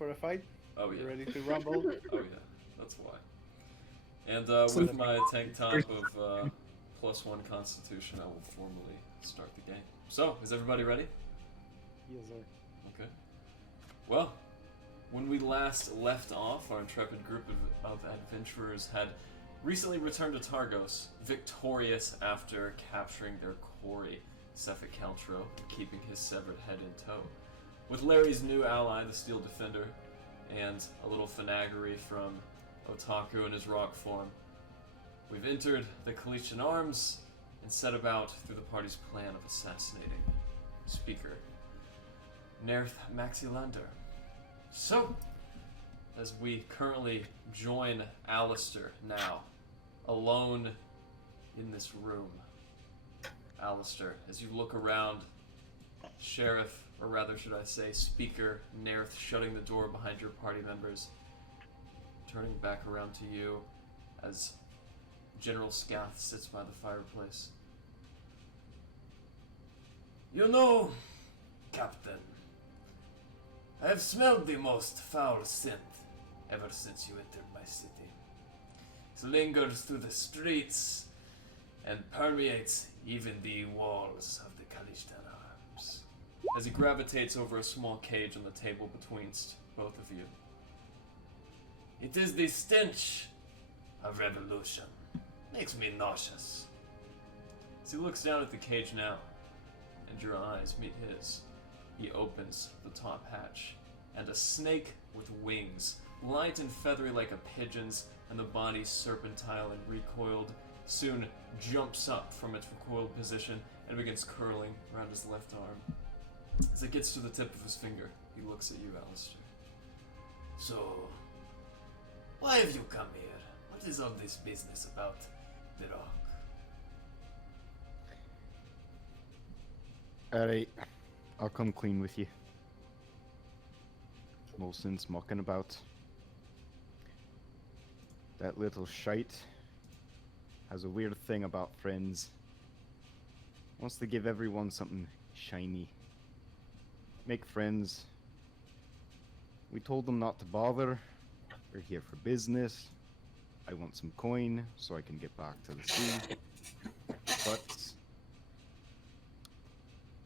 for a fight? Oh yeah. You ready to rumble? Oh yeah. That's why. And with my tank top of +1 Constitution, I will formally start the game. So, is everybody ready? Yes, sir. Okay. Well, when we last left off, our intrepid group of adventurers had recently returned to Targos, victorious after capturing their quarry, Sephyk Kaltro, and keeping his severed head in tow. With Larry's new ally, the Steel Defender, and a little finaggery from Otaku in his rock form, we've entered the Calishtan arms and set about through the party's plan of assassinating Speaker Naerth Maxilandar. So, as we currently join Alistair now, alone in this room. Alistair, as you look around, Sheriff, or rather should I say Speaker Naerth, shutting the door behind your party members, turning back around to you as General Scath sits by the fireplace. You know, Captain, I have smelled the most foul scent ever since you entered my city. It lingers through the streets and permeates even the walls of the Calishtan arms. As he gravitates over a small cage on the table betweenst both of you. It is the stench of revolution. Makes me nauseous. As he looks down at the cage now, and your eyes meet his, he opens the top hatch, and a snake with wings, light and feathery like a pigeon's, and the body serpentine and recoiled, soon jumps up from its recoiled position and begins curling around his left arm. As it gets to the tip of his finger, he looks at you, Alistair. So, why have you come here? What is all this business about the rock? Alright, I'll come clean with you. No sense mucking about. That little shite has a weird thing about friends. Wants to give everyone something shiny. Make friends. We told them not to bother. We're here for business. I want some coin so I can get back to the sea. But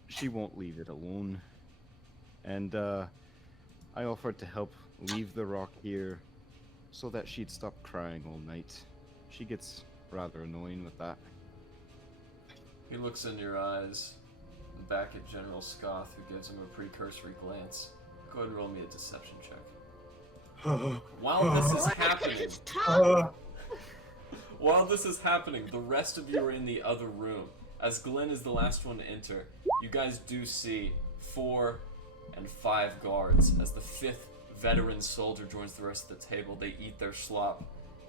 she won't leave it alone. And I offered to help leave the rock here so that she'd stop crying all night. She gets rather annoying with that. He looks in your eyes, and back at General Scoth, who gives him a precursory glance. Go ahead and roll me a deception check. While this is happening, the rest of you are in the other room. As Glenn is the last one to enter, you guys do see 4 and 5 guards. As the 5th veteran soldier joins the rest of the table, they eat their slop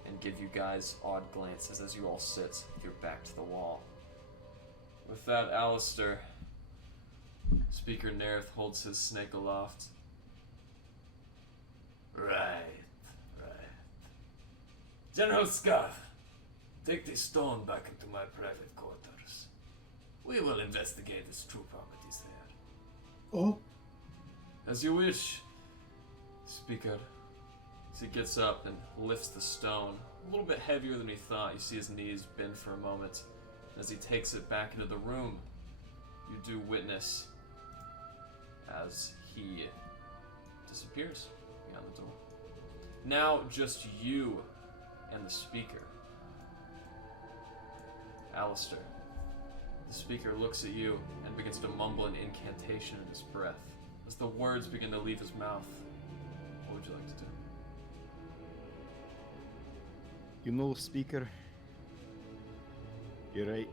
and give you guys odd glances as you all sit with your back to the wall. With that, Alistair, Speaker Naerth holds his snake aloft. Right. General Scath, take the stone back into my private quarters. We will investigate its true properties there. Oh, As you wish, Speaker. As he gets up and lifts the stone, a little bit heavier than he thought. You see his knees bend for a moment. And as he takes it back into the room, you do witness as he disappears beyond the door. Now just you and the Speaker. Alistair. The Speaker looks at you and begins to mumble an incantation in his breath. As the words begin to leave his mouth, what would you like to do? You know, Speaker, you're right.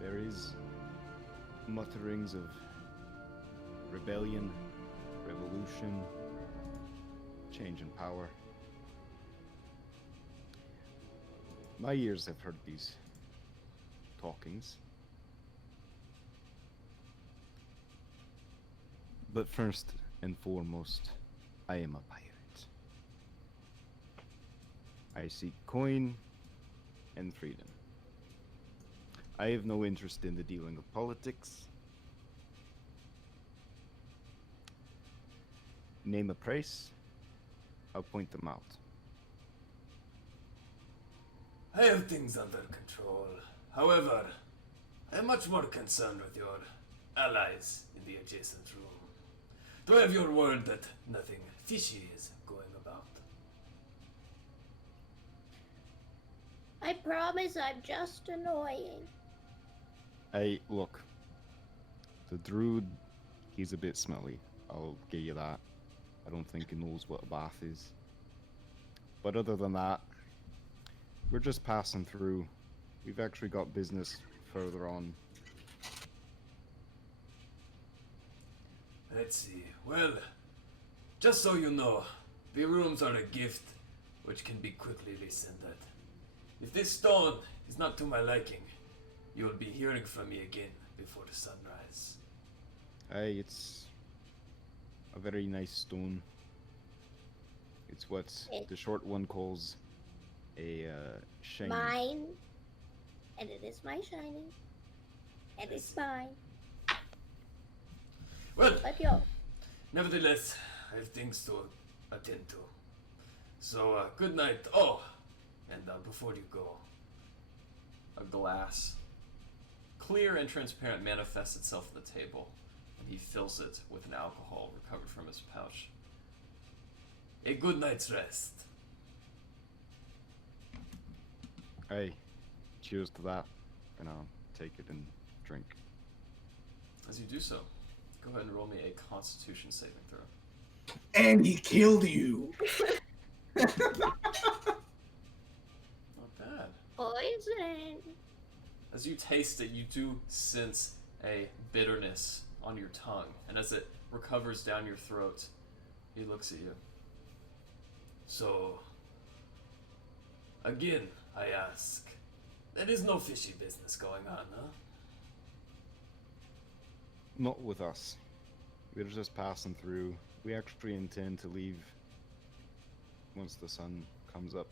There is mutterings of rebellion, revolution, change in power. My ears have heard these talkings. But first and foremost, I am a pirate. I seek coin and freedom. I have no interest in the dealing of politics. name a price, I'll point them out. I have things under control. However, I am much more concerned with your allies in the adjacent room. Do I have your word that nothing fishy is going about? I promise I'm just annoying. Look, the druid, he's a bit smelly. I'll give you that. I don't think he knows what a bath is. But other than that, we're just passing through. We've actually got business further on. Let's see. Well, just so you know, the rooms are a gift which can be quickly rescinded. If this stone is not to my liking, you will be hearing from me again before the sunrise. It's a very nice stone. It's what the short one calls a shiny. Mine. And it is my shining. And it's mine. Well, But yo, nevertheless, I have things to attend to. So, good night. Oh, and before you go, A glass, clear and transparent, manifests itself at the table, and he fills it with an alcohol recovered from his pouch. a good night's rest. Hey, cheers to that. And I'll take it and drink. As you do so, go ahead and roll me a Constitution saving throw. And he killed you. Not bad. poison. As you taste it, you do sense a bitterness on your tongue, and as it recovers down your throat, he looks at you. So, again, I ask, there is no fishy business going on, huh? Not with us. We're just passing through. We actually intend to leave once the sun comes up.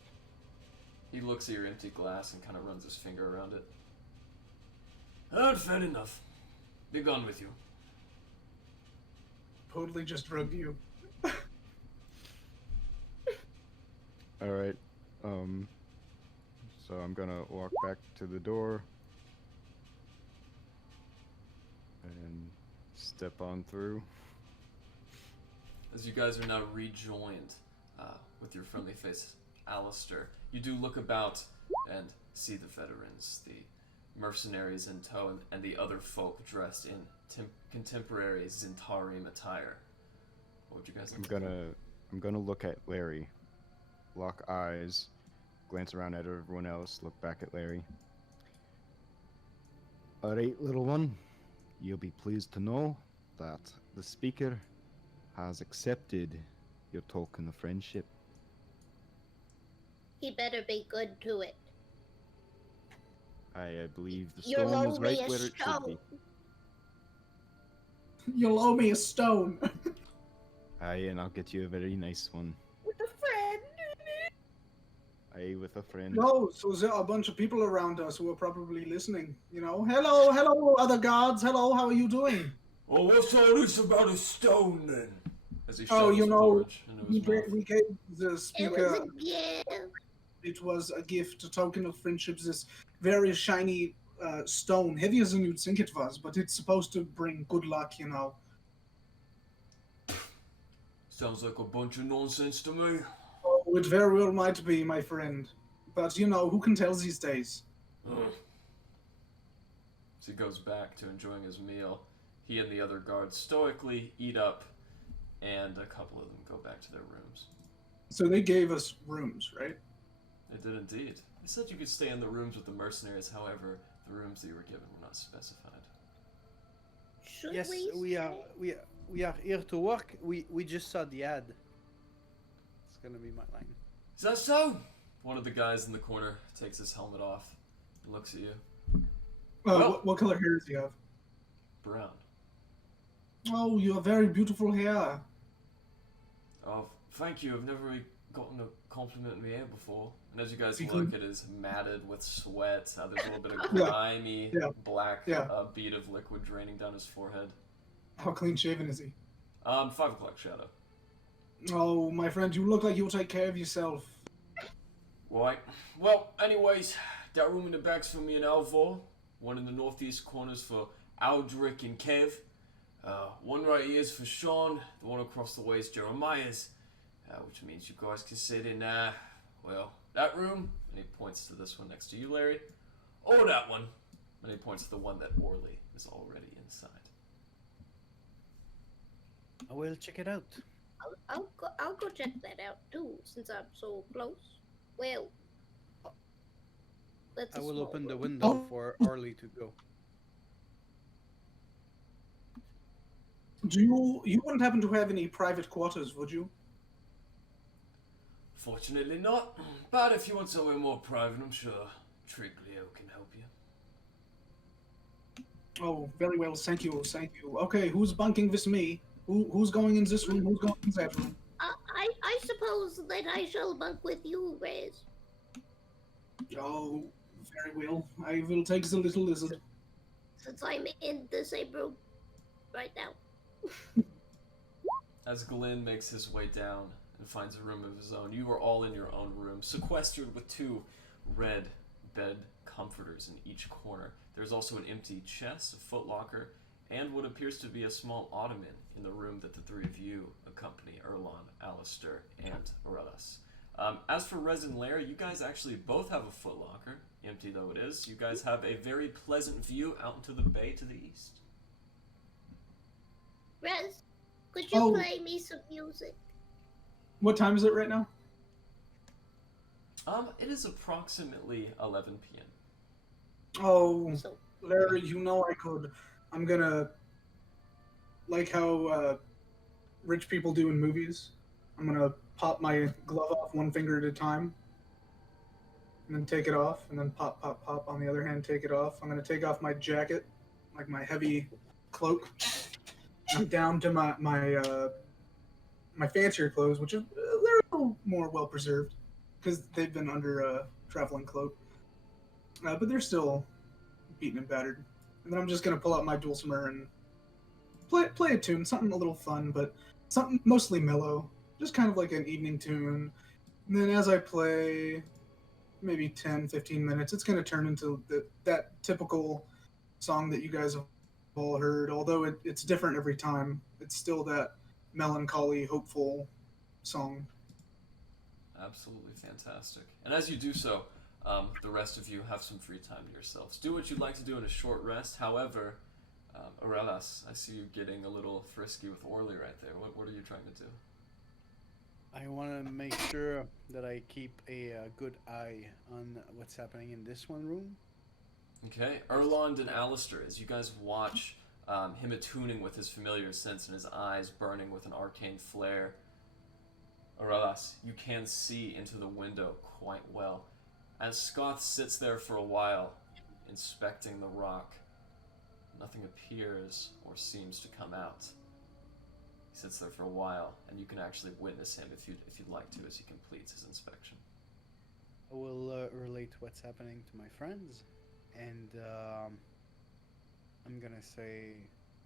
He looks at your empty glass and kind of runs his finger around it. Fair enough. Be gone with you. Totally just drugged you. Alright, so I'm gonna walk back to the door and step on through. As you guys are now rejoined with your friendly face, Alistair, you do look about and see the veterans, the mercenaries in tow, and the other folk dressed in contemporary Zentarim attire. What would you guys like? I'm gonna look at Larry, lock eyes, glance around at everyone else, look back at Larry. Alright, little one, you'll be pleased to know that the speaker has accepted your token of friendship. He better be good to it. I believe the You'll stone owe is me right a where it should be. stone. You'll owe me a stone. Aye, and I'll get you a very nice one. With a friend. Aye, with a friend. No, so there are a bunch of people around us who are probably listening. You know, hello, hello, other guards. Hello, how are you doing? Oh, what's all this about a stone then? As he Oh, shoves you know, porridge into his mouth. We gave the It was speaker. a gift. It was a gift, a token of friendship. This very shiny stone, heavier than you'd think it was, but it's supposed to bring good luck. You know. Sounds like a bunch of nonsense to me. Oh, it very well might be, my friend. But you know, who can tell these days? So he goes back to enjoying his meal. He and the other guards stoically eat up, and a couple of them go back to their rooms. So they gave us rooms, right? They did indeed. They said you could stay in the rooms with the mercenaries, however, the rooms that you were given were not specified. Should Yes, we we are here to work. We just saw the ad. It's gonna be my line. Is that so? One of the guys in the corner takes his helmet off and looks at you. Well- What color hair does he have? Brown. Oh, you have very beautiful hair. Oh, thank you. I've never really gotten a compliment in the air before. And as you guys You look, can- it is matted with sweat. There's a little bit of Yeah. grimy Yeah. black Yeah. bead of liquid draining down his forehead. How clean shaven is he? 5 o'clock shadow. Oh, my friend, you look like you'll take care of yourself. Right. Well, anyways, that room in the back's for me and Alvor. One in the northeast corner's for Aldrich and Kev. One right here's for Sean. The one across the way is Jeremiah's. Which means you guys can sit in, well, that room. And he points to this one next to you, Larry. Or that one. And he points to the one that Orly is already inside. I will check it out. I'll go check that out too, since I'm so close. Well, that's I a will small open the room. window for Orly to go. Do you wouldn't happen to have any private quarters, would you? Fortunately not. But if you want somewhere more private, I'm sure Triglio can help you. Oh, very well, thank you, thank you. Okay, who's bunking with me? Who's going in this room? Who's going in that room? I suppose that I shall bunk with you, Rez. Oh, very well. I will take the little lizard. Since I'm in the same room right now. As Glenn makes his way down and finds a room of his own, you are all in your own room, sequestered with 2 red bed comforters in each corner. There's also an empty chest, a footlocker, and what appears to be a small ottoman in the room that the 3 of you accompany, Erlon, Alistair, and Aurelis. As for Rez and Larry, you guys actually both have a footlocker, empty though it is. You guys have a very pleasant view out into the bay to the east. Rez, could you Oh. play me some music? What time is it right now? It is approximately 11 p.m. Oh, So, Larry, you know I could. I'm gonna, like how rich people do in movies. I'm gonna pop my glove off one finger at a time, and then take it off, and then pop, pop, pop. On the other hand, take it off. I'm gonna take off my jacket, like my heavy cloak, and down to my fancier clothes, which are they're a little more well preserved because they've been under a traveling cloak, but they're still beaten and battered. And then I'm just gonna pull out my dulcimer and play a tune, something a little fun, but something mostly mellow, just kind of like an evening tune. And then as I play, maybe 10, 15 minutes, it's gonna turn into that typical song that you guys have all heard. Although it's different every time, it's still that melancholy, hopeful song. Absolutely fantastic. And as you do so, the rest of you have some free time to yourselves. Do what you'd like to do in a short rest. However, Aurelis, I see you getting a little frisky with Orly right there. What are you trying to do? I want to make sure that I keep a good eye on what's happening in this one room. Okay, Erlond and Alistair, as you guys watch him attuning with his familiar sense and his eyes burning with an arcane flare, Aurelis, you can see into the window quite well. As Scoth sits there for a while, inspecting the rock, nothing appears or seems to come out. He sits there for a while, and you can actually witness him if you'd like to as he completes his inspection. I will relate what's happening to my friends, and I'm gonna say,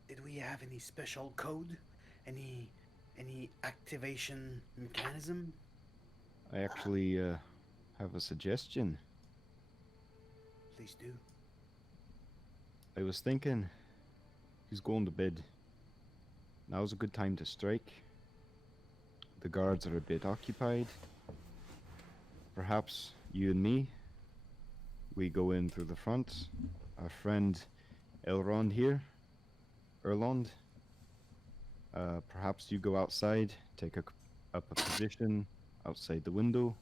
did we have any special code? Any activation mechanism? I actually have a suggestion. Please do. I was thinking, he's going to bed. Now's a good time to strike. The guards are a bit occupied. Perhaps you and me, we go in through the front. Our friend Elrond here, Erlond, perhaps you go outside, take up a position outside the window.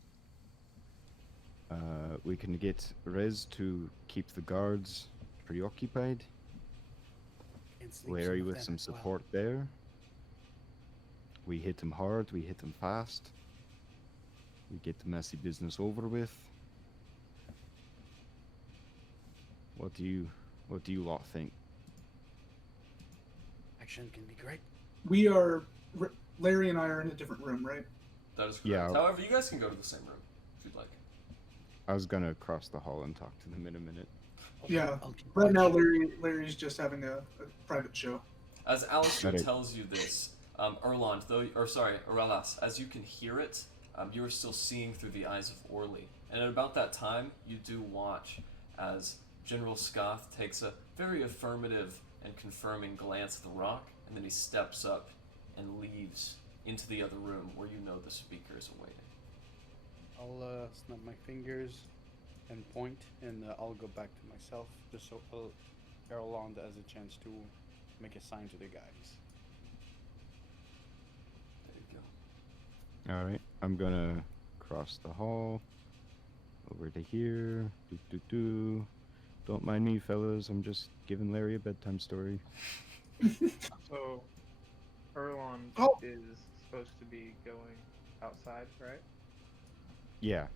We can get Rez to keep the guards preoccupied. And sleep Larry of with them some as well. support there. We hit them hard, we hit them fast. We get the messy business over with. What do you lot think? Action can be great. We are Larry and I are in a different room, right? That is correct. Yeah. However, you guys can go to the same room if you'd like. I was gonna cross the hall and talk to them in a minute. Yeah. I'll keep Right now, watching. Larry's just having a private show. As Alistair Got it. tells you this, Erland, Aurelas, as you can hear it, you are still seeing through the eyes of Orly. And at about that time, you do watch as General Scoth takes a very affirmative and confirming glance at the rock, and then he steps up and leaves into the other room where you know the speaker is awaiting. I'll snap my fingers and point, and I'll go back to myself just so Erland has a chance to make a sign to the guys. There you go. Alright, I'm gonna cross the hall over to here. Don't mind me, fellas. I'm just giving Larry a bedtime story. So, Erlon Oh. is supposed to be going outside, right? Yeah,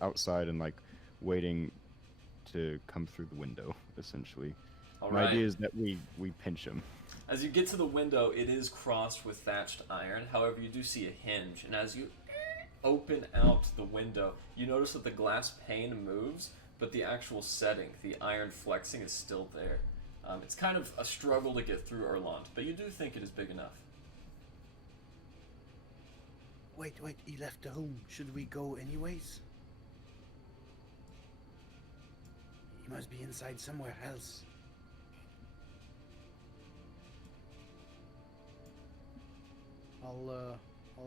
outside and like waiting to come through the window, essentially. All My right. idea is that we pinch him. As you get to the window, it is crossed with thatched iron. However, you do see a hinge, and as you open out the window, you notice that the glass pane moves, but the actual setting, the iron flexing, is still there. It's kind of a struggle to get through Erland, but you do think it is big enough. Wait, he left the room. Should we go anyways? He must be inside somewhere else. I'll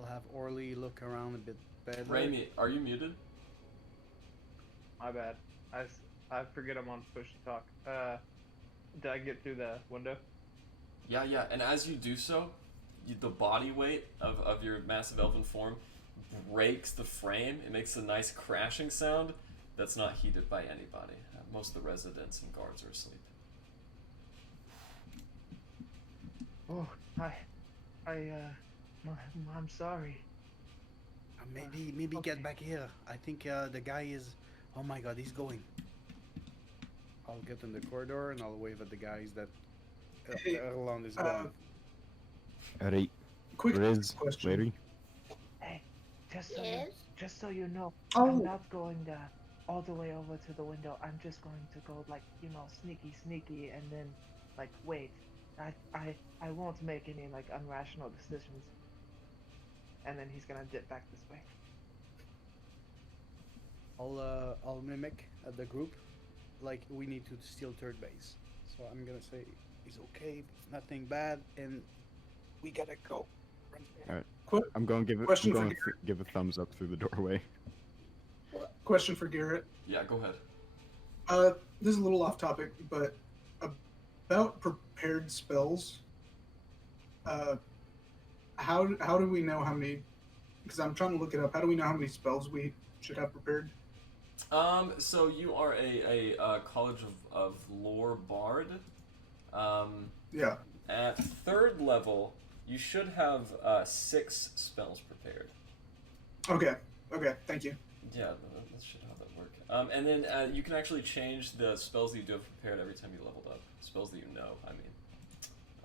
have Orly look around a bit better. Raimi, are you muted? My bad. I forget I'm on push to talk. Did I get through the window? Yeah, and as you do so, the body weight of your massive elven form breaks the frame. It makes a nice crashing sound that's not heeded by anybody. Most of the residents and guards are asleep. Oh, I'm sorry. Maybe get back here. I think the guy is. Oh my God, he's going. I'll get in the corridor and I'll wave at the guys that Hey, Erland is going. Alright, Quick Riz, question. Larry. Hey, Yes? just so you know, Oh. I'm not going all the way over to the window. I'm just going to go like, sneaky, and then like wait. I won't make any like unrational decisions. And then he's gonna dip back this way. I'll mimic at the group, like we need to steal third base. So I'm gonna say he's okay, nothing bad, and we gotta go. I'm going to Question for give a thumbs up through the doorway. Question for Garrett. Yeah, go ahead. This is a little off topic, but about prepared spells. How do we know how many? Because I'm trying to look it up. How do we know how many spells we should have prepared? So you are a College of Lore Bard. Yeah. At 3rd level, you should have 6 spells prepared. Okay. Thank you. Yeah, that should how that work. And then you can actually change the spells that you do have prepared every time you leveled up. Spells that you know, I mean,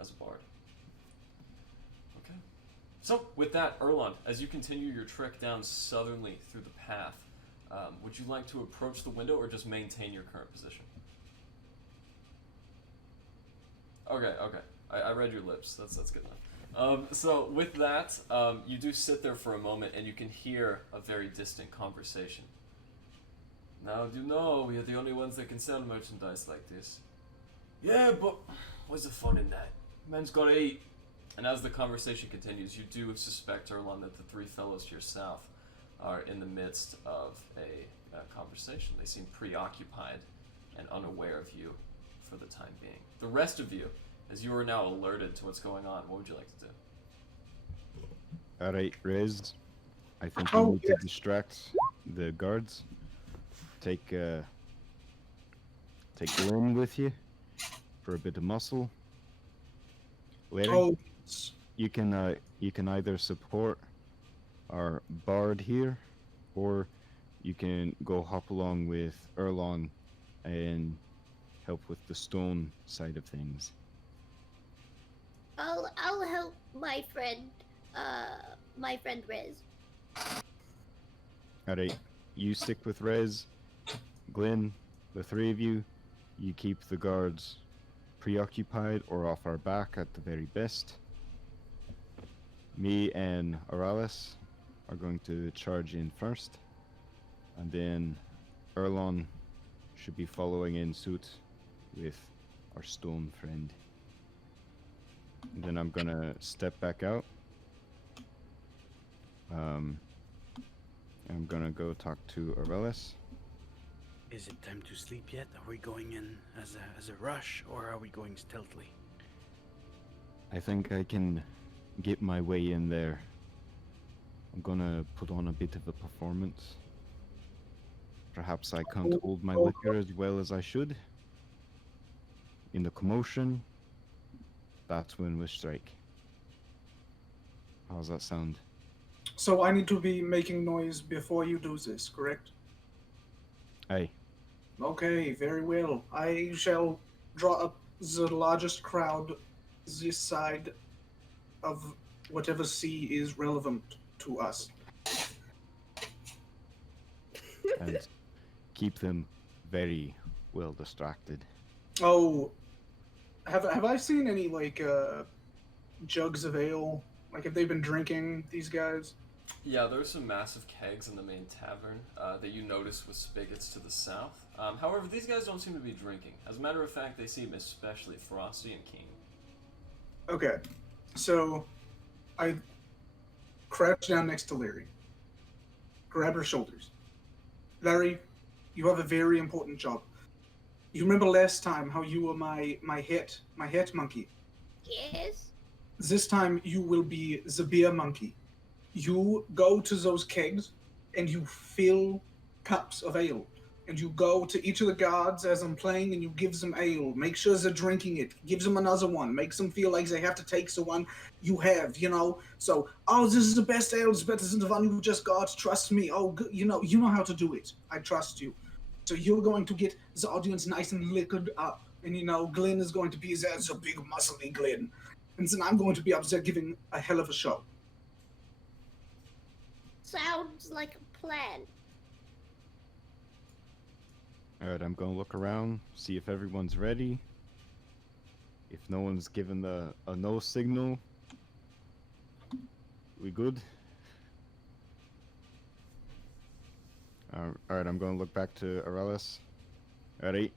as a bard. Okay. So, with that, Erland, as you continue your trek down southerly through the path, would you like to approach the window or just maintain your current position? Okay. I read your lips. That's good enough. So with that, you do sit there for a moment and you can hear a very distant conversation. Now, do you know we are the only ones that can sell merchandise like this? Yeah, but what's the fun in that? Man's gotta eat. And as the conversation continues, you do suspect, Erland, that the 3 fellows to your south are in the midst of a conversation. They seem preoccupied and unaware of you for the time being. The rest of you, as you are now alerted to what's going on, what would you like to do? Alright, Riz. I think you need to distract the guards. Take Glenn with you for a bit of muscle. Larry, Oh, you can either support our bard here, or you can go hop along with Erlon and help with the stone side of things. I'll help my friend Riz. Alright, you stick with Rez. Glenn, the 3 of you keep the guards preoccupied or off our back at the very best. Me and Oralis are going to charge in first, and then Erlon should be following in suit with our stone friend. And then I'm gonna step back out. I'm gonna go talk to Aurelis. Is it time to sleep yet? Are we going in as a rush, or are we going stealthily? I think I can get my way in there. I'm gonna put on a bit of a performance. Perhaps I can't hold my liquor as well as I should. In the commotion, that's when we strike. How's that sound? So I need to be making noise before you do this, correct? Aye. Okay, very well. I shall draw up the largest crowd this side of whatever sea is relevant to us. And keep them very well distracted. Oh, have I seen any like jugs of ale? Like, have they been drinking, these guys? Yeah, there's some massive kegs in the main tavern that you notice with spigots to the south. However, these guys don't seem to be drinking. As a matter of fact, they seem especially frosty and keen. Okay, so I crouch down next to Larry, grab her shoulders. Larry, you have a very important job. You remember last time how you were my hit monkey? Yes? This time you will be the beer monkey. You go to those kegs and you fill cups of ale. And you go to each of the guards as I'm playing and you give them ale. Make sure they're drinking it. Gives them another one. Makes them feel like they have to take the one you have, you know? So, oh, this is the best ale. It's better than the one you just got. Trust me. Oh, you know how to do it. I trust you. So you're going to get the audience nice and liquored up. And, you know, Glenn is going to be there. It's a big, muscly Glenn. And then I'm going to be up there giving a hell of a show. Sounds like a plan. Alright, I'm gonna look around, see if everyone's ready. If no one's given a no signal, we good? Alright, I'm gonna look back to Aurelis. Alright,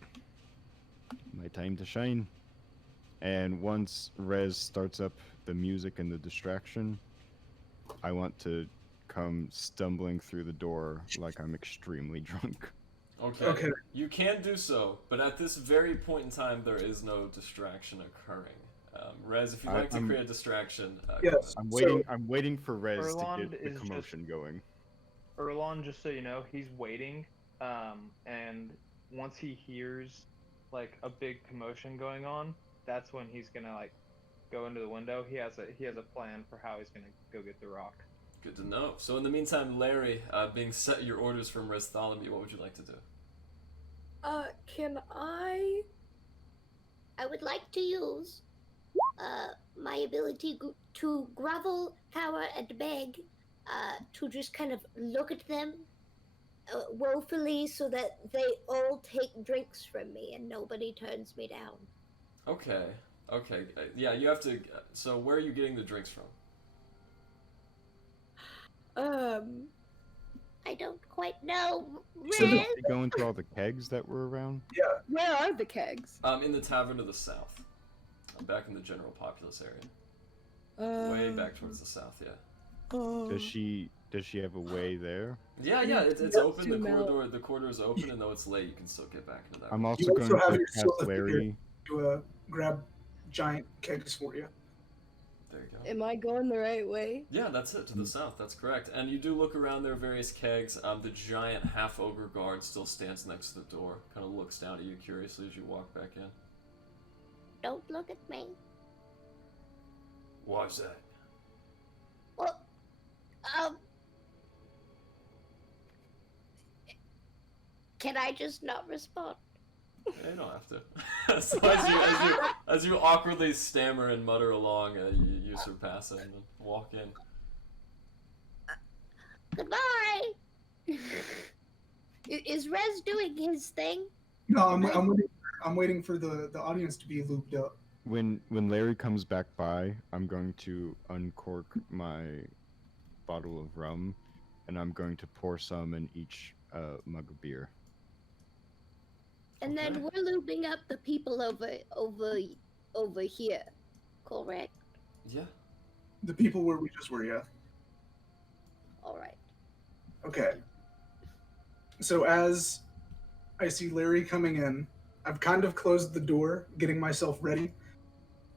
my time to shine. And once Rez starts up the music and the distraction, I want to come stumbling through the door like I'm extremely drunk. Okay. You can do so, but at this very point in time, there is no distraction occurring. Rez, if you'd like to create a distraction, yes. I'm waiting. I'm waiting for Rez Erland to get the is commotion going. Erlon, just so you know, he's waiting, and once he hears like a big commotion going on, that's when he's gonna like go into the window. He has a plan for how he's gonna go get the rock. Good to know. So in the meantime, Larry, being set your orders from Bartholomew, what would you like to do? Can I would like to use my ability to grovel, cower, and beg to just kind of look at them woefully so that they all take drinks from me and nobody turns me down. Okay. Yeah, you have to... So where are you getting the drinks from? I don't quite know. So Riz? did they go into all the kegs that were around? Yeah. Where are the kegs? In the tavern to the south. Back in the general populous area. Way back towards the south, yeah. Does she have a way there? Yeah, it's Let's open. The zoom out. corridor is open, and though it's late, you can still get back into that. I'm also You going also have to your cast sword Larry. To grab giant kegs for you. There you go. Am I going the right way? Yeah, that's it, to the south, that's correct. And you do look around, there are various kegs. The giant half-ogre guard still stands next to the door, kind of looks down at you curiously as you walk back in. Don't look at me. Why's that? Well, can I just not respond? Yeah, you don't have to. So as you awkwardly stammer and mutter along, you surpass him and walk in. Goodbye! Is Rez doing his thing? No, I'm waiting for the audience to be looped up. when Larry comes back by, I'm going to uncork my bottle of rum, and I'm going to pour some in each mug of beer. And Okay. then we're looping up the people over here. Correct. Yeah. The people where we just were, yeah. All right. Okay. So as I see Larry coming in, I've kind of closed the door, getting myself ready.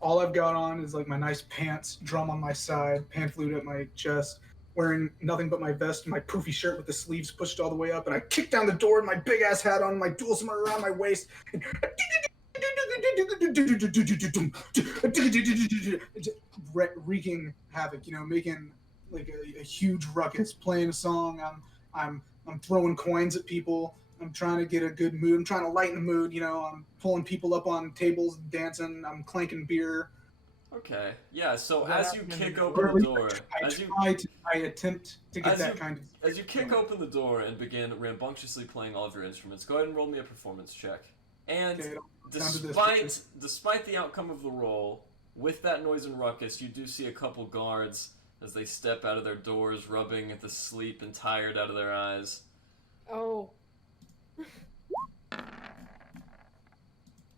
All I've got on is like my nice pants, drum on my side, pan flute at my chest, wearing nothing but my vest and my poofy shirt with the sleeves pushed all the way up, and I kick down the door and my big ass hat on, my dual smart around my waist, and wreaking havoc, making like a huge ruckus, playing a song. I'm throwing coins at people. I'm trying to get a good mood. I'm trying to lighten the mood. I'm pulling people up on tables and dancing. I'm clanking beer. Okay. Yeah. So That as you happened kick in- open Or the door, I attempt to get as that you- kind of. as you kick open the door and begin rambunctiously playing all of your instruments, go ahead and roll me a performance check. And Okay, down to this. despite the outcome of the roll, with that noise and ruckus, you do see a couple guards as they step out of their doors, rubbing at the sleep and tired out of their eyes. Oh.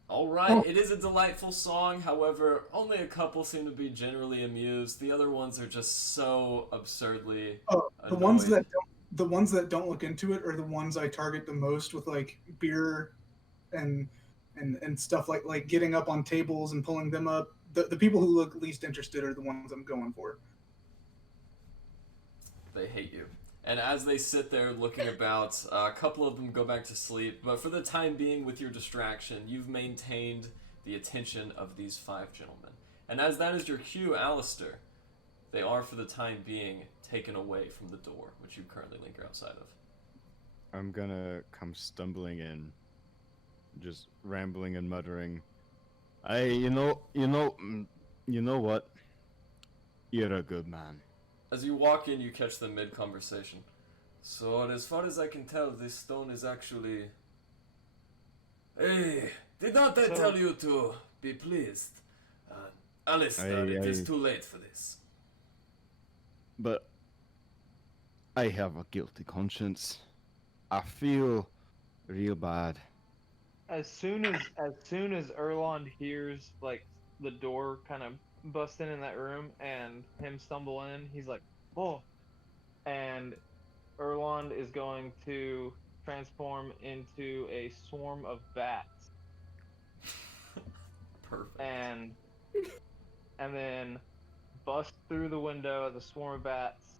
Alright, it is a delightful song, however, only a couple seem to be generally amused. The other ones are just so absurdly The ones that don't look into it are the ones I target the most with like beer and stuff like getting up on tables and pulling them up. The people who look least interested are the ones I'm going for. They hate you. And as they sit there looking about, a couple of them go back to sleep, but for the time being, with your distraction, you've maintained the attention of these 5 gentlemen. And as that is your cue, Alistair, they are for the time being taken away from the door, which you currently linger outside of. I'm gonna come stumbling in, just rambling and muttering. You know what? You're a good man. As you walk in, you catch them mid-conversation. So, as far as I can tell, this stone is actually... Hey, did not I tell you to be pleased? Alistair, it is too late for this. But I have a guilty conscience. I feel real bad. As soon as Erlond hears like the door kind of bust in that room and him stumble in, he's like, "Oh!" And Erlond is going to transform into a swarm of bats. Perfect. And then bust through the window of the swarm of bats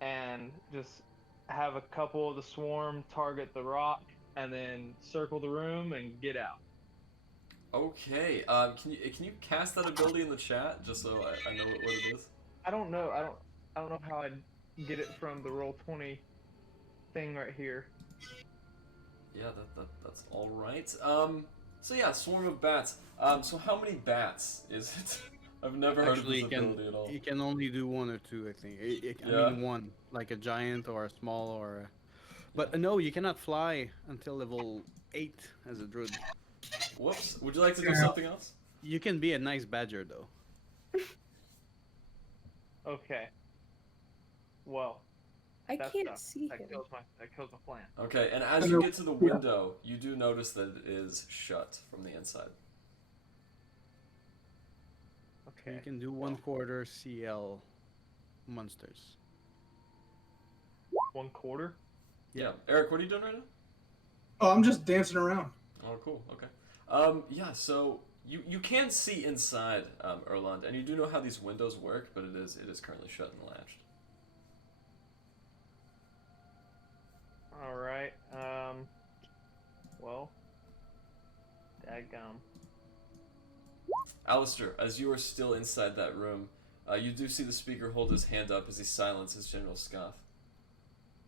and just have a couple of the swarm target the rock and then circle the room and get out. Okay, can you cast that ability in the chat, just so I know what it is? I don't know how I'd get it from the Roll20 thing right here. Yeah, that's all right. So yeah, swarm of bats. So how many bats is it? I've never heard of this ability at all. You can only do 1 or 2, I think. I Yeah. mean 1, like a giant or a small or a... But no, you cannot fly until level 8 as a druid. Whoops. Would you like to do something else? You can be a nice badger though. Okay. Well, I that's can't tough. see That him. kills my plan. Okay, and as you get to the window, you do notice that it is shut from the inside. Okay. You can do 1/4 CL monsters. 1/4? Yeah. Eric, what are you doing right now? Oh, I'm just dancing around. Oh, cool. Okay. Yeah. So you can see inside Erland, and you do know how these windows work, but it is currently shut and latched. All right. Well, daggum. Alistair, as you are still inside that room, you do see the speaker hold his hand up as he silences General Scoff.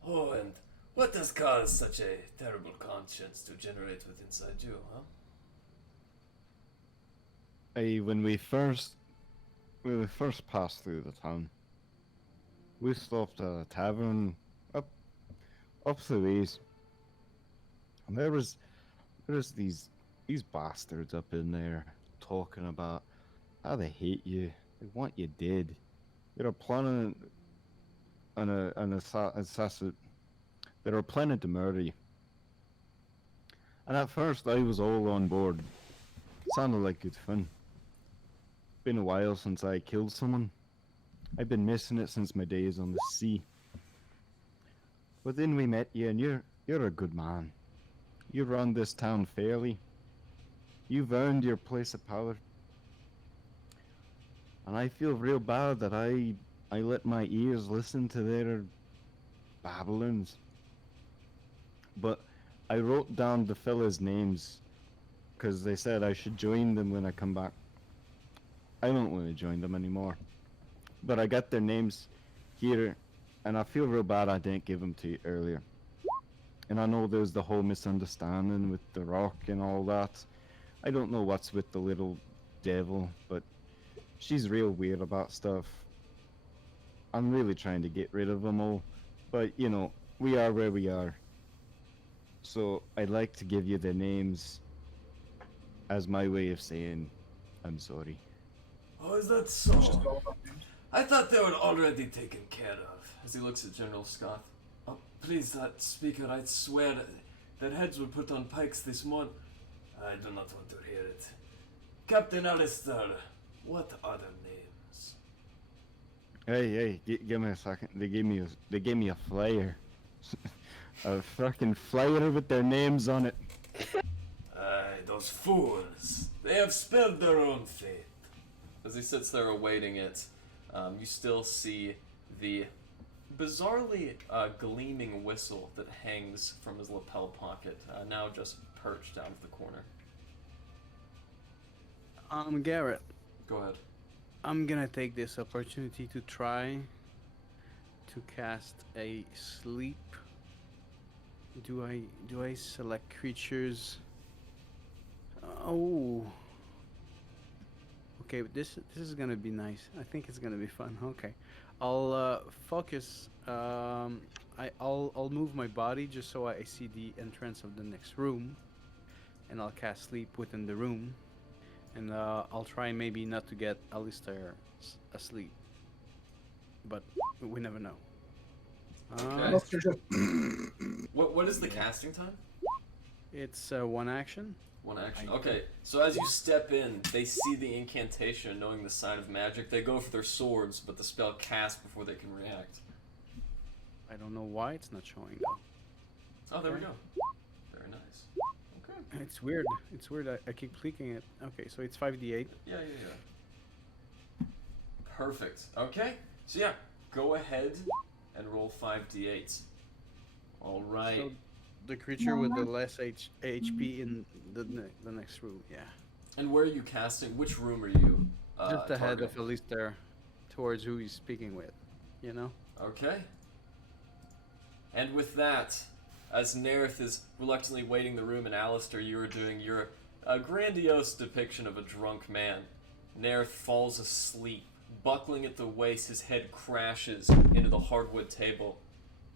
Oh, and what has caused such a terrible conscience to generate with inside you, huh? When we first passed through the town, we stopped at a tavern up the ways, and there was these bastards up in there talking about How they hate you. They want you dead. They're planning on an assassin. They're planning to murder you. And at first I was all on board. Sounded like good fun. Been a while since I killed someone. I've been missing it since my days on the sea. But then we met you, and you're a good man. You run this town fairly. You've earned your place of power. And I feel real bad that I let my ears listen to their babblings. But I wrote down the fellas' names because they said I should join them when I come back. I don't want to join them anymore. But I got their names here, and I feel real bad I didn't give them to you earlier. And I know there's the whole misunderstanding with the rock and all that. I don't know what's with the little devil, but she's real weird about stuff. I'm really trying to get rid of them all, but you know, we are where we are. So I'd like to give you their names as my way of saying I'm sorry. Oh, is that so? I thought they were already taken care of. As he looks at General Scott. Oh, please, that speaker, I swear their heads were put on pikes this morning. I do not want to hear it. Captain Alistair, what are their names? Hey, give me a second. They gave me a flyer. A fucking flyer with their names on it. Aye, those fools. They have spelled their own fate. As he sits there awaiting it, you still see the bizarrely gleaming whistle that hangs from his lapel pocket, now just perched out of the corner. Garrett, Go ahead. I'm gonna take this opportunity to try to cast a sleep. Do I select creatures? Oh. Okay, but this is gonna be nice. I think it's gonna be fun. Okay, I'll focus. I'll move my body just so I see the entrance of the next room, and I'll cast sleep within the room, and I'll try maybe not to get Alistair asleep, but we never know. Okay. What is the casting time? It's one action. One action. Okay, so as you step in, they see the incantation, and knowing the sign of magic, they go for their swords, but the spell casts before they can react. I don't know why it's not showing though. Oh, there we go. Very nice. Okay. It's weird. It's weird. I keep clicking it. Okay, so it's 5d8. Yeah. Perfect. Okay, so yeah, go ahead and roll 5d8. All right. So the creature with the less HP in the next room, yeah. And where are you casting? Which room are you? Just ahead targeting? of Alistair, towards who he's speaking with, you know? Okay. And with that, as Naerth is reluctantly waiting the room, and Alistair, you are doing your grandiose depiction of a drunk man. Naerth falls asleep, buckling at the waist. His head crashes into the hardwood table,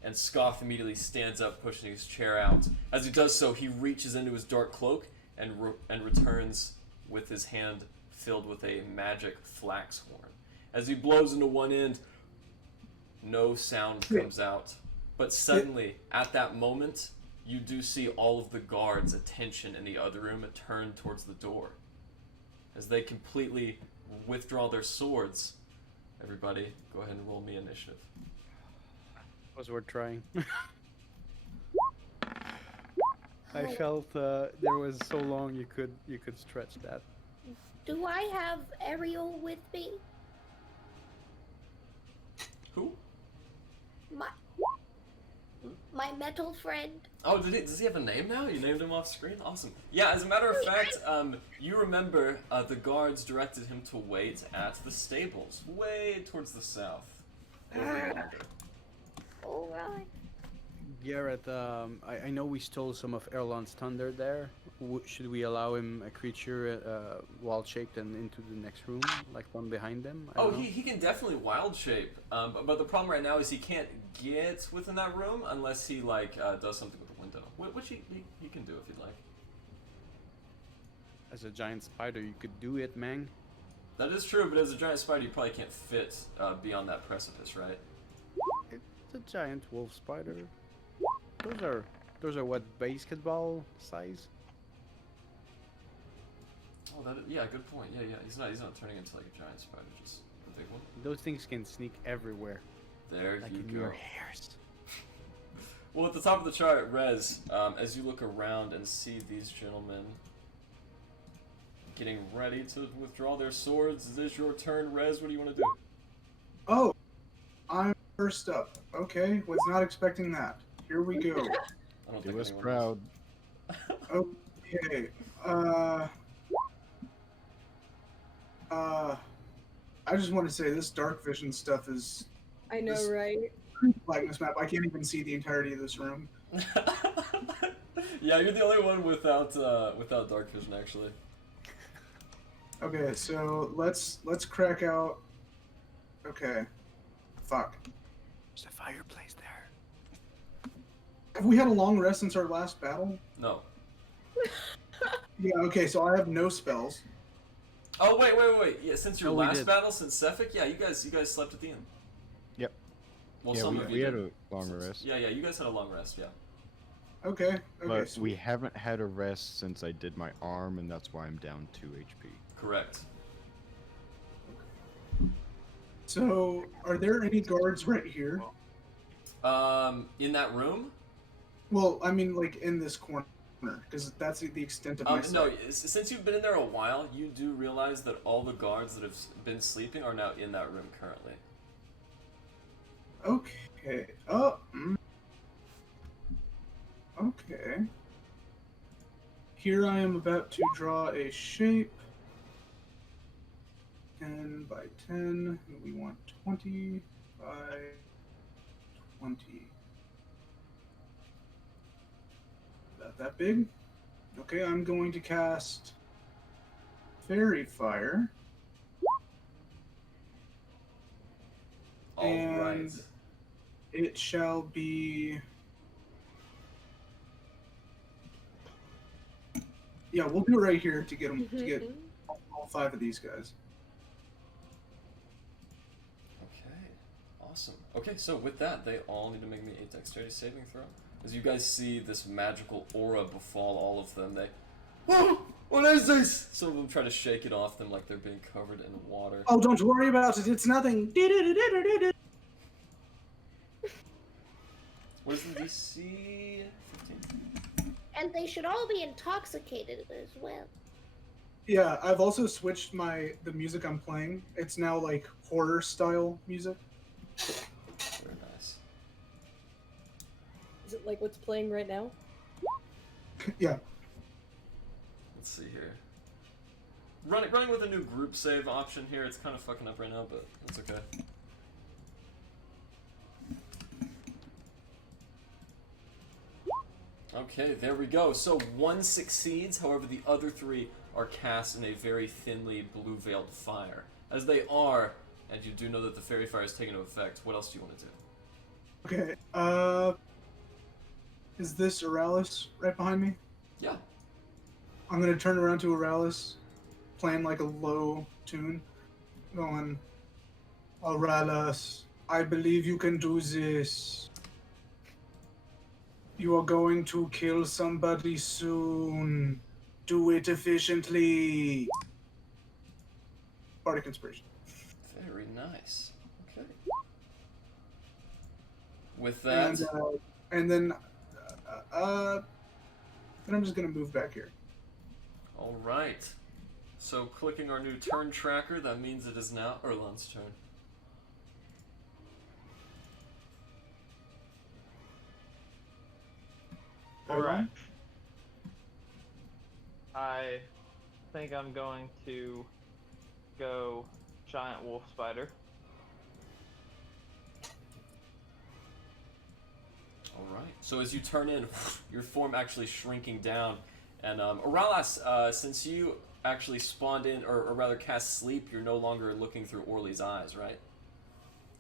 and Scoff immediately stands up, pushing his chair out. As he does so, he reaches into his dark cloak and returns with his hand filled with a magic flax horn. As he blows into one end, no sound comes out. But suddenly, at that moment, you do see all of the guards' attention in the other room turn towards the door. As they completely withdraw their swords. Everybody, go ahead and roll me initiative. Was worth trying. I felt there was so long you could stretch that. Do I have Ariel with me? Who? My metal friend. Oh, does he have a name now? You named him off screen? Awesome. Yeah, as a matter of fact, you remember the guards directed him to wait at the stables, way towards the south. Alright. Garrett, I know we stole some of Erlon's thunder there. Should we allow him a creature wild shaped and into the next room, like one behind them? I don't know. He can definitely wild shape, but the problem right now is he can't get within that room unless he does something with the window, which he can do if he'd like. As a giant spider, you could do it, man. That is true, but as a giant spider, you probably can't fit beyond that precipice, right? It's a giant wolf spider. Those are what, basketball size? Oh, yeah, good point. Yeah. He's not turning into like a giant spider, just a big one. Those things can sneak everywhere. There Like you in go. your hairs. Well, at the top of the chart, Rez, as you look around and see these gentlemen getting ready to withdraw their swords, is this your turn, Rez? What do you want to do? Oh, I'm first up. Okay, was not expecting that. Here we go. I don't Do think us anyone proud. Okay. I just want to say this dark vision stuff is I know, This- right? blackness map. I can't even see the entirety of this room. is. Yeah, you're the only one without dark vision, actually. Okay, so let's crack out. Okay. Fuck. There's a fireplace there. Have we had a long rest since our last battle? No. Yeah. Okay, so I have no spells. Oh wait. Yeah, since your Oh, we last did. battle, since Sephyk, yeah, you guys slept at the inn. Yep. Well, Yeah, some of we you had did. a long rest. Yeah, you guys had a long rest. Yeah. Okay. But so we haven't had a rest since I did my arm, and that's why I'm down 2 HP. Correct. So, are there any guards right here? In that room? Well, I mean, like in this corner, because that's the extent of my No. sight. Since you've been in there a while, you do realize that all the guards that have been sleeping are now in that room currently. Okay. Oh. Okay. Here I am about to draw a shape. 10 by 10. We want 20 by 20. About that big. Okay, I'm going to cast Fairy Fire. All right. And it shall be. Yeah, we'll do it right here to get them to get all 5 of these guys. Okay. Awesome. Okay, so with that, they all need to make me a dexterity saving throw. As you guys see this magical aura befall all of them, they. Oh, what is this? Some of them try to shake it off them like they're being covered in water. Oh, don't worry about it. It's nothing. What is the DC? 15. And they should all be intoxicated as well. Yeah, I've also switched the music I'm playing. It's now like horror style music. Very nice. Is it like what's playing right now? Yeah. Let's see here. Running with a new group save option here. It's kind of fucking up right now, but it's okay. Okay, there we go. So one succeeds, however the other 3 are cast in a very thinly blue-veiled fire. As they are, and you do know that the fairy fire is taken into effect, what else do you want to do? Okay. Is this Oralis right behind me? Yeah. I'm gonna turn around to Oralis, playing like a low tune, going, Oralis, I believe you can do this. You are going to kill somebody soon. Do it efficiently. Bardic Inspiration. Very nice. Okay. With that, And then I'm just gonna move back here. all right. So clicking our new turn tracker, that means it is now Erlan's turn. Alright. I think I'm going to go giant wolf spider. Alright. So as you turn in, your form actually shrinking down. And Oralas, since you actually spawned in, or rather cast sleep, you're no longer looking through Orly's eyes, right?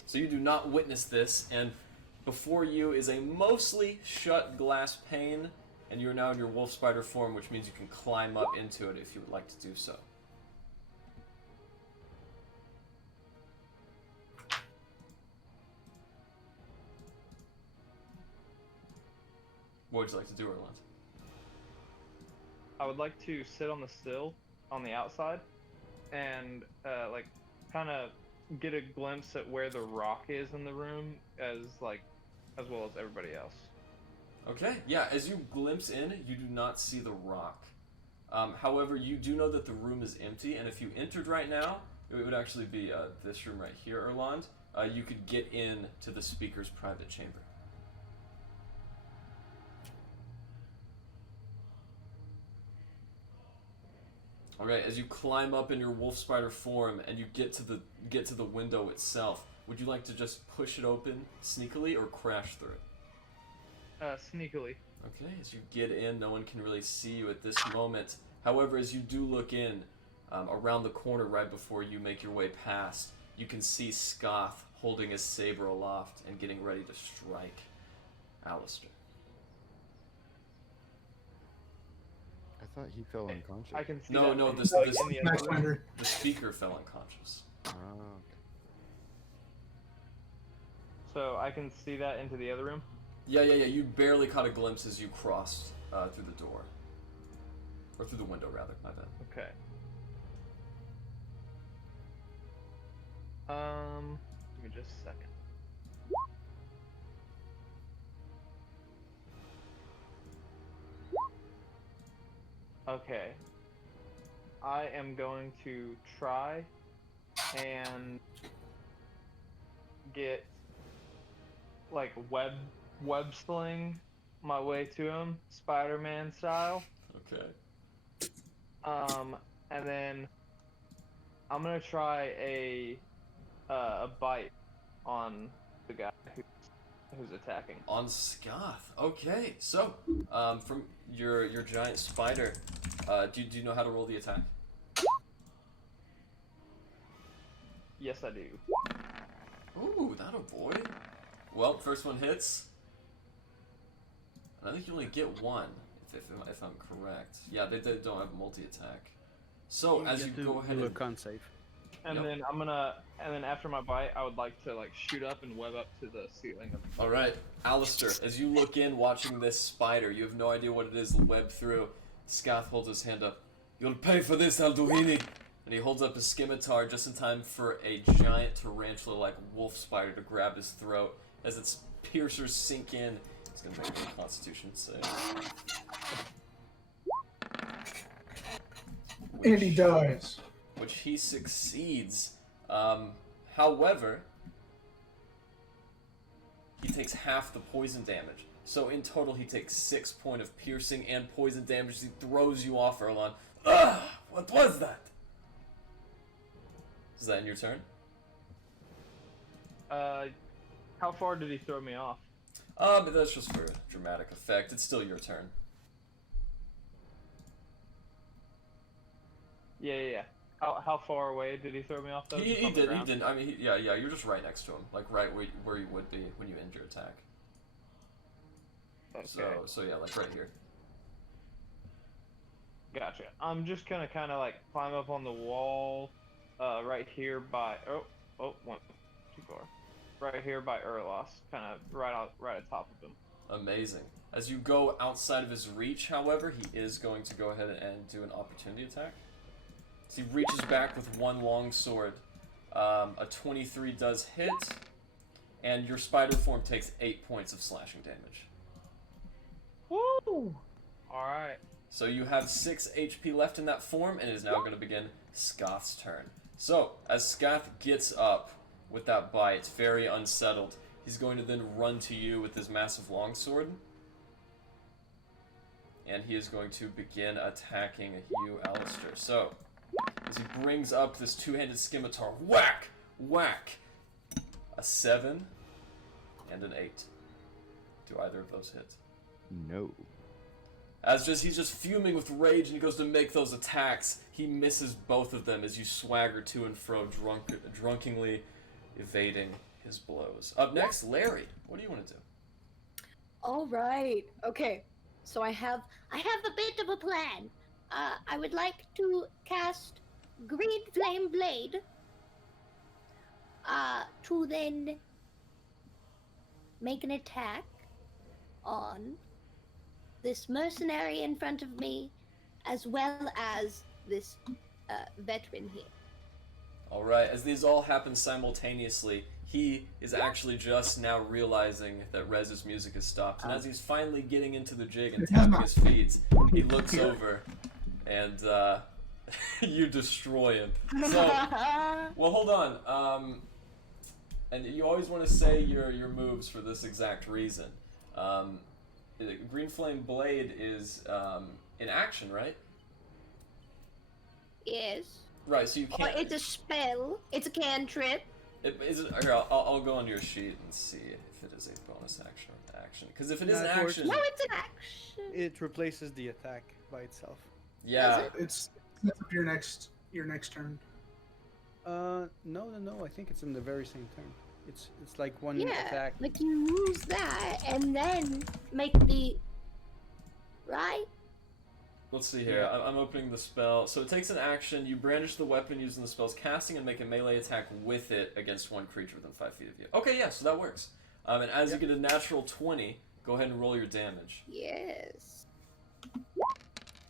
So you do not witness this, and before you is a mostly shut glass pane, and you're now in your wolf spider form, which means you can climb up into it if you would like to do so. What would you like to do, Erland? I would like to sit on the sill on the outside and like kind of get a glimpse at where the rock is in the room as well as everybody else. Okay, yeah, as you glimpse in, you do not see the rock. However, you do know that the room is empty, and if you entered right now, it would actually be this room right here, Erland. You could get in to the Speaker's private chamber. Okay, as you climb up in your wolf spider form and you get to the window itself, would you like to just push it open sneakily or crash through it? Sneakily. Okay, as you get in, no one can really see you at this moment. However, as you do look in, around the corner right before you make your way past, you can see Scoth holding his saber aloft and getting ready to strike Alistair. I thought he fell unconscious. I can see No, that no, from this in the Next other room. finder. the Speaker fell unconscious. Oh, okay. So I can see that into the other room. Yeah. You barely caught a glimpse as you crossed through the door. Or through the window, rather. My bad. Okay. Give me just a second. Okay. I am going to try and get like web sling my way to him, Spider-Man style. Okay. And then I'm gonna try a bite on the guy who's attacking. On Scoth. Okay. So, from your giant spider, do you know how to roll the attack? Yes, I do. Ooh, that'll boy. Well, first one hits. And I think you only get one, if I'm correct. Yeah, they don't have multi-attack. So, as you go ahead do a and... con save. And Yep. then after my bite, I would like to shoot up and web up to the ceiling of the Alright, Alistair, as you look in watching this spider, you have no idea what it is web through. Scoth holds his hand up. You'll pay for this, Alduhini! And he holds up his scimitar just in time for a giant tarantula-like wolf spider to grab his throat. As its piercers sink in, it's gonna make a constitution save. And he dies. Which he succeeds. However, he takes half the poison damage. So in total, he takes 6 points of piercing and poison damage. He throws you off, Erlan. Ugh! What was that? Is that in your turn? How far did he throw me off? But that's just for dramatic effect. It's still your turn. Yeah. How far away did he throw me off though? He Just on the did. ground? I mean, yeah. You're just right next to him, like right where you would be when you end your attack. Okay. So yeah, like right here. Gotcha. I'm just gonna kind of climb up on the wall, right here by one too far. Right here by Erlos, kind of right atop of him. Amazing. As you go outside of his reach, however, he is going to go ahead and do an opportunity attack. So he reaches back with one long sword. A 23 does hit, and your spider form takes 8 points of slashing damage. Woo! All right. So you have 6 HP left in that form, and it is now going to begin Scoth's turn. So, as Scoth gets up with that bite, very unsettled, he's going to then run to you with his massive longsword. And he is going to begin attacking you, Alistair. So, as he brings up this two-handed scimitar, whack! Whack! A 7 and an 8. Do either of those hit? No. He's just fuming with rage and he goes to make those attacks, he misses both of them as you swagger to and fro, drunkenly evading his blows. Up next, Larry. What do you want to do? All right. Okay. So I have a bit of a plan. I would like to cast Green Flame Blade. To then make an attack on this mercenary in front of me, as well as this veteran here. All right, as these all happen simultaneously, he is actually just now realizing that Rez's music has stopped. And as he's finally getting into the jig and tapping his feet, he looks over and you destroy him. So, well, hold on. And you always want to say your moves for this exact reason. Green Flame Blade is in action, right? Yes. Right, so you Or can't... it's a spell. It's a cantrip. Here, I'll go on your sheet and see if it is a bonus action or action. Because if it is an That works. action... No, it's an action. It replaces the attack by itself. Yeah. It's your next turn. No. I think it's in the very same turn. It's like one Yeah, attack. like you use that and then make the... Right? Let's see here. I'm opening the spell. So it takes an action. You brandish the weapon using the spell's casting and make a melee attack with it against one creature within 5 feet of you. Okay, yeah, so that works. And as you get a natural 20, go ahead and roll your damage. Yes.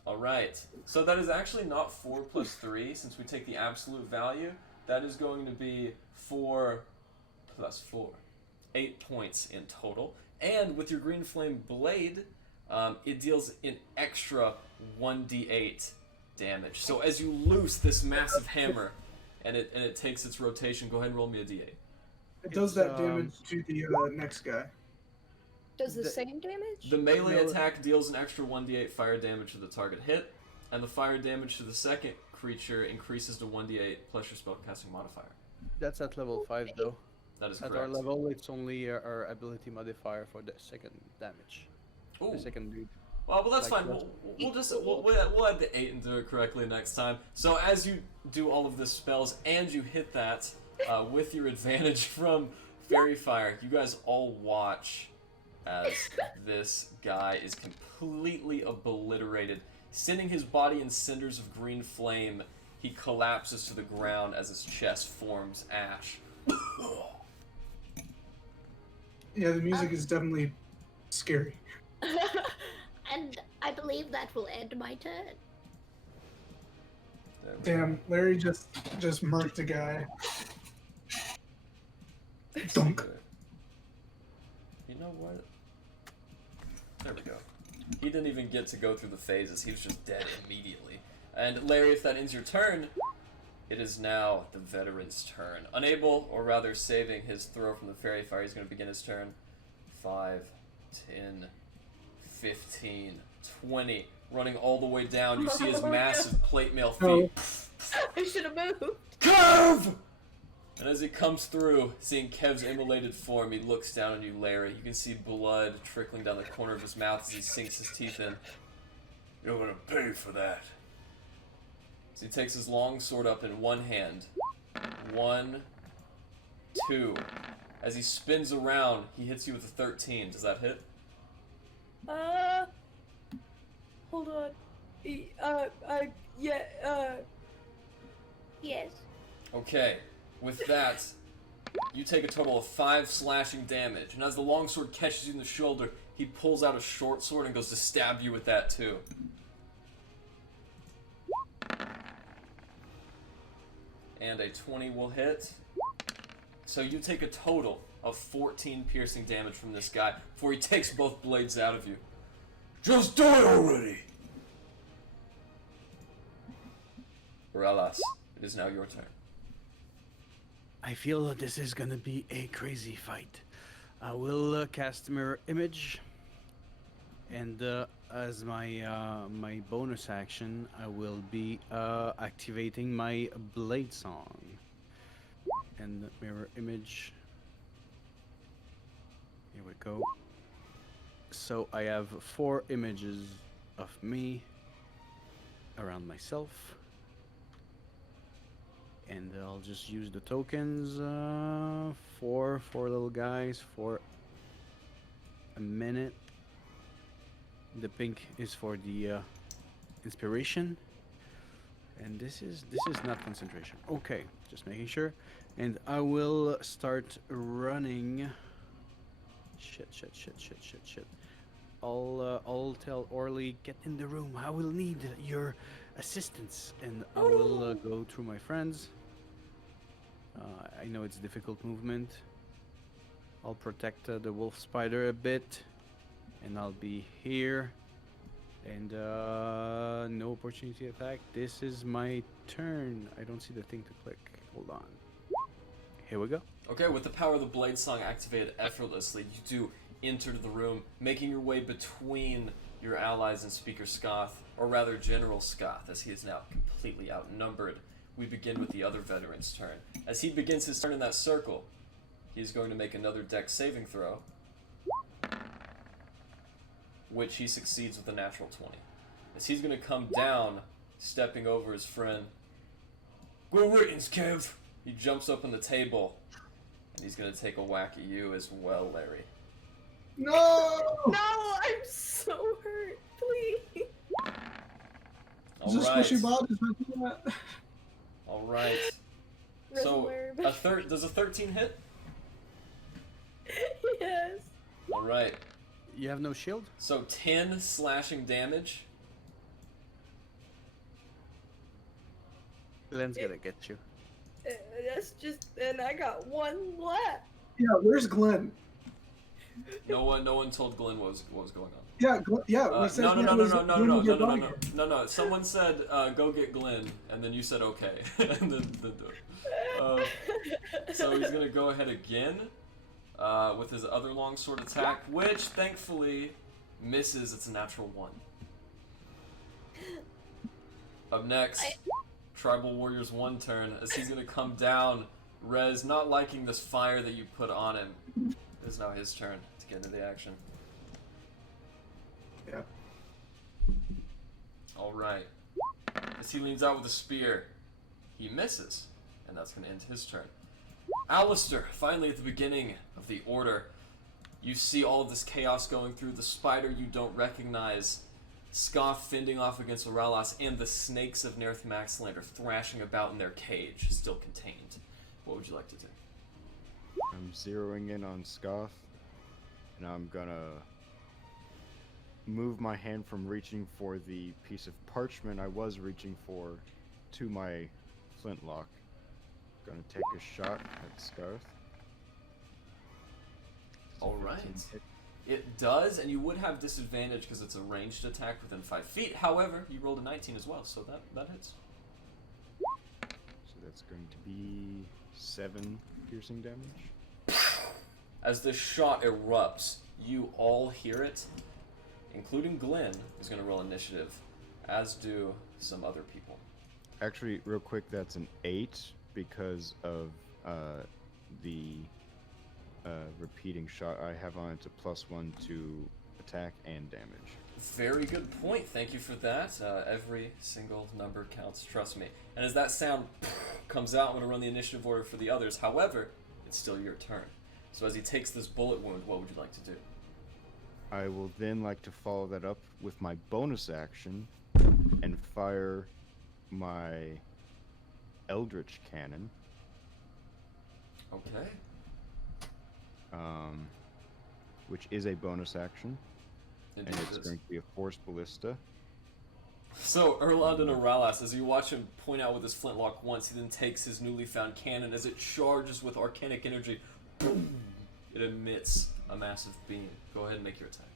Alright. So that is actually not 4 plus 3, since we take the absolute value. That is going to be 4 plus 4. 8 points in total. And with your Green Flame Blade, it deals an extra 1d8 damage. So as you loose this massive hammer, and it takes its rotation, go ahead and roll me a d8. It does that damage to the next guy. Does the same damage? The melee attack deals an extra 1d8 fire damage to the target hit, and the fire damage to the second creature increases to 1d8 plus your spellcasting modifier. That's at level 5 though. That is At correct. our level, it's only our ability modifier for the second damage. Ooh. The second dude. Well, that's Like fine. We'll add the 8 and do it correctly next time. So as you do all of the spells and you hit that with your advantage from Fairy Fire, you guys all watch as this guy is completely obliterated, sending his body in cinders of green flame. He collapses to the ground as his chest forms ash. Yeah, the music is definitely scary. And I believe that will end my turn. Damn, Larry just murked a guy. Dunk. You know what? There we go. He didn't even get to go through the phases. He was just dead immediately. And Larry, if that ends your turn, it is now the veteran's turn. Unable, or rather saving his throw from the Fairy Fire, he's going to begin his turn. 5, 10, 15, 20. Running all the way down, you see his massive plate mail feet. I should have moved. Kev! And as he comes through, seeing Kev's immolated form, he looks down on you, Larry. You can see blood trickling down the corner of his mouth as he sinks his teeth in. You're gonna pay for that. So he takes his long sword up in one hand. 1, 2. As he spins around, he hits you with a 13. Does that hit? Hold on. Yes. Okay. With that, you take a total of 5 slashing damage. And as the longsword catches you in the shoulder, he pulls out a short sword and goes to stab you with that too. And a 20 will hit. So you take a total of 14 piercing damage from this guy before he takes both blades out of you. Just die already! Relas, it is now your turn. I feel that this is gonna be a crazy fight. I will cast Mirror Image, and as my bonus action, I will be activating my Blade Song. And Mirror Image. Here we go. So I have 4 images of me around myself. And I'll just use the tokens, 4 little guys for a minute. The pink is for the inspiration, and this is not concentration. Okay, just making sure. And I will start running. Shit. I'll tell Orly, get in the room. I will need your assistance, and I will go through my friends. I know it's difficult movement. I'll protect the wolf spider a bit, and I'll be here. And no opportunity attack. This is my turn. I don't see the thing to click. Hold on. Here we go. Okay, with the power of the Blade Song activated effortlessly, you do enter the room, making your way between your allies and Speaker Scoth, or rather General Scoth, as he is now completely outnumbered. We begin with the other veteran's turn. As he begins his turn in that circle, he's going to make another dex saving throw, which he succeeds with a natural 20. As he's going to come down, stepping over his friend. Good riddance, Kev! He jumps up on the table, and he's going to take a whack at you as well, Larry. No! No, I'm so hurt. Please. Is this squishy bot? Is that? All right. So, does a 13 hit? Yes. All right. You have no shield? So 10 slashing damage. Glenn's gonna get you. That's just, and I got one left. Yeah, where's Glenn? No one told Glenn what was going on. Yeah, we said No. Someone said go get Glenn, and then you said okay, and then do it. So he's gonna go ahead again with his other longsword attack, which thankfully misses. It's a natural 1. Up next, Tribal Warrior's 1 turn, as he's gonna come down. Rez, not liking this fire that you put on him, it is now his turn to get into the action. Yeah. Alright. As he leans out with a spear, he misses, and that's going to end his turn. Alistair, finally at the beginning of the order, you see all of this chaos going through, the spider you don't recognize, Scoff fending off against Oralas, and the snakes of Naerth Maxilandar thrashing about in their cage, still contained. What would you like to do? I'm zeroing in on Scoff, and I'm gonna move my hand from reaching for the piece of parchment I was reaching for to my flintlock. Gonna take a shot at Scarth. Alright. It does, and you would have disadvantage because it's a ranged attack within 5 feet. However, you rolled a 19 as well, so that hits. So that's going to be 7 piercing damage. As this shot erupts, you all hear it, including Glenn, who's going to roll initiative, as do some other people. Actually, real quick, that's an 8 because of the repeating shot I have on it, a +1 to attack and damage. Very good point. Thank you for that. Every single number counts, trust me. And as that sound comes out, I'm going to run the initiative order for the others. However, it's still your turn. So as he takes this bullet wound, what would you like to do? I will then like to follow that up with my bonus action and fire my Eldritch Cannon. Okay. Which is a bonus action. Indeed And it's going to be a force ballista. So, Erland and Oralas, as you watch him point out with his flintlock once, he then takes his newly found cannon. As it charges with arcanic energy, boom, it emits a massive beam. Go ahead and make your attack.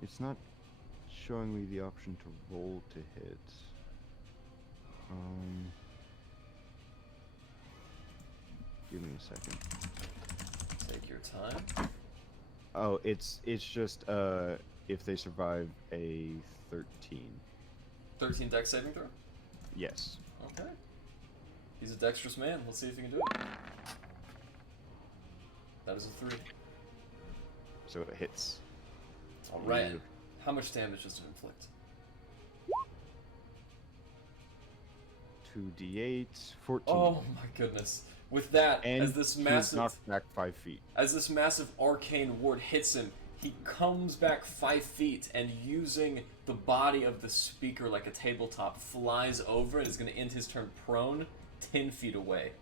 It's not showing me the option to roll to hit. Give me a second. Take your time. Oh, it's just if they survive a 13. 13 dex saving throw? Yes. Okay. He's a dexterous man. Let's see if he can do it. That is a 3. So it hits. Alright. How much damage does it inflict? 2d8, 14. Oh my goodness. With that, and as this he's massive knocked back 5 feet. As this massive arcane ward hits him, he comes back 5 feet and, using the body of the speaker like a tabletop, flies over and is going to end his turn prone 10 feet away.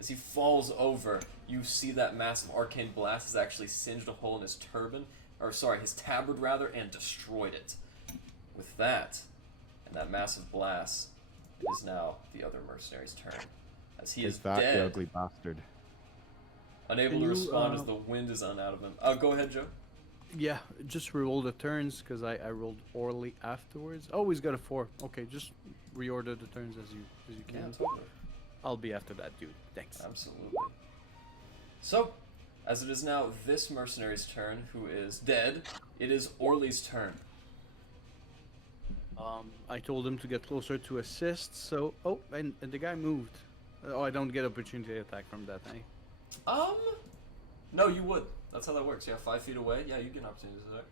As he falls over, you see that massive arcane blast has actually singed a hole in his turban, or sorry, his tabard rather, and destroyed it. With that, and that massive blast, it is now the other mercenary's turn. As he is that dead, the ugly bastard. unable Can to you, respond as the wind is on out of him. Go ahead, Joe. Yeah, just reroll the turns because I rolled orally afterwards. Oh, he's got a 4. Okay, just reorder the turns as you Yeah, can. totally. I'll be after that dude. Thanks. Absolutely. So, as it is now this mercenary's turn, who is dead, it is Orly's turn. I told him to get closer to assist, so... Oh, and the guy moved. Oh, I don't get opportunity attack from that, eh? No, you would. That's how that works. Yeah, 5 feet away. Yeah, you get an opportunity to attack.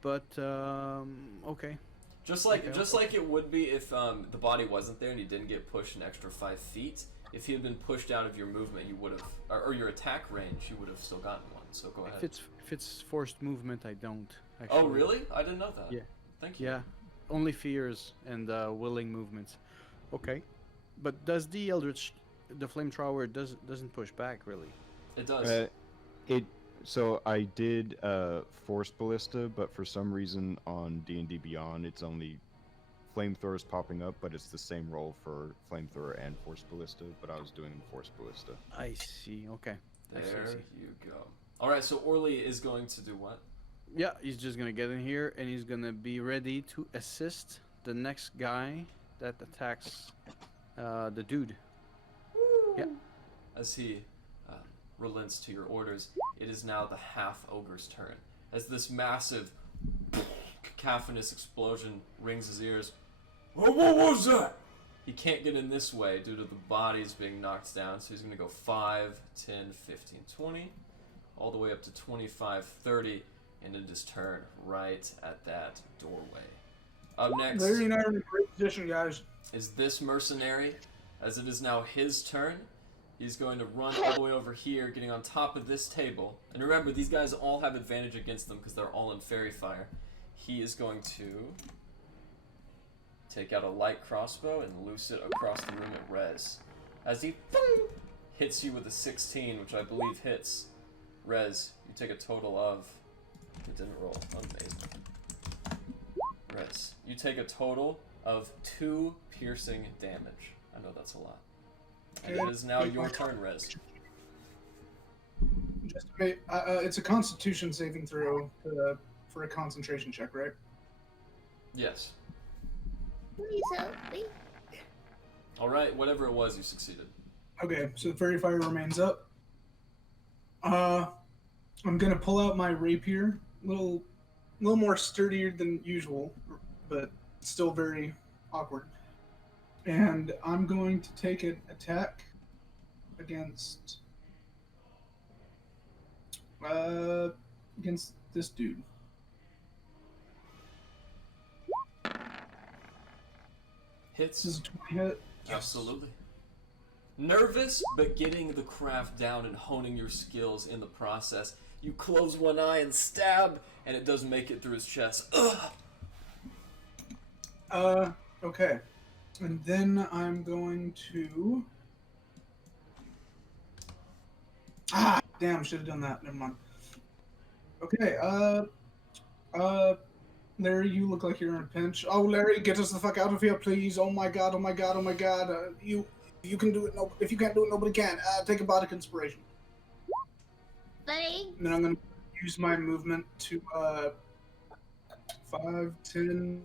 But, okay. Just like it would be if the body wasn't there and you didn't get pushed an extra 5 feet. If he had been pushed out of your movement, you would have, or your attack range, you would have still gotten one. So go ahead. If it's forced movement, I don't. Actually. Oh, really? I didn't know that. Yeah. Thank you. Yeah, only fears and willing movements. Okay, but does the flamethrower doesn't push back really? It does. So I did Force Ballista, but for some reason on D&D Beyond, it's only flamethrowers popping up, but it's the same roll for flamethrower and Force Ballista. But I was doing Force Ballista. I see. Okay. There you go. All right. So Orly is going to do what? Yeah, he's just gonna get in here and he's gonna be ready to assist the next guy that attacks the dude. Yeah. As he relents to your orders, it is now the half ogre's turn. As this massive cacophonous explosion rings his ears. What was that? He can't get in this way due to the bodies being knocked down, so he's going to go 5, 10, 15, 20, all the way up to 25, 30, and end his turn right at that doorway. Up next Larry and I are in a great position, guys. is this mercenary. As it is now his turn, he's going to run all the way over here, getting on top of this table. And remember, these guys all have advantage against them because they're all in fairy fire. He is going to take out a light crossbow and loose it across the room at Rez. As he hits you with a 16, which I believe hits. Rez, you take a total of... It didn't roll. Amazing. Rez, you take a total of 2 piercing damage. I know that's a lot. And it is now your turn, Rez. Just it's a Constitution saving throw for a concentration check, right? Yes. Please help me. Alright, whatever it was, you succeeded. Okay, so the fairy fire remains up. I'm gonna pull out my rapier, a little more sturdier than usual, but still very awkward. And I'm going to take an attack against this dude. Hits. This is a 20 hit. Absolutely. Nervous, but getting the craft down and honing your skills in the process. You close one eye and stab, and it does make it through his chest. Ugh! Okay. And then I'm going to... Ah, damn, should have done that. Never mind. Okay, Larry, you look like you're in a pinch. Oh, Larry, get us the fuck out of here, please. Oh my god, oh my god, oh my god. You can do it. No, if you can't do it, nobody can. Take a bardic inspiration. Buddy. And then I'm going to use my movement to 5, 10,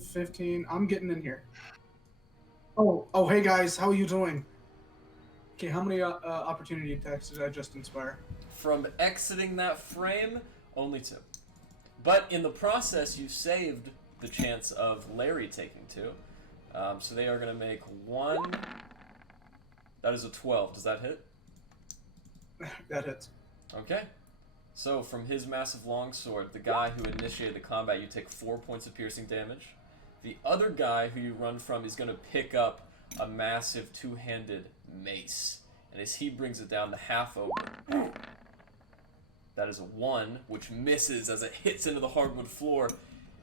15. I'm getting in here. Oh, hey guys, how are you doing? Okay, how many opportunity attacks did I just inspire? From exiting that frame, only 2. But in the process, you saved the chance of Larry taking 2. So they are going to make 1. That is a 12. Does that hit? That hits. Okay. So from his massive longsword, the guy who initiated the combat, you take 4 points of piercing damage. The other guy who you run from is going to pick up a massive 2-handed mace. And as he brings it down to half ogre, that is a 1, which misses as it hits into the hardwood floor.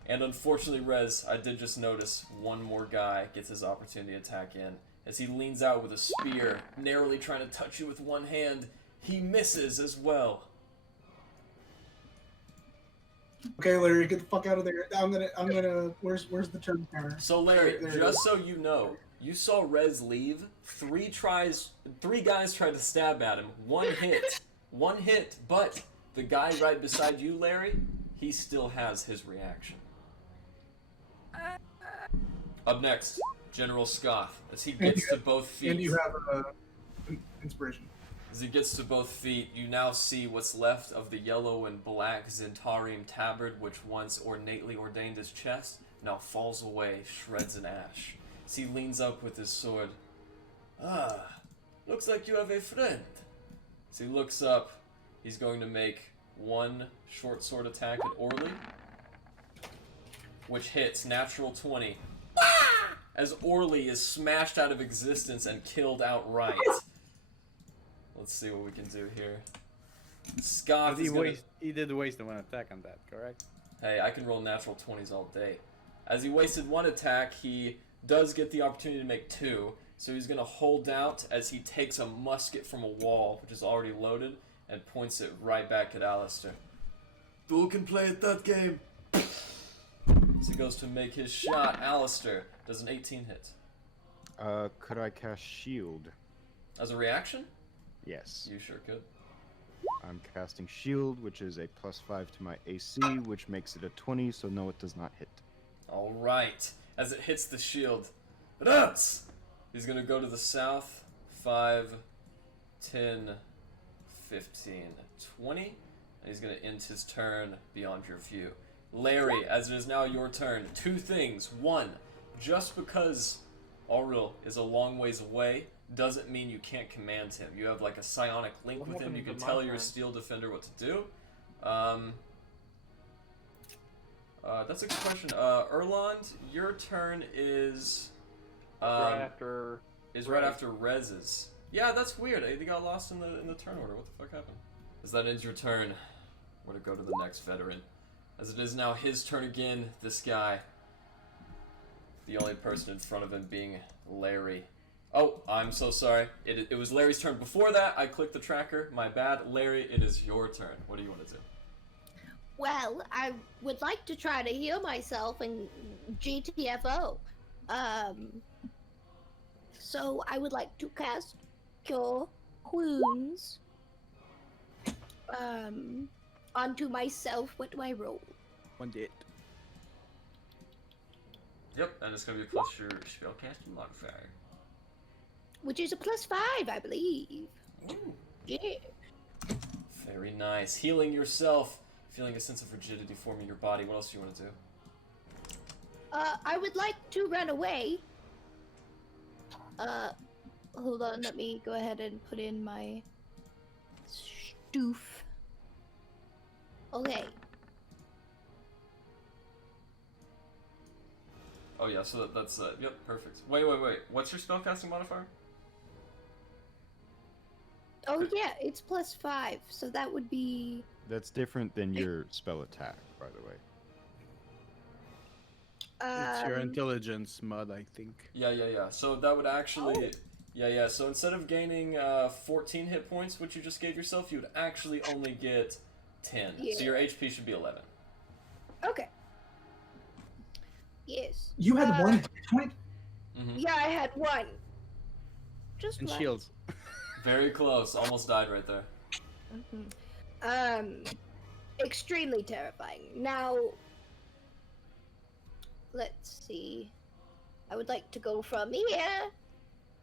And unfortunately, Rez, I did just notice one more guy gets his opportunity attack in. As he leans out with a spear, narrowly trying to touch you with one hand, he misses as well. Okay, Larry, get the fuck out of there. I'm gonna. Where's the turn counter? So Larry, There it just is. so you know, you saw Rez leave. Three guys tried to stab at him. One hit, but the guy right beside you, Larry, he still has his reaction. Up next, General Scoth, as he gets to both feet. And you have inspiration. As he gets to both feet, you now see what's left of the yellow and black Zentarium tabard, which once ornately ordained his chest, now falls away, shreds and ash. As he leans up with his sword. Ah, looks like you have a friend. As he looks up, he's going to make one short sword attack at Orly, which hits, natural 20. As Orly is smashed out of existence and killed outright. Let's see what we can do here. Scott is gonna... He did waste one attack on that, correct? Hey, I can roll natural 20s all day. As he wasted one attack, he does get the opportunity to make two. So he's going to hold out as he takes a musket from a wall, which is already loaded, and points it right back at Alistair. Who can play at that game? As he goes to make his shot, Alistair does an 18 hit. Could I cast shield? As a reaction? Yes. You sure could. I'm casting shield, which is a +5 to my AC, which makes it a 20, so no, it does not hit. Alright. As it hits the shield, Rats! He's gonna go to the south. 5, 10, 15, 20. And he's gonna end his turn beyond your view. Larry, as it is now your turn, two things. One, just because Auril is a long ways away, doesn't mean you can't command him. You have like a psionic link What with him. happened You to can my tell your turn? steel defender what to do. That's a good question. Erland, your turn is right after. right after Rez's. Yeah, that's weird. They got lost in the turn order. What the fuck happened? As that ends your turn, we're gonna go to the next veteran. As it is now his turn again. This guy, the only person in front of him being Larry. Oh, I'm so sorry. It was Larry's turn before that. I clicked the tracker. My bad. Larry, it is your turn. What do you want to do? Well, I would like to try to heal myself in GTFO. So I would like to cast Cure Wounds onto myself. What do I roll? One did. Yep, and it's gonna be plus your spellcasting modifier. Which is a +5, I believe. Ooh. Yeah. Very nice. Healing yourself, feeling a sense of rigidity forming your body. What else do you want to do? I would like to run away. Hold on, let me go ahead and put in my stoof. Okay. Oh yeah, so that's yep, perfect. Wait. What's your spellcasting modifier? Oh yeah, it's +5, so that would be... That's different than your spell attack, by the way. It's your intelligence mod, I think. Yeah. So that would actually... Yeah. So instead of gaining 14 hit points, which you just gave yourself, you would actually only get 10. Yeah. So your HP should be 11. Okay. Yes. You had one hit point? Mm-hmm. Yeah, I had one. Just And one. shields. Very close. Almost died right there. Extremely terrifying. Now, let's see. I would like to go from here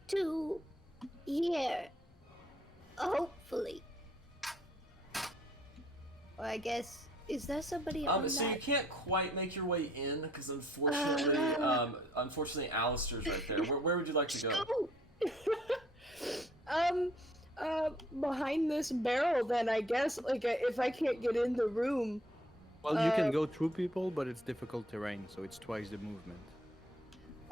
to here. Hopefully. Or I guess, is there somebody on So that? you can't quite make your way in because unfortunately, Alistair's right there. Where would you like to go? Behind this barrel, then I guess. Like, if I can't get in the room. Well, you can go through people, but it's difficult terrain, so it's twice the movement.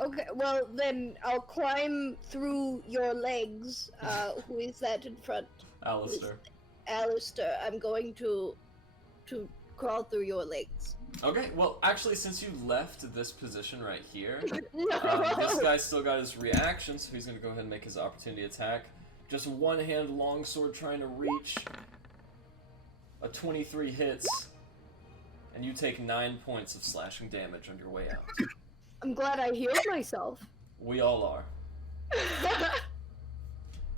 Okay, well then I'll climb through your legs. Who is that in front? Alistair. Alistair. I'm going to crawl through your legs. Okay, well, actually, since you left this position right here, No. this guy still got his reaction, so he's going to go ahead and make his opportunity attack. Just a one-hand longsword trying to reach. A 23 hits. and you take 9 points of slashing damage on your way out. I'm glad I healed myself. We all are.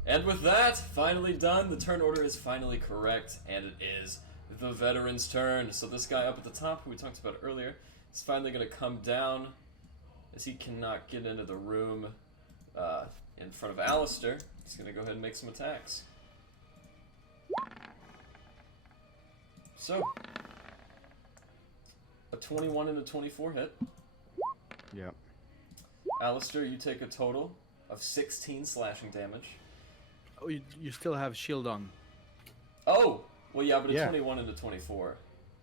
And with that, finally done, the turn order is finally correct, and it is the veteran's turn. So this guy up at the top, who we talked about earlier, is finally going to come down, as he cannot get into the room in front of Alistair. He's going to go ahead and make some attacks. So, a 21 and a 24 hit. Yep. Alistair, you take a total of 16 slashing damage. Oh, you still have shield on. Oh! Well, yeah, but a Yeah. 21 and a 24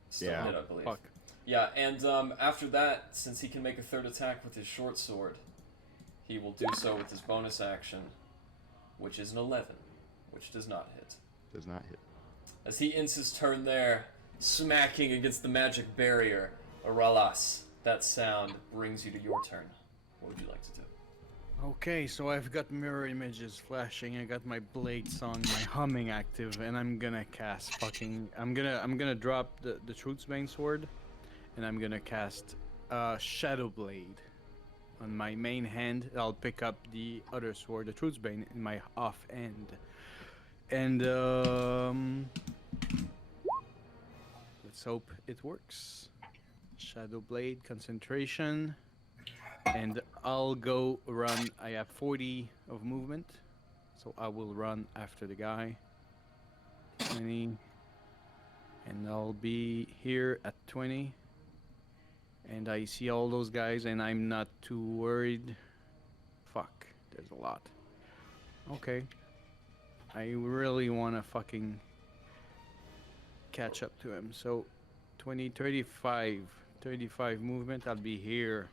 still Yeah. hit, I believe. Fuck. Yeah, and after that, since he can make a third attack with his short sword, he will do so with his bonus action, which is an 11, which does not hit. Does not hit. As he ends his turn there, smacking against the magic barrier, Aralas, that sound brings you to your turn. What would you like to do? Okay, so I've got mirror images flashing. I got my blades on, my humming active, and I'm gonna cast fucking. I'm gonna drop the Truthsbane sword, and I'm gonna cast Shadow Blade on my main hand. I'll pick up the other sword, the Truthsbane, in my off end, and let's hope it works. Shadow Blade, concentration. And I'll go run. I have 40 of movement, so I will run after the guy. 20. And I'll be here at 20. And I see all those guys, and I'm not too worried. Fuck, there's a lot. Okay. I really want to fucking catch up to him. So 20, 35 movement. I'll be here.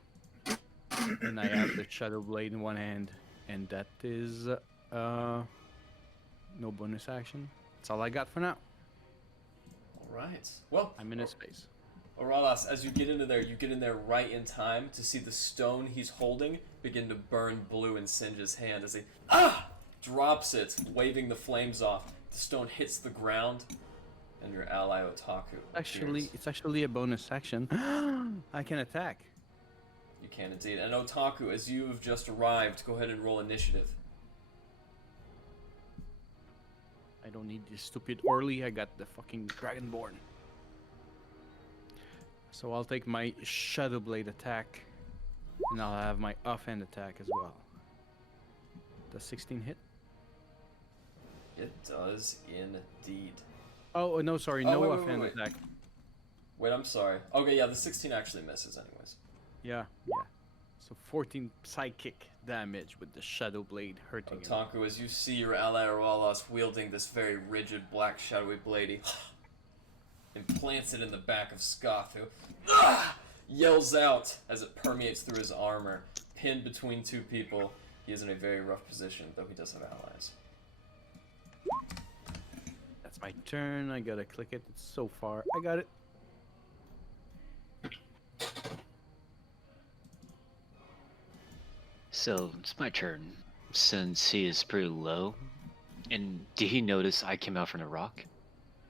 And I have the Shadow Blade in one hand, and that is no bonus action. That's all I got for now. Alright. Well, I'm in his face. Aralas, as you get into there, you get in there right in time to see the stone he's holding begin to burn blue and singe his hand as he drops it, waving the flames off. The stone hits the ground, and your ally Otaku appears. It's actually a bonus action. I can attack. You can indeed. And Otaku, as you have just arrived, go ahead and roll initiative. I don't need this stupid Orly. I got the fucking Dragonborn. So I'll take my Shadow Blade attack, and I'll have my offhand attack as well. Does 16 hit? It does indeed. Oh, no, sorry. Oh, No wait, offhand wait. attack. Wait, I'm sorry. Okay, yeah, the 16 actually misses anyways. Yeah. So 14 psychic damage with the Shadow Blade hurting him. Otaku, as you see your ally Aralas wielding this very rigid black shadowy blade, he implants it in the back of Scoth, who yells out as it permeates through his armor. Pinned between two people, he is in a very rough position, though he does have allies. That's my turn. I gotta click it. It's so far. I got it. So it's my turn. Since he is pretty low, and did he notice I came out from the rock?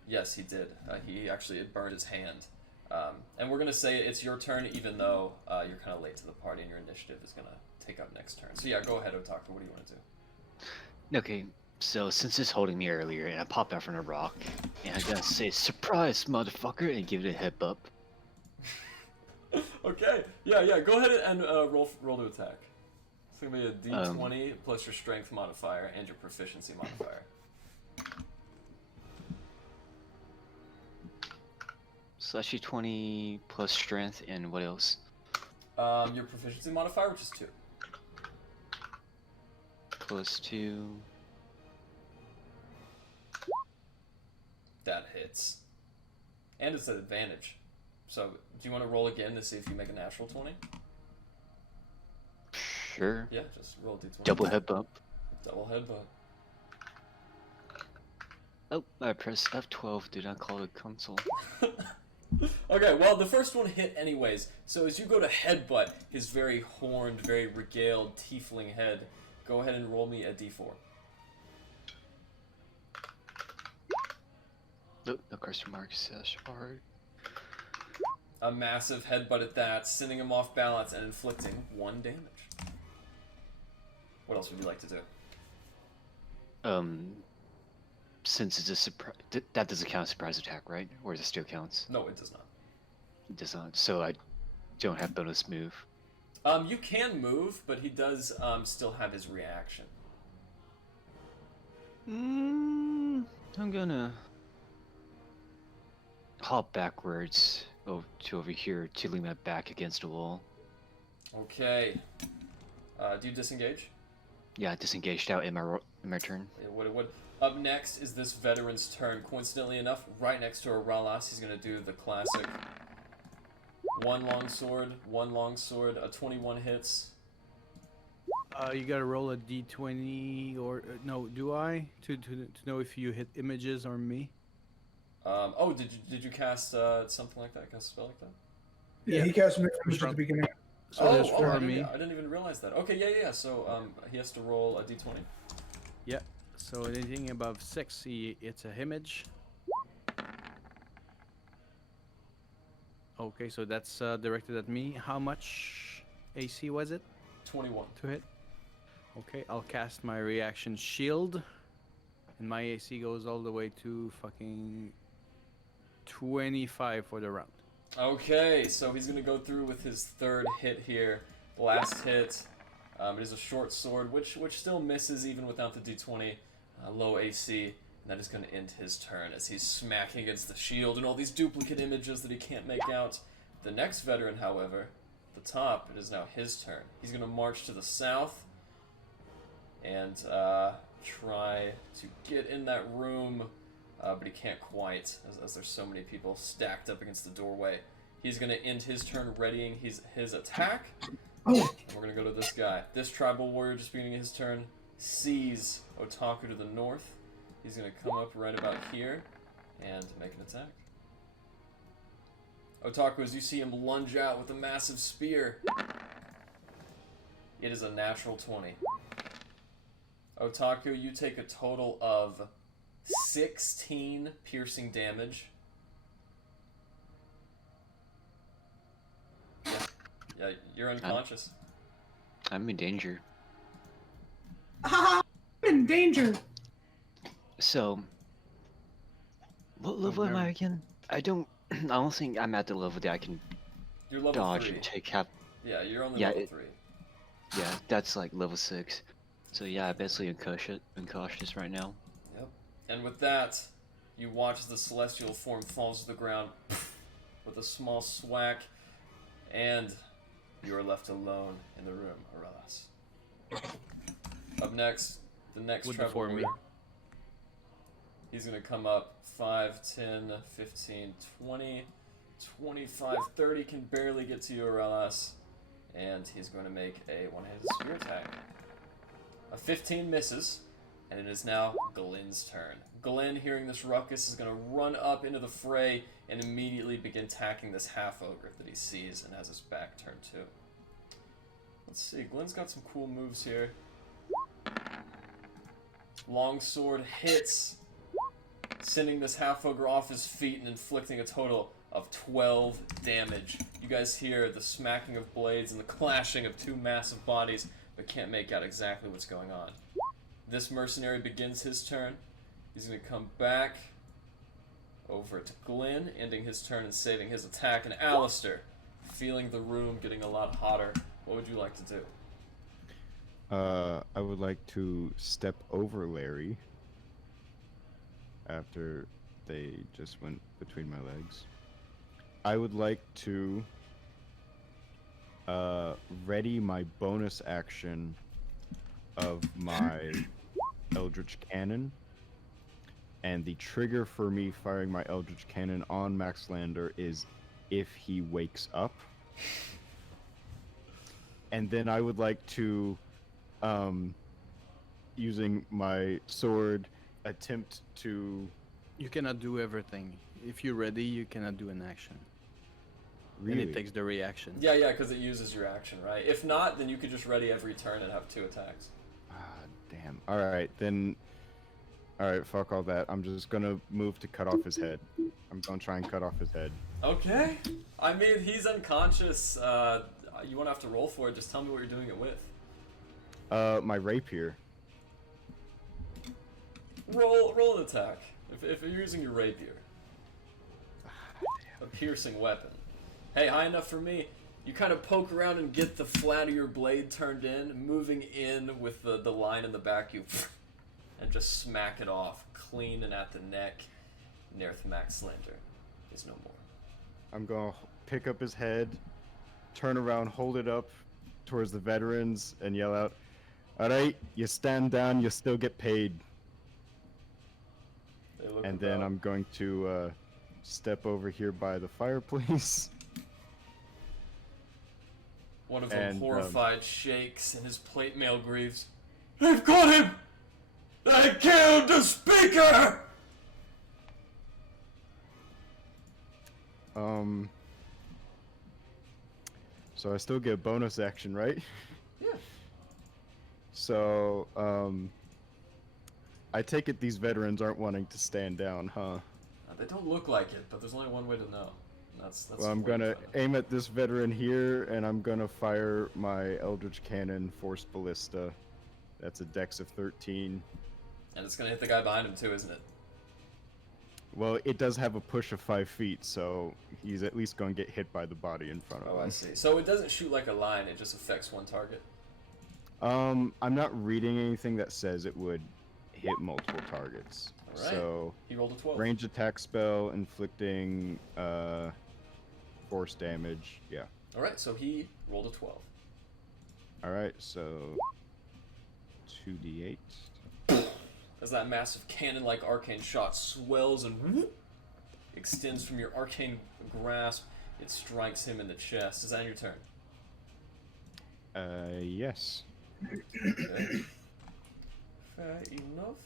Yes, he did. He actually had burned his hand. And we're going to say it's your turn, even though you're kind of late to the party and your initiative is going to take up next turn. So yeah, go ahead, Otaku. What do you want to do? Okay, so since he's holding me earlier, and I popped out from the rock, and I gotta say, surprise, motherfucker, and give it a head bump. Okay, yeah, go ahead and roll to attack. It's going to be a d20 plus your strength modifier and your proficiency modifier. So that's 20 plus strength, and what else? Your proficiency modifier, which is 2. Plus 2. That hits. And it's an advantage. So, do you want to roll again to see if you make a natural 20? Sure. Yeah, just roll a d20. Double head bump. Double headbutt. Oh, I pressed F12, did not call the console. Okay, well, the first one hit anyways. So as you go to headbutt his very horned, very regaled tiefling head, go ahead and roll me a d4. Nope, no question marks, /R. A massive headbutt at that, sending him off balance and inflicting 1 damage. What else would you like to do? Since it's a surprise, that doesn't count as a surprise attack, right? Or it still counts? No, it does not. It does not. So I don't have bonus move. You can move, but he does still have his reaction. I'm gonna hop backwards over here to lean my back against the wall. Okay. Do you disengage? Yeah, disengaged out in my turn. It would. Up next is this veteran's turn. Coincidentally enough, right next to Aralas, he's going to do the classic one long sword, a 21 hits. You gotta roll a d20 or no? Do I to know if you hit images or me? Oh, did you cast something like that? Cast a spell like that? Yeah, he cast an image at the beginning. So there's four I on me. didn't even realize that. Okay, yeah. So he has to roll a d20. Yeah. So anything above 6, it's a image. Okay, so that's directed at me. How much AC was it 21. to hit? Okay, I'll cast my reaction shield, and my AC goes all the way to fucking 25 for the round. Okay, so he's gonna go through with his third hit here. Last hit. It is a short sword, which still misses even without the d20. Low AC, and that is going to end his turn as he's smacking against the shield and all these duplicate images that he can't make out. The next veteran, however, the top, it is now his turn. He's going to march to the south and try to get in that room, but he can't quite, as there's so many people stacked up against the doorway. He's going to end his turn readying his attack. And we're going to go to this guy. This tribal warrior, just beginning his turn, sees Otaku to the north. He's going to come up right about here and make an attack. Otaku, as you see him lunge out with a massive spear, it is a natural 20. Otaku, you take a total of 16 piercing damage. Yeah, you're unconscious. I'm in danger. I'm in danger. So, what level am I again? I don't think I'm at the level that I can You're level dodge 3. and take half. Yeah, you're only Yeah, level 3. Yeah, that's like level 6. So yeah, I'm basically uncautious right now. Yep. And with that, you watch the celestial form falls to the ground with a small swack, and you are left alone in the room, Arelas. Up next, the next With the tribal four me. warrior. He's going to come up 5, 10, 15, 20, 25, 30, can barely get to you, Arelas. And he's going to make a one-handed spear attack. A 15 misses, and it is now Glenn's turn. Glenn, hearing this ruckus, is going to run up into the fray and immediately begin attacking this half-ogre that he sees and has his back turned to. Let's see, Glenn's got some cool moves here. Longsword hits, sending this half-ogre off his feet and inflicting a total of 12 damage. You guys hear the smacking of blades and the clashing of two massive bodies, but can't make out exactly what's going on. This mercenary begins his turn. He's going to come back over to Glenn, ending his turn and saving his attack. And Alistair, feeling the room getting a lot hotter, what would you like to do? I would like to step over Larry after they just went between my legs. I would like to ready my bonus action of my Eldritch Cannon, and the trigger for me firing my Eldritch Cannon on Maxilandar is if he wakes up. And then I would like to, using my sword, attempt to... You cannot do everything. If you're ready, you cannot do an action. Really? And it takes the reaction. Yeah, because it uses your action, right? If not, then you could just ready every turn and have 2 attacks. Ah, damn. Alright, then Alright, fuck all that. I'm just gonna move to cut off his head. I'm gonna try and cut off his head. Okay. I mean, he's unconscious. You won't have to roll for it. Just tell me what you're doing it with. My rapier. Roll an attack. If you're using your rapier. A piercing weapon. Hey, high enough for me. You kind of poke around and get the flat of your blade turned in, moving in with the line in the back, you and just smack it off, clean and at the neck. Naerth Maxilandar is no more. I'm gonna pick up his head, turn around, hold it up towards the veterans, and yell out, "Alright, you stand down, you still get paid." And then I'm going to step over here by the fireplace. One of them, horrified, shakes, and his plate mail grieves. They've got him! They killed the Speaker! So I still get a bonus action, right? Yeah. So, I take it these veterans aren't wanting to stand down, huh? They don't look like it, but there's only one way to know. That's Well, I'm gonna aim at this veteran here, and I'm gonna fire my Eldritch Cannon Forced Ballista. That's a dex of 13. And it's gonna hit the guy behind him too, isn't it? Well, it does have a push of 5 feet, so he's at least gonna get hit by the body in front of him. Oh, I see. So it doesn't shoot like a line, it just affects one target? I'm not reading anything that says it would hit multiple targets. Alright. So, He rolled a 12. range attack spell, inflicting force damage. Yeah. Alright, so he rolled a 12. Alright, so 2d8. As that massive cannon-like arcane shot swells and whoop, extends from your arcane grasp, it strikes him in the chest. Is that your turn? Yes. Okay. Fair enough.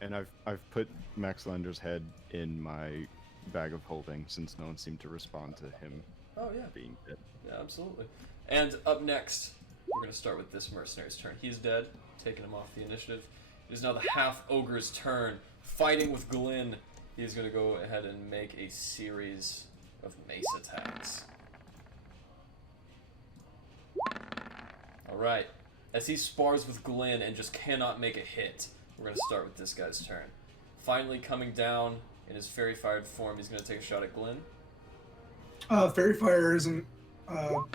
And I've put Maxilandar's head in my bag of holding since no one seemed to respond to him Oh, yeah. being dead. Yeah, absolutely. And up next, we're going to start with this mercenary's turn. He's dead, taking him off the initiative. It is now the half-ogre's turn. Fighting with Glyn, he is going to go ahead and make a series of mace attacks. Alright. As he spars with Glyn and just cannot make a hit, we're going to start with this guy's turn. Finally coming down in his fairy-fired form, he's going to take a shot at Glyn. Fairy Fire isn't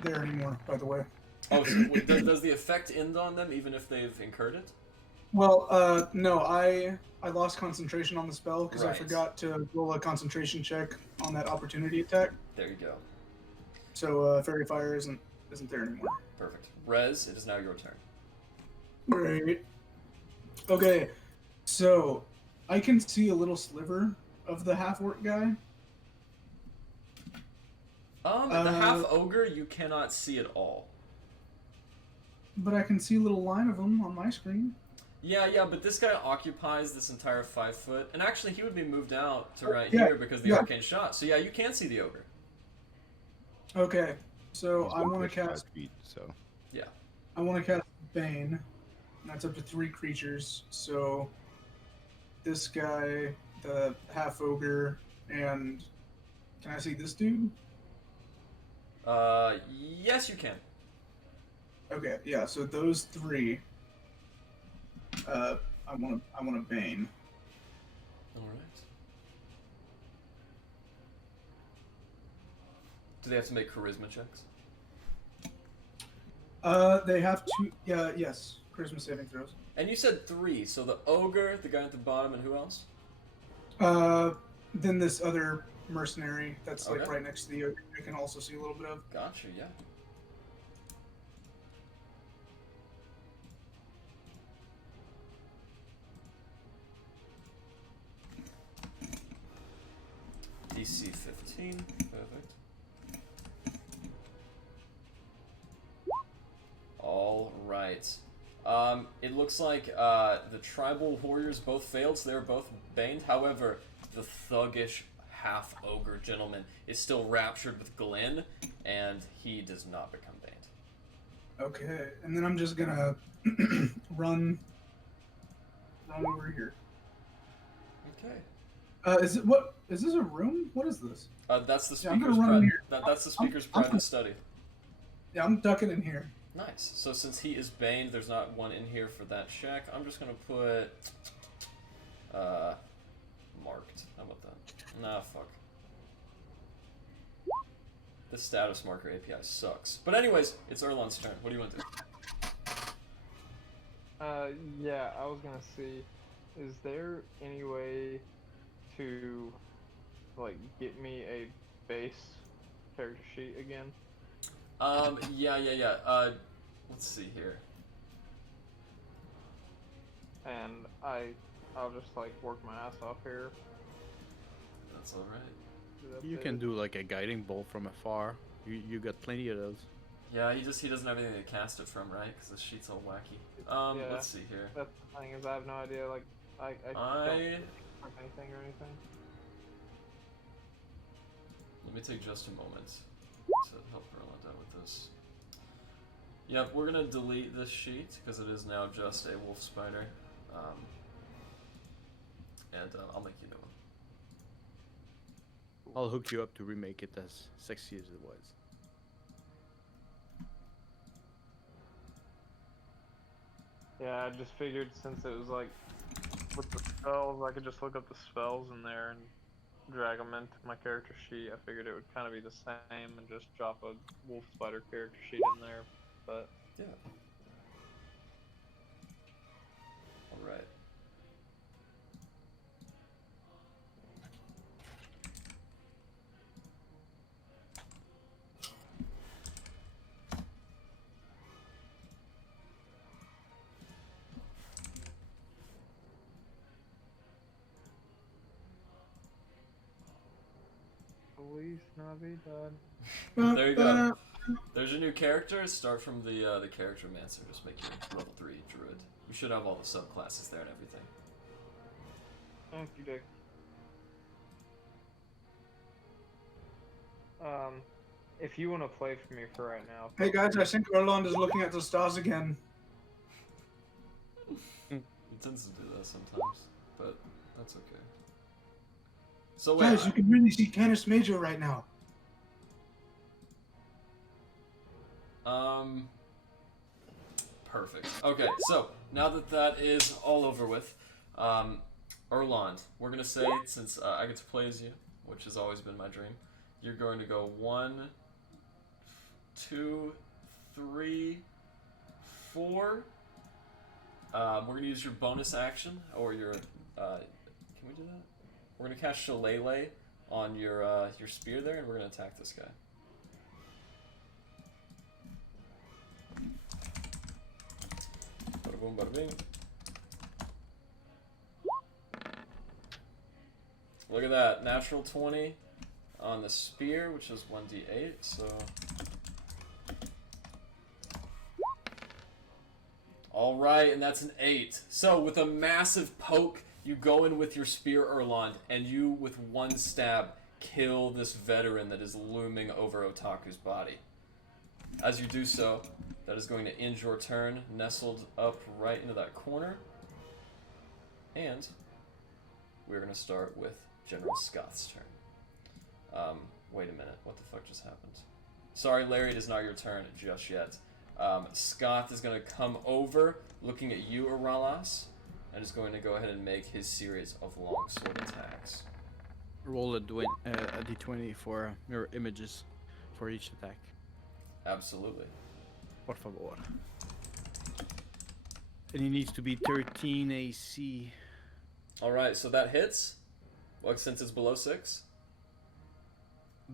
there anymore, by the way. Oh, so wait, does the effect end on them even if they've incurred it? Well, no, I lost concentration on the spell because I Right. forgot to roll a concentration check on that opportunity attack. There you go. So Fairy Fire isn't there anymore. Perfect. Rez, it is now your turn. Great. Okay, so I can see a little sliver of the half-orc guy. The half-ogre, you cannot see at all. But I can see a little line of him on my screen. Yeah, but this guy occupies this entire 5 foot, and actually he would be moved out to right Yeah, here because of the yeah. arcane shot. So yeah, you can see the ogre. Okay, so He's I been want pushed to 5 cast. feet, so Yeah. I want to cast Bane. And that's up to 3 creatures. So this guy, the half ogre, and can I see this dude? Yes, you can. Okay, yeah. So those 3. I want to Bane. All right. Do they have to make charisma checks? They have to. Yeah, yes. Charisma saving throws. And you said 3, so the ogre, the guy at the bottom, and who else? Then this other mercenary that's like Okay. right next to the ogre, I can also see a little bit of. Gotcha, yeah. DC 15, perfect. All right. It looks like the tribal warriors both failed, so they were both baned. However, the thuggish half-ogre gentleman is still raptured with Glenn, and he does not become banned. Okay, and then I'm just gonna run run over here. Okay. Is it what? Is this a room? What is this? That's the Yeah, I'm gonna speaker's run in here. that's the speaker's I'm private study. Yeah, I'm ducking in here. Nice. So since he is baned, there's not one in here for that check. I'm just gonna put marked. How about that? Nah, fuck. The status marker API sucks. But anyways, it's Erlon's turn. What do you want to do? Yeah, I was gonna see, is there any way to, like, get me a base character sheet again? Yeah. Let's see here. And I'll just, like, work my ass off here. That's alright. You can do like a guiding bolt from afar. You got plenty of those. Yeah, he doesn't have anything to cast it from, right? Because the sheet's all wacky. Yeah, Let's see here. That's the thing, is I have no idea, like, I don't have anything or anything. Let me take just a moment to help Erlon out with this. Yep, we're gonna delete this sheet because it is now just a wolf spider. And I'll make you know. I'll hook you up to remake it as sexy as it was. Yeah, I just figured since it was like with the spells, I could just look up the spells in there and drag them into my character sheet. I figured it would kind of be the same and just drop a wolf spider character sheet in there, but yeah. All right. please not be done. There you go. There's your new character. Start from the character mancer. Just make you level 3 druid. You should have all the subclasses there and everything. Thank you, Dick. If you want to play for me for right now. Hey guys, I think Erlon is looking at the stars again. He tends to do that sometimes, but that's okay. So wait, Guys, you can really see Canis Major right now. Perfect. Okay, so now that that is all over with, Erlon, we're gonna say, since I get to play as you, which has always been my dream, you're going to go 1, 2, 3, 4. We're gonna use your bonus action or your. Can we do that? We're gonna cast Shillelagh on your spear there, and we're gonna attack this guy. Bada boom, bada bing. Look at that, natural 20 on the spear, which is 1d8. So. Alright, and that's an 8. So, with a massive poke, you go in with your spear, Erlon, and you, with one stab, kill this veteran that is looming over Otaku's body. As you do so, that is going to end your turn, nestled up right into that corner. And we're going to start with General Scott's turn. Wait a minute, what the fuck just happened? Sorry, Larry, it is not your turn just yet. Scott is going to come over, looking at you, Aralas, and is going to go ahead and make his series of longsword attacks. Roll a d20 for your images for each attack. Absolutely. Por favor. And he needs to be 13 AC. Alright, so that hits. Well, since it's below 6.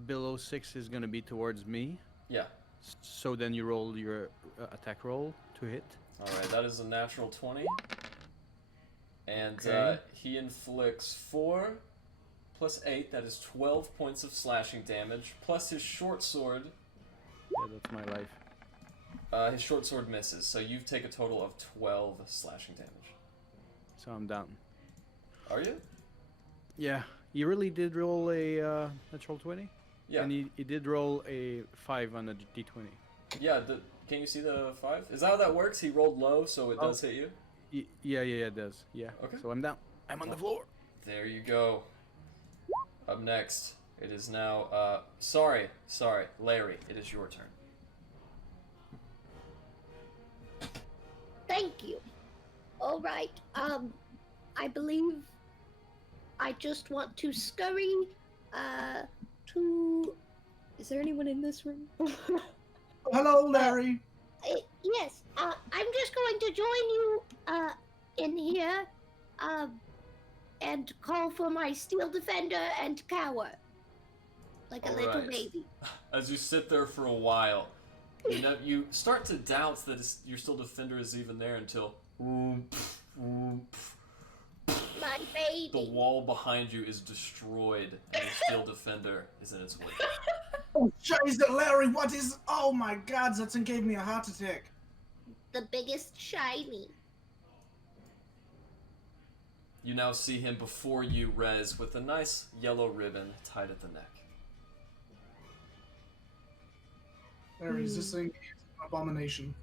Below 6 is going to be towards me. Yeah. So then you roll your attack roll to hit. Alright, that is a natural 20. And Okay. he inflicts 4 plus 8, that is 12 points of slashing damage, plus his short sword. Yeah, that's my life. His short sword misses, so you take a total of 12 slashing damage. So I'm down. Are you? Yeah, you really did roll a natural 20? Yeah. And he did roll a 5 on the d20. Yeah, can you see the 5? Is that how that works? He rolled low, so it does hit you? Yeah, it does. Yeah. Okay. So I'm down. I'm on the floor. There you go. Up next, it is now, sorry, Larry, it is your turn. Thank you. All right. I believe I just want to scurry to. Is there anyone in this room? Hello, Larry. Yes. I'm just going to join you in here and call for my steel defender and cower like a All little right. baby. As you sit there for a while, you start to doubt that your steel defender is even there until My baby. the wall behind you is destroyed and your steel defender is in its way. Oh, Scheiße, Larry, what is... Oh my god, that thing gave me a heart attack. The biggest shiny. You now see him before you, Rez, with a nice yellow ribbon tied at the neck. Larry, this thing is an abomination.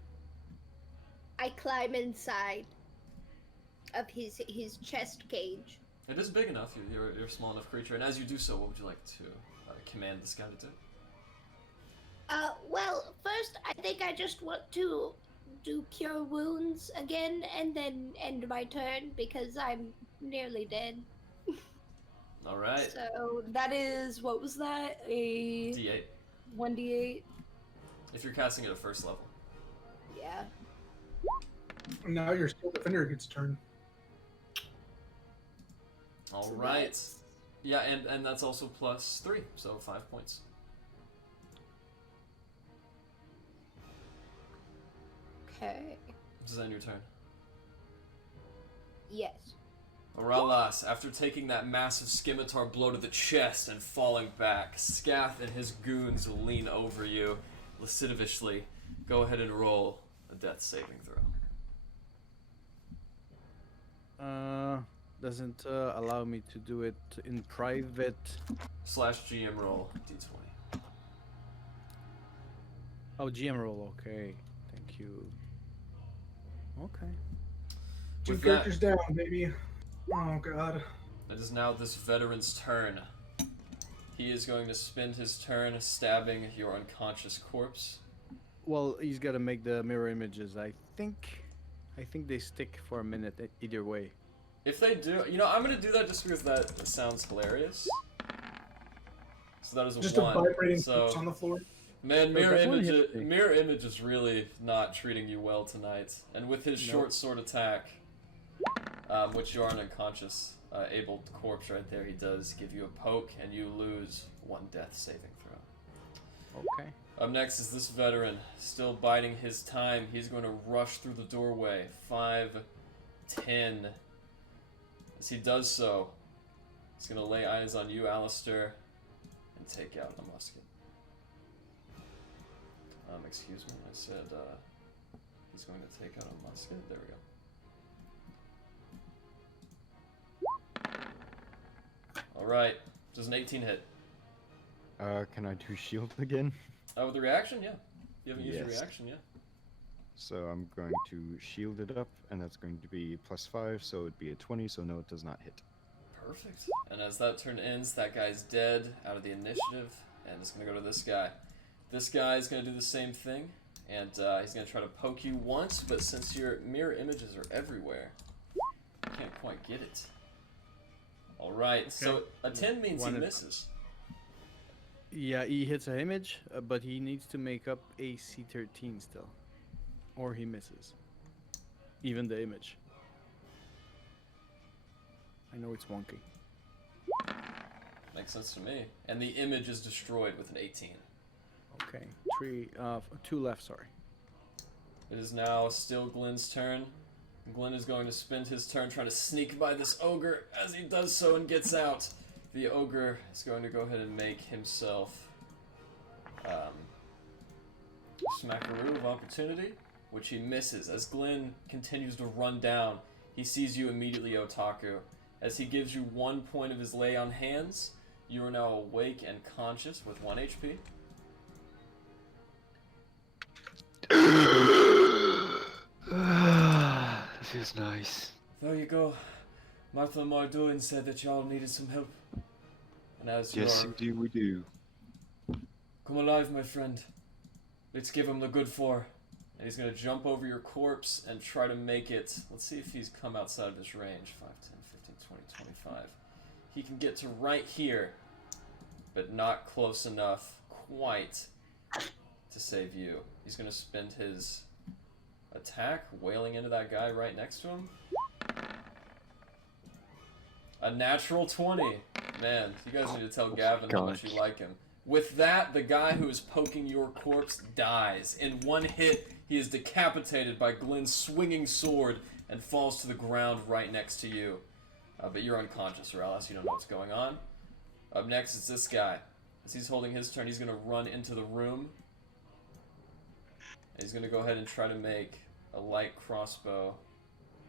I climb inside of his chest cage. It is big enough. You're a small enough creature, and as you do so, what would you like to command this guy to do? Well, first, I think I just want to do cure wounds again and then end my turn because I'm nearly dead. All right. So that is, what was that? A D8. 1d8? If you're casting it at first level. Yeah. Now your steel defender gets turned. All So right. that's- Yeah, and that's also +3, so 5 points. Okay. Does that end your turn? Yes. Oralas, after taking that massive scimitar blow to the chest and falling back, Scath and his goons lean over you lasciviously. Go ahead and roll a death saving throw. Doesn't allow me to do it in private. /GM roll d20. Oh, GM roll. Okay. Thank you. Okay. Two With characters down, baby. Oh god. It is now this veteran's turn. He is going to spend his turn stabbing your unconscious corpse. Well, he's got to make the mirror images. I think they stick for a minute either way. If they do, I'm going to do that just because that sounds hilarious. So that is a Just 1. a vibrating So, corpse on the floor. man, No, definitely hit me. Mirror Image is really not treating you well tonight. And with his No. short sword attack, which you are an unconscious, able corpse right there, he does give you a poke, and you lose 1 death saving throw. Okay. Up next is this veteran, still biding his time. He's going to rush through the doorway. 5, 10. As he does so, he's going to lay eyes on you, Alistair, and take out a musket. Excuse me, I said he's going to take out a musket. There we go. Alright, does an 18 hit? Can I do shield again? With the reaction, yeah. You haven't used your Yes. reaction yet. So I'm going to shield it up, and that's going to be +5, so it'd be a 20, so no, it does not hit. Perfect. And as that turn ends, that guy's dead out of the initiative, and it's going to go to this guy. This guy is going to do the same thing, and he's going to try to poke you once, but since your mirror images are everywhere, you can't quite get it. Alright, so a 10 means he One- misses. Yeah, he hits an image, but he needs to make up AC 13 still. Or he misses. Even the image. I know it's wonky. Makes sense to me. And the image is destroyed with an 18. Okay. 2 left, sorry. It is now still Glenn's turn. Glenn is going to spend his turn trying to sneak by this ogre. As he does so and gets out, the ogre is going to go ahead and make himself Smackaroo of Opportunity, which he misses. As Glenn continues to run down, he sees you immediately, Otaku. As he gives you 1 point of his lay on hands, you are now awake and conscious with 1 HP. feels nice. There you go. Martha Marduin said that y'all needed some help. And as Yes, you're... indeed we do. Come alive, my friend. Let's give him the good for. And he's gonna jump over your corpse and try to make it. Let's see if he's come outside of his range. 5, 10, 15, 20, 25. He can get to right here, but not close enough quite to save you. He's gonna spend his attack wailing into that guy right next to him. A natural 20. Man, you guys need to tell Gavin how much you like him. With that, the guy who is poking your corpse dies. In one hit, he is decapitated by Glenn's swinging sword and falls to the ground right next to you. But you're unconscious, or else you don't know what's going on. Up next is this guy. As he's holding his turn, he's going to run into the room. And he's going to go ahead and try to make a light crossbow.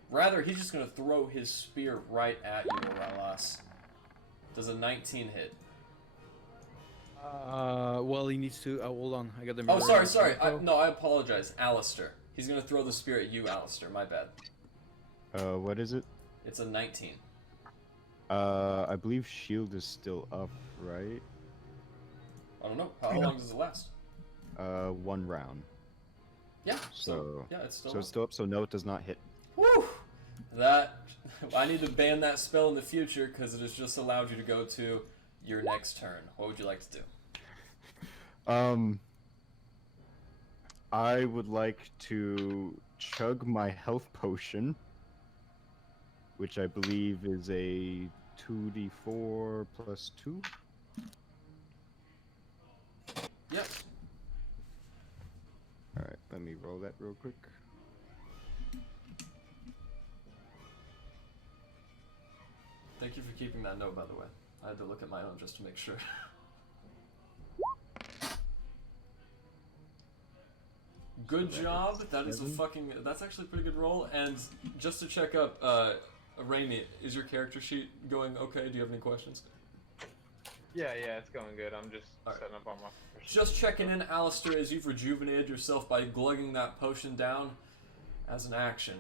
Rather, he's just going to throw his spear right at you, Oralas. Does a 19 hit? Well, he needs to. Hold on, I got the. Oh, sorry. I apologize, Alistair. He's going to throw the spear at you, Alistair. My bad. What is it? It's a 19. I believe shield is still up, right? I don't know. How long does it last? 1 round. Yeah. So yeah, it's still so up. it's still up. So no, it does not hit. Whew! That... I need to ban that spell in the future because it has just allowed you to go to your next turn. What would you like to do? I would like to chug my health potion, which I believe is a 2d4 plus 2. Yes. Alright, let me roll that real quick. Thank you for keeping that note, by the way. I had to look at my own just to make sure. Good job. That is a fucking... That's actually a pretty good roll. And just to check up, Raimi, is your character sheet going okay? Do you have any questions? Yeah, it's going good. I'm just setting up on my... Just checking in, Alistair, as you've rejuvenated yourself by glugging that potion down as an action.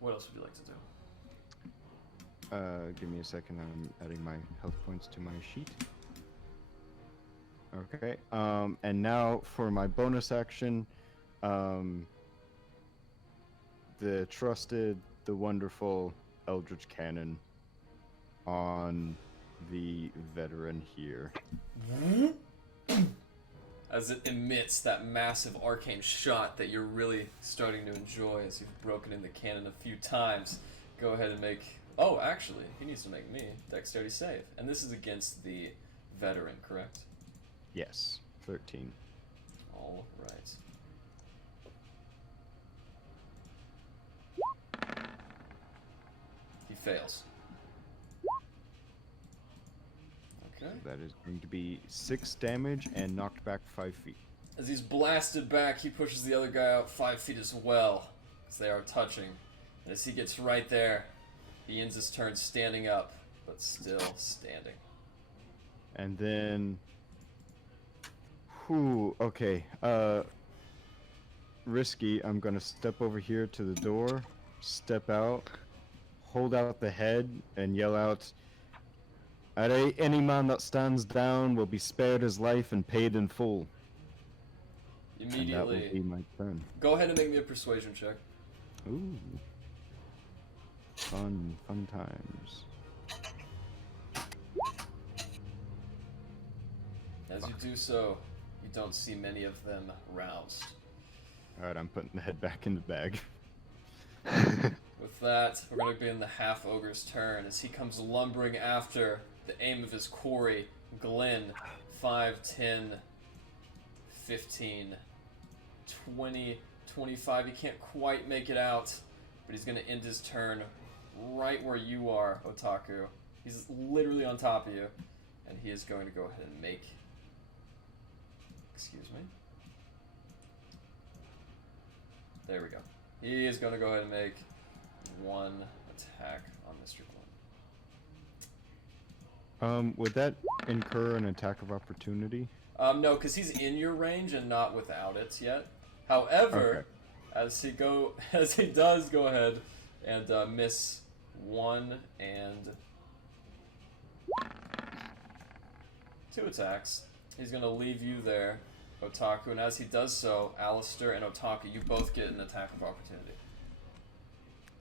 What else would you like to do? Give me a second. I'm adding my health points to my sheet. Okay. And now for my bonus action, the trusted, the wonderful Eldritch Cannon on the veteran here. As it emits that massive arcane shot that you're really starting to enjoy as you've broken in the cannon a few times. Go ahead and make... Oh, actually, he needs to make me dexterity save. And this is against the veteran, correct? Yes, 13. All right. He fails. Okay. That is going to be 6 damage and knocked back 5 feet. As he's blasted back, he pushes the other guy out 5 feet as well, as they are touching. And as he gets right there, he ends his turn standing up, but still standing. And then... okay. Risky, I'm gonna step over here to the door, step out, hold out the head, and yell out, any man that stands down will be spared his life and paid in full. Immediately. And that will be my turn. Go ahead and make me a persuasion check. Ooh. Fun times. As you do so, you don't see many of them roused. Alright, I'm putting the head back in the bag. With that, we're going to be in the half-ogre's turn as he comes lumbering after the aim of his quarry, Glenn. 5, 10, 15, 20, 25. He can't quite make it out, but he's going to end his turn right where you are, Otaku. He's literally on top of you, and he is going to go ahead and make... Excuse me. There we go. He is going to go ahead and make 1 attack on Mr. Glenn. Would that incur an attack of opportunity? No, because he's in your range and not without it yet. However, as he does go ahead and miss 1 and 2 attacks. He's going to leave you there, Otaku, and as he does so, Alistair and Otaku, you both get an attack of opportunity.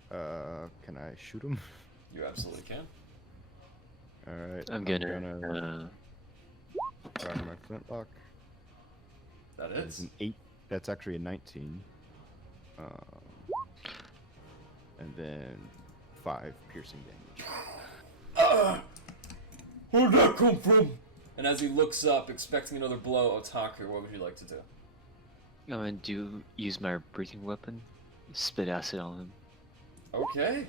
Can I shoot him? You absolutely can. Alright. I'm gonna fire my flintlock. That That is is. an 8. That's actually a 19. And then 5 piercing damage. Where'd that come from? And as he looks up, expecting another blow, Otaku, what would you like to do? I'm gonna use my breathing weapon, spit acid on him. Okay.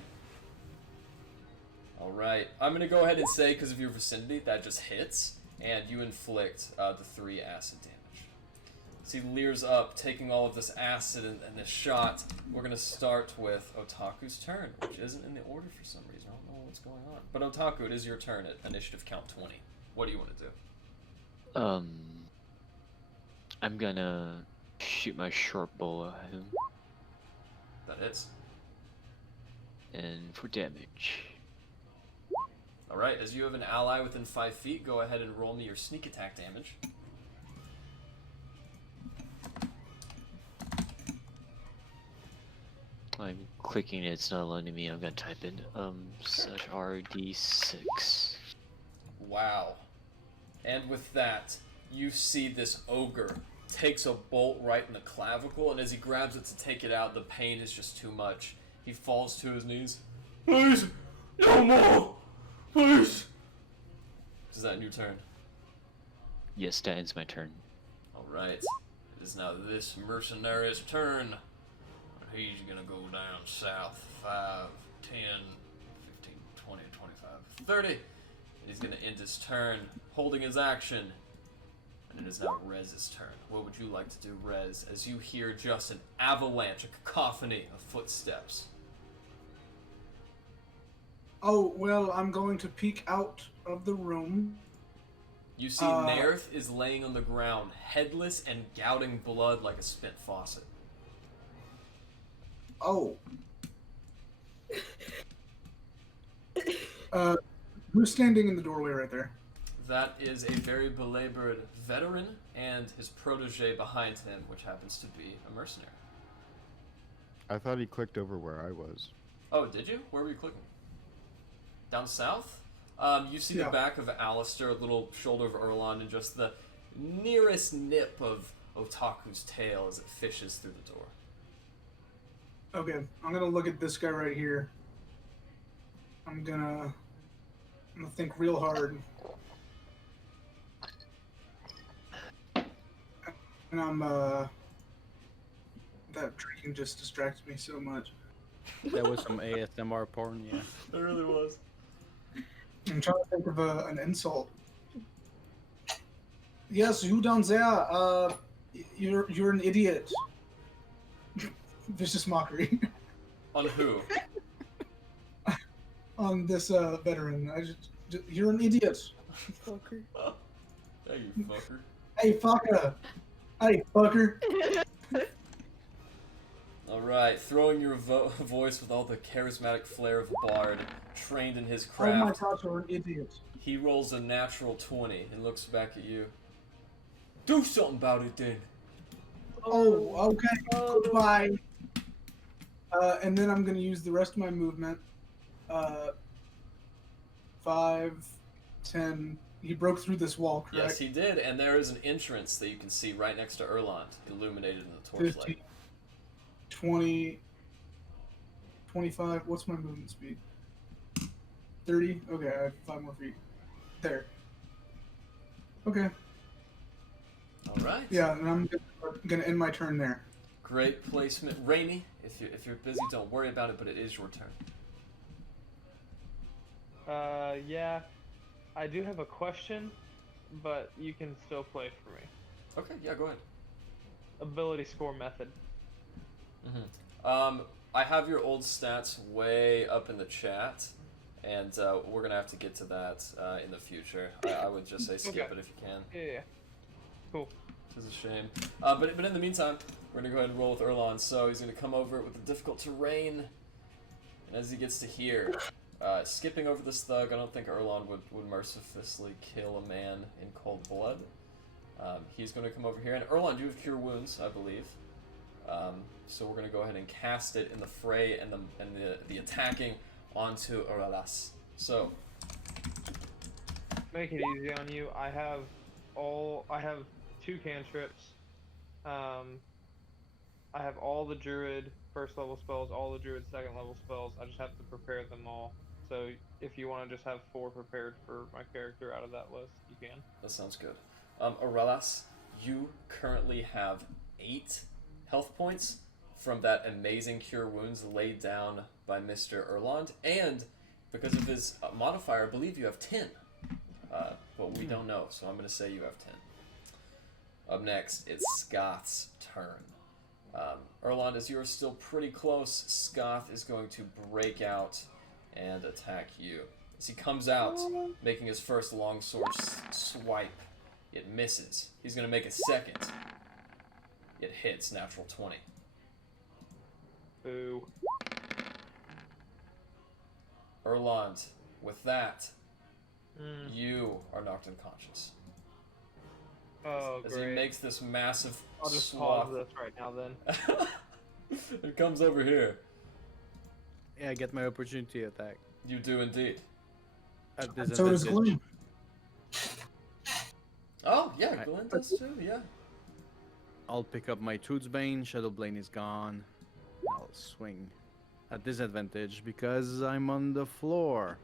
Alright. I'm going to go ahead and say, because of your vicinity, that just hits, and you inflict the 3 acid damage. So he leers up, taking all of this acid and this shot. We're going to start with Otaku's turn, which isn't in the order for some reason. I don't know what's going on. But Otaku, it is your turn at initiative count 20. What do you want to do? I'm gonna shoot my short bow at him, That hits. and for damage. Alright, as you have an ally within 5 feet, go ahead and roll me your sneak attack damage. I'm clicking it, it's not letting me. I'm gonna type in such RD6. Wow. And with that, you see this ogre takes a bolt right in the clavicle, and as he grabs it to take it out, the pain is just too much. He falls to his knees. Please! No more! Please! Is that your turn? Yes, that ends my turn. Alright. It is now this mercenary's turn. He's gonna go down south 5, 10, 15, 20, 25, 30. He's gonna end his turn holding his action. And it is now Rez's turn. What would you like to do, Rez, as you hear just an avalanche, a cacophony of footsteps? Oh, well, I'm going to peek out of the room. You see Naerth is laying on the ground, headless and gouting blood like a spent faucet. Oh. Who's standing in the doorway right there? That is a very belabored veteran and his protege behind him, which happens to be a mercenary. I thought he clicked over where I was. Oh, did you? Where were you clicking? Down south? You see Yeah. the back of Alistair, a little shoulder of Erlon, and just the nearest nip of Otaku's tail as it fishes through the door. Okay, I'm gonna look at this guy right here. I'm gonna think real hard. And that drinking just distracts me so much. That was some ASMR porn, yeah. It really was. I'm trying to think of an insult. Yes, you down there, you're an idiot. Vicious mockery. On who? On this veteran. You're an idiot. Fucker. Hey, you fucker. Hey, fucker. Hey, fucker. Alright, throwing your voice with all the charismatic flair of a bard, trained in his Oh my craft, god, you're an idiot. he rolls a natural 20 and looks back at you. Do something about it then. Oh, okay. Goodbye. And then I'm gonna use the rest of my movement. 5, 10. He broke through this wall, correct? Yes, he did, and there is an entrance that you can see right next to Erland, illuminated in the torchlight. 15, 20, 25. What's my movement speed? 30? Okay, I have 5 more feet. There. Okay. Alright. Yeah, and I'm gonna end my turn there. Great placement. Rainy, if you're busy, don't worry about it, but it is your turn. Yeah, I do have a question, but you can still play for me. Okay, yeah, go ahead. Ability score method. I have your old stats way up in the chat, and we're gonna have to get to that in the future. I would just say skip Okay. it if you can. Yeah. Cool. It's a shame. But in the meantime, we're gonna go ahead and roll with Erlon. So he's gonna come over with the difficult terrain, And as he gets to here, skipping over this thug, I don't think Erlon would mercilessly kill a man in cold blood. He's going to come over here, and Erlon, you have Cure Wounds, I believe. So we're going to go ahead and cast it in the fray and the attacking onto Aralas. So Make it easy on you. I have 2 cantrips. I have all the druid first level spells, all the druid second level spells. I just have to prepare them all. So if you want to just have 4 prepared for my character out of that list, you can. that sounds good. Aralas, you currently have 8 health points from that amazing Cure Wounds laid down by Mr. Erland, and because of his modifier, I believe you have 10. But we don't know, so I'm going to say you have 10. Up next, it's Scoth's turn. Erland, as you're still pretty close, Scoth is going to break out and attack you. As he comes out, making his first longsword swipe, it misses. He's going to make a second. It hits, natural 20. Boo. Erland, with that, you are knocked unconscious. Oh, As great. he makes this massive I'll just swath. pause this right now then. It comes over here. Yeah, I get my opportunity attack. You do indeed. At So does disadvantage. Gloom. Oh, yeah, Glenn does too, yeah. I'll pick up my Toothbane, Shadowblade is gone. I'll swing at disadvantage because I'm on the floor.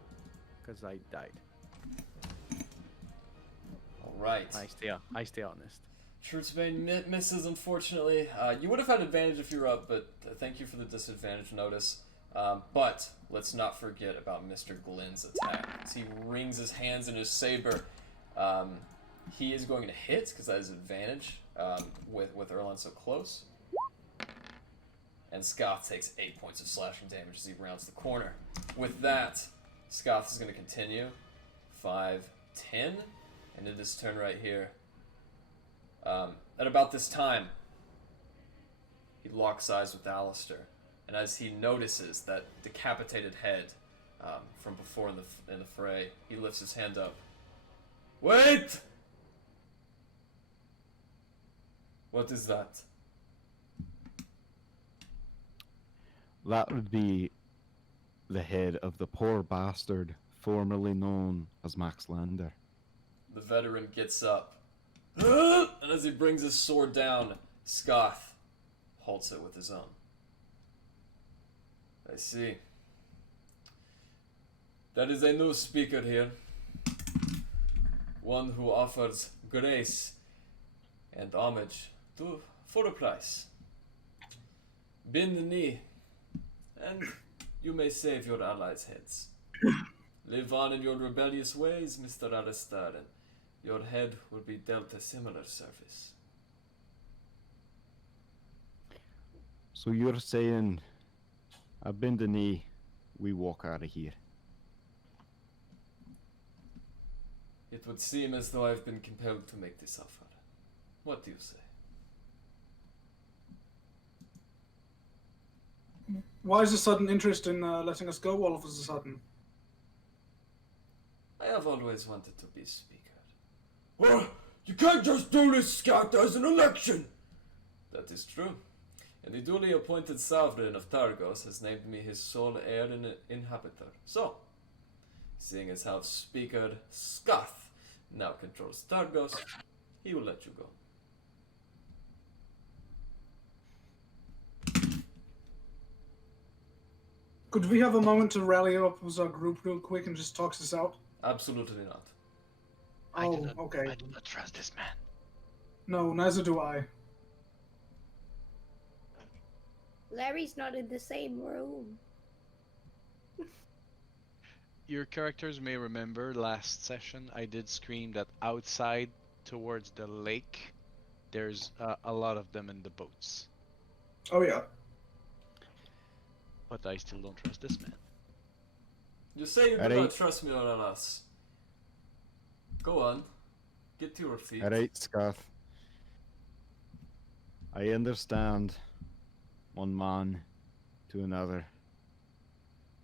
Because I died. Alright. I stay honest. Truthbane misses, unfortunately. You would have had advantage if you were up, but thank you for the disadvantage notice. But let's not forget about Mr. Glenn's attack. As he wrings his hands in his saber, he is going to hit, because that is advantage with Erland so close. And Scoth takes 8 points of slashing damage as he rounds the corner. With that, Scoth is going to continue. 5, 10, and in his turn right here. At about this time, he locks eyes with Alistair, and as he notices that decapitated head from before in the fray, he lifts his hand up. Wait! What is that? That would be the head of the poor bastard formerly known as Maxilandar. The veteran gets up, and as he brings his sword down, Scoth holds it with his own. I see. There is a new speaker here. One who offers grace and homage for a price. Bend the knee, and you may save your allies' heads. Live on in your rebellious ways, Mr. Alistair, and your head will be dealt a similar service. So you're saying, I bend the knee, we walk out of here. It would seem as though I've been compelled to make this offer. What do you say? Why is the sudden interest in letting us go all of a sudden? I have always wanted to be Speaker. Well, you can't just do this, Scott. There's an election. That is true. And the duly appointed sovereign of Targos has named me his sole heir and inhabitor. So, seeing as how Speaker Scoth now controls Targos, he will let you go. Could we have a moment to rally up as our group real quick and just talk this out? Absolutely not. Oh, okay. I do not trust this man. No, neither do I. Larry's not in the same room. Your characters may remember last session I did scream that outside towards the lake there's a lot of them in the boats. Oh yeah. But I still don't trust this man. You say you do not trust me or us. Go on. Get to your feet. Alright, Scoth. I understand one man to another.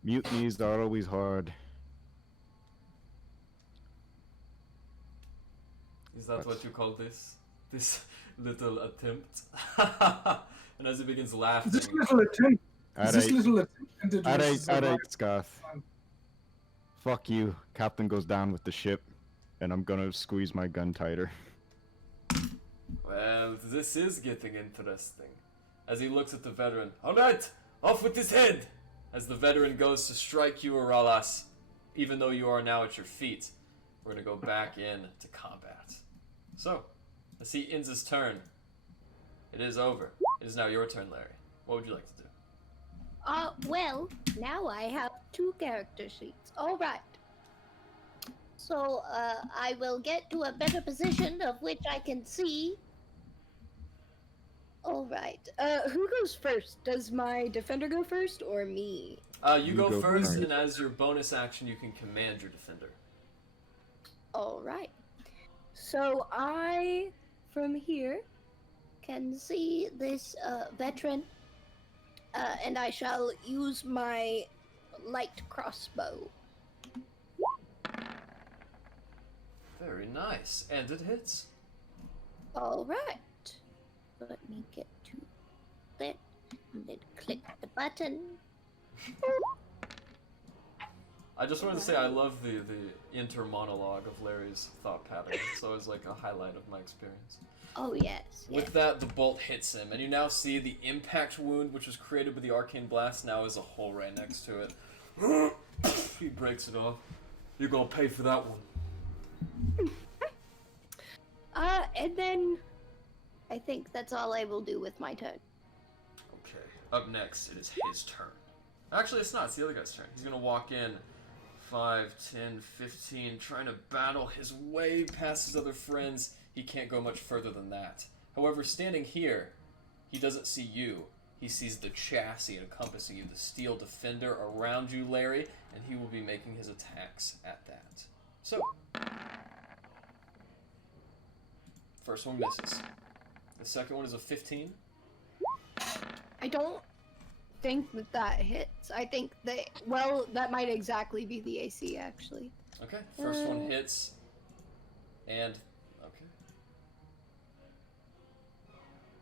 Mutinies are always hard. Is that what you call this? This little attempt? And as he begins laughing, This little attempt. This little attempt into Alright, Scath. Fuck you. Captain goes down with the ship, and I'm gonna squeeze my gun tighter. well, this is getting interesting. As he looks at the veteran, alright, off with his head! As the veteran goes to strike you, Aralas, even though you are now at your feet, we're gonna go back in to combat. So, as he ends his turn, it is over. It is now your turn, Larry. What would you like to do? Well, now I have 2 character sheets. Alright. So, I will get to a better position of which I can see. Alright. Who goes first? Does my defender go first or me? You go first, and as your bonus action, you can command your defender. Alright. So I, from here, Can see this veteran, and I shall use my light crossbow. Very nice, and it hits. Alright. Let me get to that, and then click the button. I just wanted to say I love the inter monologue of Larry's thought pattern. It's always like a highlight of my experience. Oh, yes. With that, the bolt hits him, and you now see the impact wound, which was created with the arcane blast, now is a hole right next to it. He breaks it off. You're gonna pay for that one. And then I think that's all I will do with my turn. Okay, up next, it is his turn. Actually, it's not. It's the other guy's turn. He's gonna walk in 5, 10, 15, trying to battle his way past his other friends. He can't go much further than that. However, standing here, he doesn't see you. He sees the chassis encompassing you, the steel defender around you, Larry, and he will be making his attacks at that. So, first one misses. The second one is a 15. I don't think that hits. I think that might exactly be the AC actually. Okay, first one hits, and okay.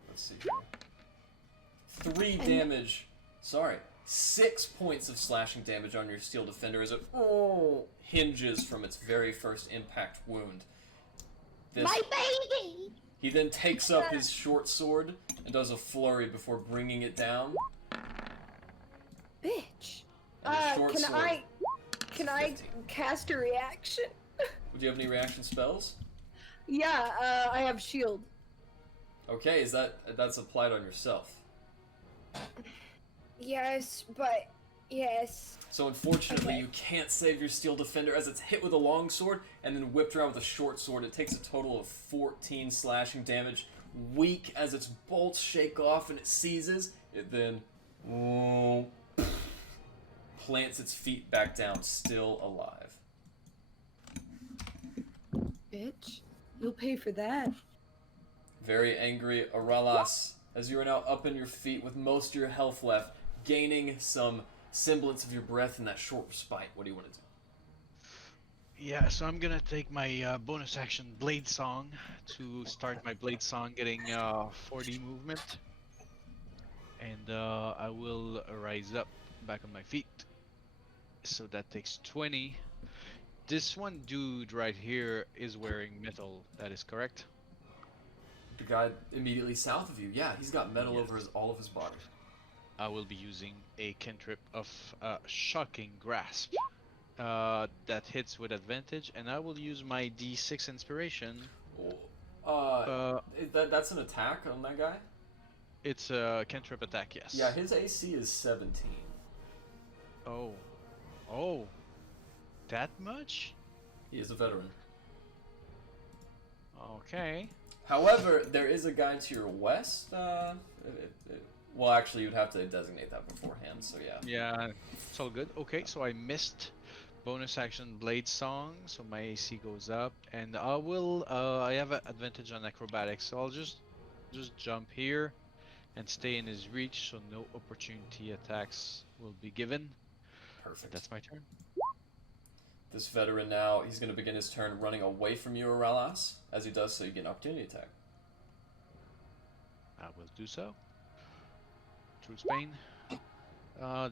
Let's see here. 3 damage. Sorry, 6 points of slashing damage on your steel defender as it hinges from its very first impact wound. My baby! He then takes up his short sword and does a flurry before bringing it down. Bitch. And his short sword. Can I cast a reaction? Would you have any reaction spells? Yeah, I have shield. Okay, that's applied on yourself? Yes, but yes. So unfortunately, you can't save your steel defender as it's hit with a long sword and then whipped around with a short sword. It takes a total of 14 slashing damage. Weak as its bolts shake off and it seizes, it then plants its feet back down, still alive. Bitch, you'll pay for that. Very angry Aralas, as you are now up on your feet with most of your health left, gaining some semblance of your breath in that short respite. What do you want to do? Yeah, so I'm gonna take my bonus action Blade Song to start my Blade Song, getting 40 movement. And I will rise up back on my feet. So that takes 20. This one dude right here is wearing metal, that is correct? The guy immediately south of you, yeah, he's got metal over all of his body. I will be using a cantrip of Shocking Grasp. That hits with advantage, and I will use my D6 inspiration. That's an attack on that guy? It's a cantrip attack, yes. Yeah, his AC is 17. Oh, that much? He is a veteran. Okay. However, there is a guy to your west. Well, actually, you'd have to designate that beforehand, so yeah. Yeah, it's all good. Okay, so I missed bonus action Blade Song, so my AC goes up, and I will. I have an advantage on acrobatics, so I'll just jump here and stay in his reach, so no opportunity attacks will be given. Perfect. That's my turn. This veteran now, he's going to begin his turn running away from you, Arelas. As he does so, you get an opportunity attack. I will do so. Through Spain.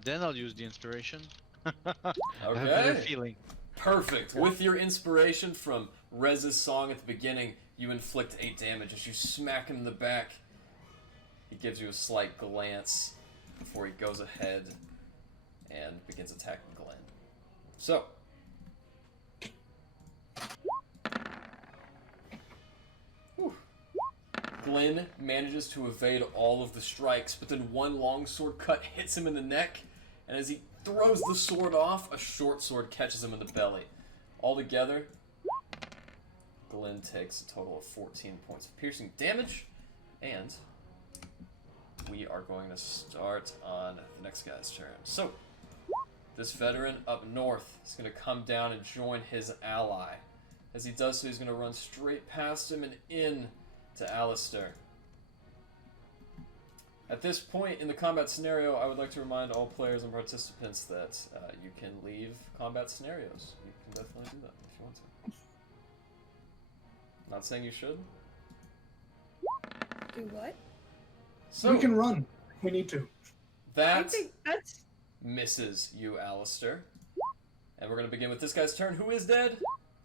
Then I'll use the inspiration. I have a better Okay. feeling. Perfect. With your inspiration from Rez's song at the beginning, you inflict 8 damage as you smack him in the back. He gives you a slight glance before he goes ahead and begins attacking Glenn. So, whew. Glenn manages to evade all of the strikes, but then one long sword cut hits him in the neck, and as he throws the sword off, a short sword catches him in the belly. Altogether, Glenn takes a total of 14 points of piercing damage, and we are going to start on the next guy's turn. So, this veteran up north is going to come down and join his ally. As he does so, he's going to run straight past him and in to Alistair. At this point in the combat scenario, I would like to remind all players and participants that you can leave combat scenarios. You can definitely do that if you want to. Not saying you should. Do what? So, We can run. We need to. I that think that's misses you, Alistair. And we're going to begin with this guy's turn, who is dead.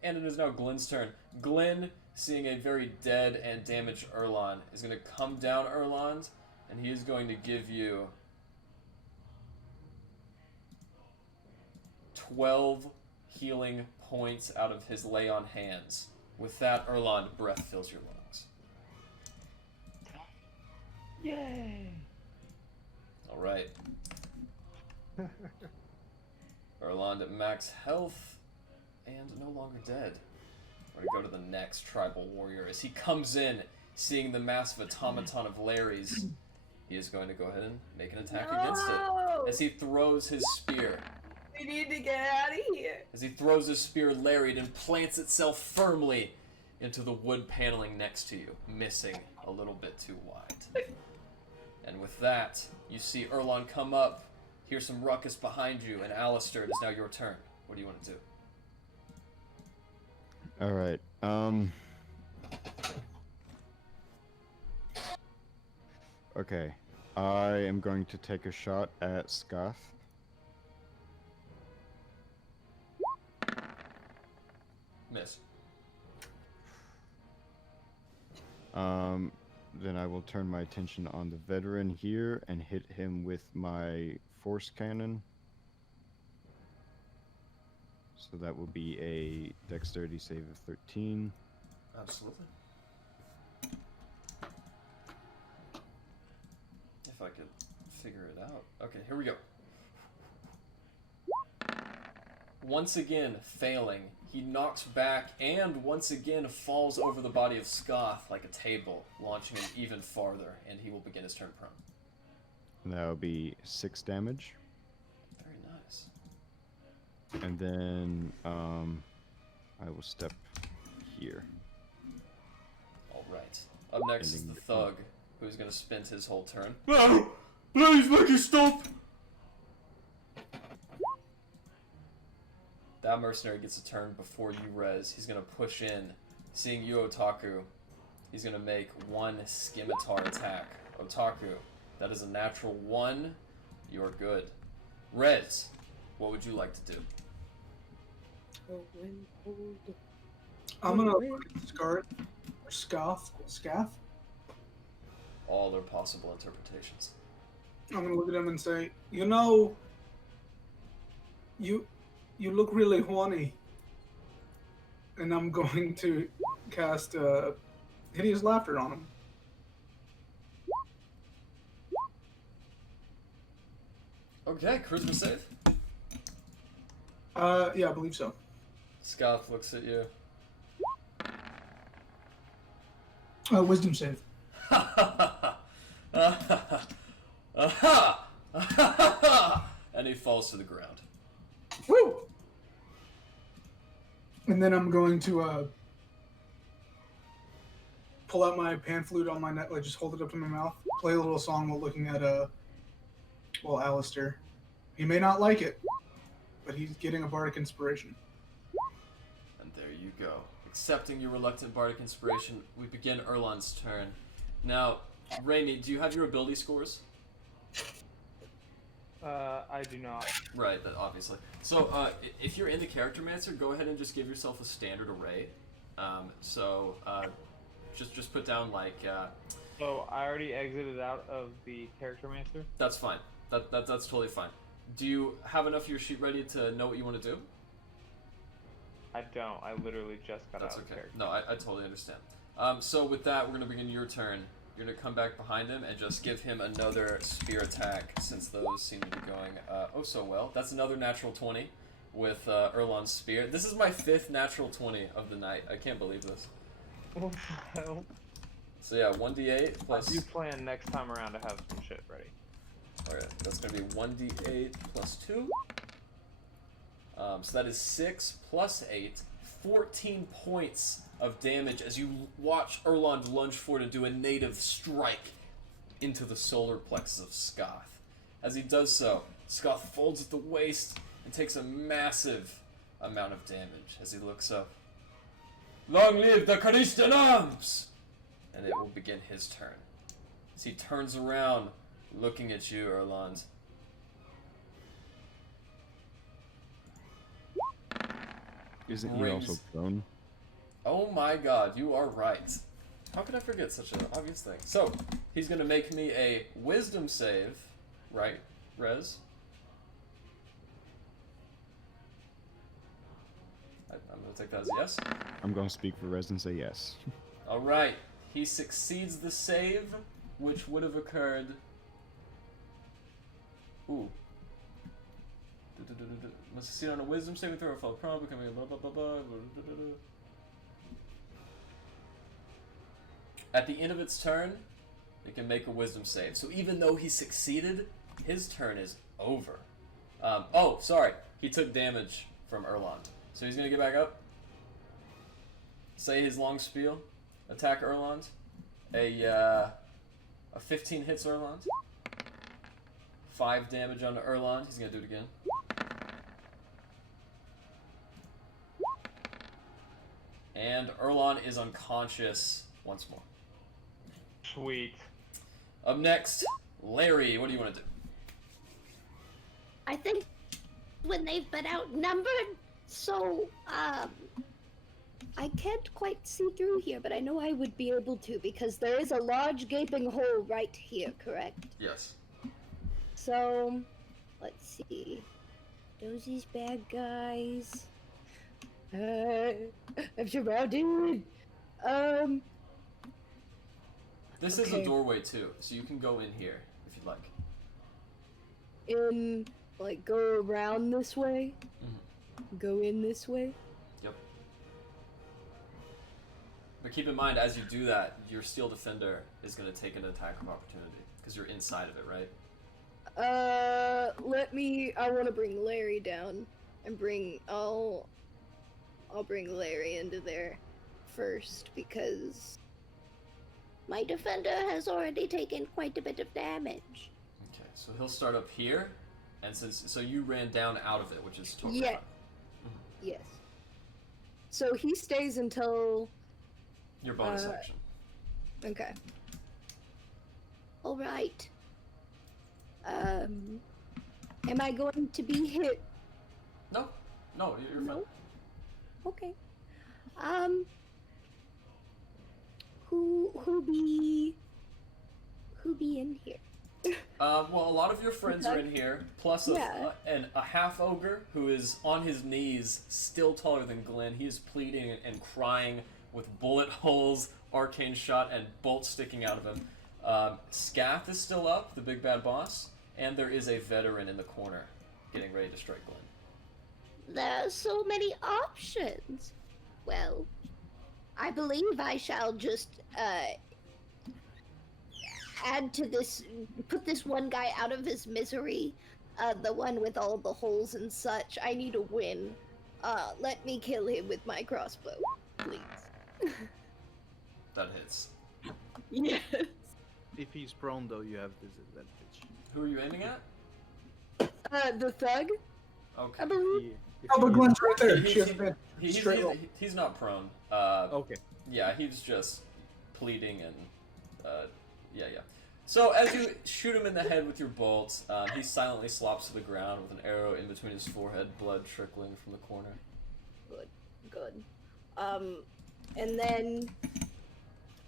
And it is now Glenn's turn. Glenn, seeing a very dead and damaged Erlon, is going to come down Erlon, and he is going to give you 12 healing points out of his lay on hands. With that, Erlon, breath fills your lungs. Yay! All right. Erlon at max health and no longer dead. We're going to go to the next tribal warrior. As he comes in, seeing the massive automaton of Larry's, he is going to go ahead and make an attack against it. As he throws his spear. We need to get out of here. As he throws his spear, Larry and plants itself firmly into the wood paneling next to you, missing a little bit too wide. And with that, you see Erlon come up, hear some ruckus behind you, and Alistair, it is now your turn. What do you want to do? Alright, okay. I am going to take a shot at Scath. Miss. Then I will turn my attention on the veteran here and hit him with my force cannon. So that will be a dexterity save of 13. Absolutely. If I could figure it out. Okay, here we go. Once again, failing, he knocks back and once again falls over the body of Scath like a table, launching him even farther, and he will begin his turn prone. That will be 6 damage. Very nice. And then I will step here. Alright. Up next is Ending the the turn. thug, who's going to spend his whole turn. No! Please make it stop! That mercenary gets a turn before you, Rez. He's going to push in. Seeing you, Otaku, he's going to make one scimitar attack. Otaku, that is a natural 1. You are good. Rez, what would you like to do? I'm gonna look at Scarlet or Scath. All are possible interpretations. I'm gonna look at him and say, you know, you look really horny. And I'm going to cast Hideous Laughter on him. Okay, charisma save. Yeah, I believe so. Scath looks at you. Wisdom save. And he falls to the ground. Woo! And then I'm going to pull out my pan flute on my neck, like just hold it up to my mouth, play a little song while looking at Alistair. He may not like it, but he's getting a bardic inspiration. And there you go. Accepting your reluctant bardic inspiration, we begin Erlon's turn. Now, Raimi, do you have your ability scores? I do not. Right, obviously. So, if you're into Character Mancer, go ahead and just give yourself a standard array. Just put down like. So I already exited out of the Character Mancer. That's fine. That's totally fine. Do you have enough of your sheet ready to know what you want to do? I don't. I literally just got That's out of okay. character. No, I totally understand. So with that, we're gonna begin your turn. You're gonna come back behind him and just give him another spear attack, since those seem to be going oh so well. That's another natural 20 with Erlon's spear. This is my 5th natural 20 of the night. I can't believe this. What the hell? So yeah, 1d8 plus. You plan next time around to have some shit ready. Alright, that's gonna be 1d8 plus 2. So that is 6 plus 8, 14 points of damage as you watch Erlon lunge forward and do a native strike into the solar plexus of Skoth. As he does so, Skoth folds at the waist and takes a massive amount of damage as he looks up. Long live the Calishtan arms! And it will begin his turn. As he turns around, looking at you, Erlon. Isn't he also prone? Oh my god, you are right. How could I forget such an obvious thing? So, he's gonna make me a wisdom save, right, Rez? I'm gonna take that as a yes. I'm gonna speak for Rez and say yes. Alright, he succeeds the save, which would have occurred... Ooh. Must succeed on a wisdom saving throw or fall prone, becoming a blah blah blah blah. At the end of its turn, it can make a wisdom save. So even though he succeeded, his turn is over. Oh, sorry. He took damage from Erlon. So he's going to get back up. Say his long spiel. Attack Erlon. A 15 hits Erlon. 5 damage on Erlon. He's going to do it again. And Erlon is unconscious once more. Sweet. Up next, Larry, what do you want to do? I think when they've been outnumbered, so, I can't quite see through here, but I know I would be able to because there is a large gaping hole right here, correct? Yes. So, let's see. Those bad guys. I'm surrounded. This is a Okay. doorway too, so you can go in here if you'd like. In, like, go around this way? Go in this way? Yep. But keep in mind, as you do that, your Steel Defender is going to take an attack of opportunity, because you're inside of it, right? I want to bring Larry down, and I'll bring Larry into there first, because My defender has already taken quite a bit of damage. Okay, so he'll start up here, and so you ran down out of it, which is totally Yeah. fine. yes. So he stays until, Your bonus action. okay. Alright. Am I going to be hit? No, you're fine. No? Okay. Who be in here? Well, a lot of your friends are in here, plus Yeah. a half ogre who is on his knees, still taller than Glenn. He is pleading and crying with bullet holes, arcane shot, and bolts sticking out of him. Scath is still up, the big bad boss, and there is a veteran in the corner, getting ready to strike Glenn. There are so many options. Well, I believe I shall just add to this, put this one guy out of his misery, the one with all the holes and such. I need a win. Let me kill him with my crossbow, please. That hits. Yes. If he's prone, though, you have disadvantage. Who are you aiming at? The thug? Okay. I believe. Oh, but Glenn's right there. He- She has a bed. Straight roll. he's not prone. Okay. Yeah, he's just pleading and, yeah. So as you shoot him in the head with your bolt, he silently slops to the ground with an arrow in between his forehead, blood trickling from the corner. Good. And then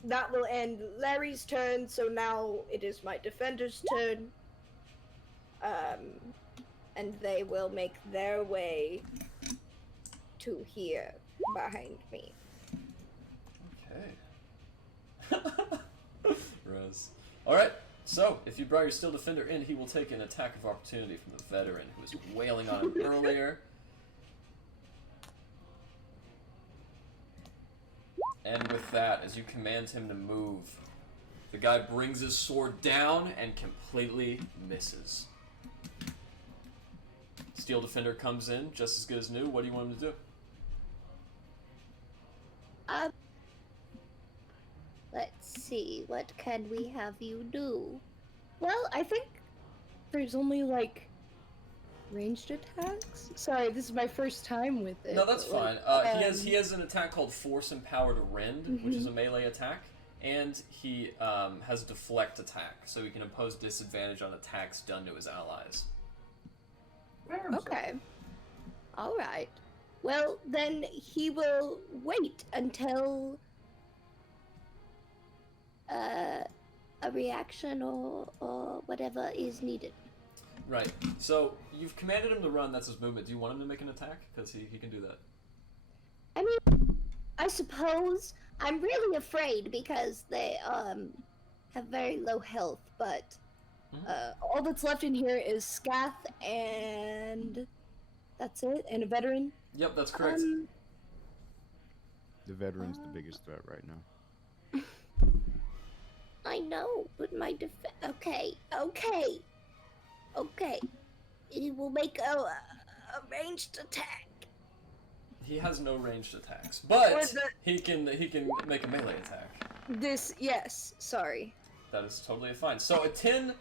that will end Larry's turn, so now it is my defender's turn. And they will make their way to here behind me. Okay. Rose. Alright, so if you brought your Steel Defender in, he will take an attack of opportunity from the veteran who was wailing on him earlier. And with that, as you command him to move, the guy brings his sword down and completely misses. Steel Defender comes in, just as good as new. What do you want him to do? Let's see. What can we have you do? Well, I think there's only like ranged attacks. Sorry, this is my first time with it. No, that's but, fine. He has an attack called Force and Power to Rend, which is a melee attack, and he has a Deflect attack, so he can impose disadvantage on attacks done to his allies. Okay. All right. Well, then he will wait until a reaction or whatever is needed. Right. So you've commanded him to run. That's his movement. Do you want him to make an attack? Because he can do that. I mean, I suppose I'm really afraid because they have very low health, but all that's left in here is Scath and that's it, and a veteran. Yep, that's correct. The veteran's the biggest threat right now. I know, but my okay. He will make a ranged attack. He has no ranged attacks, but he can make a melee attack. Yes, sorry. That is totally fine. So a 10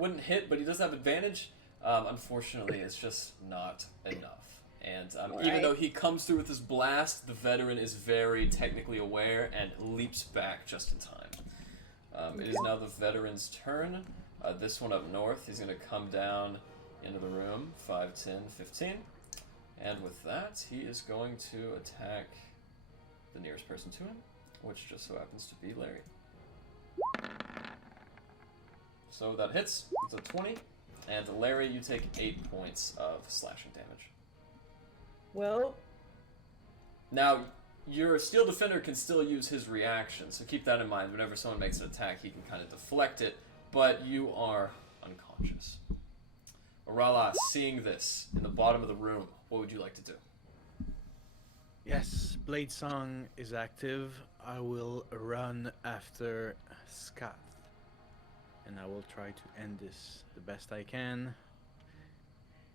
wouldn't hit, but he does have advantage. Unfortunately, it's just not enough. And even though he comes through with his blast, the veteran is very technically aware and leaps back just in time. It is now the veteran's turn. This one up north, he's going to come down into the room, 5, 10, 15. And with that, he is going to attack the nearest person to him, which just so happens to be Larry. So that hits. It's a 20. And Larry, you take 8 points of slashing damage. Well, now, your Steel Defender can still use his reaction, so keep that in mind. Whenever someone makes an attack, he can kind of deflect it, but you are unconscious. Orala, seeing this in the bottom of the room, what would you like to do? Yes, Blade Song is active. I will run after Scath. And I will try to end this the best I can.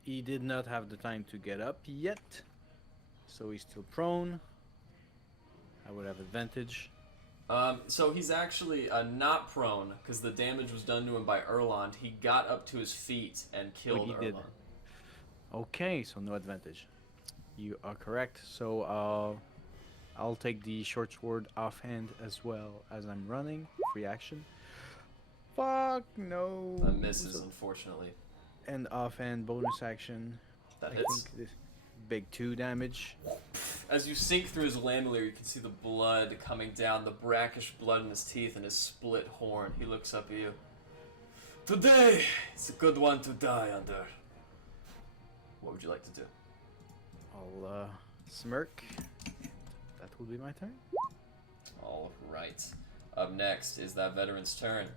He did not have the time to get up yet, so he's still prone. I would have advantage. So he's actually not prone, because the damage was done to him by Erland. He got up to his feet and killed he Erland. did. Okay, so no advantage. You are correct. So I'll take the short sword offhand as well as I'm running. Free action. Fuck no. That misses, unfortunately. And offhand bonus action. That I hits. think this big 2 damage. As you sink through his lamellary, you can see the blood coming down, the brackish blood in his teeth and his split horn. He looks up at you. Today, it's a good one to die under. What would you like to do? I'll smirk. That will be my turn. All right. Up next is that veteran's turn.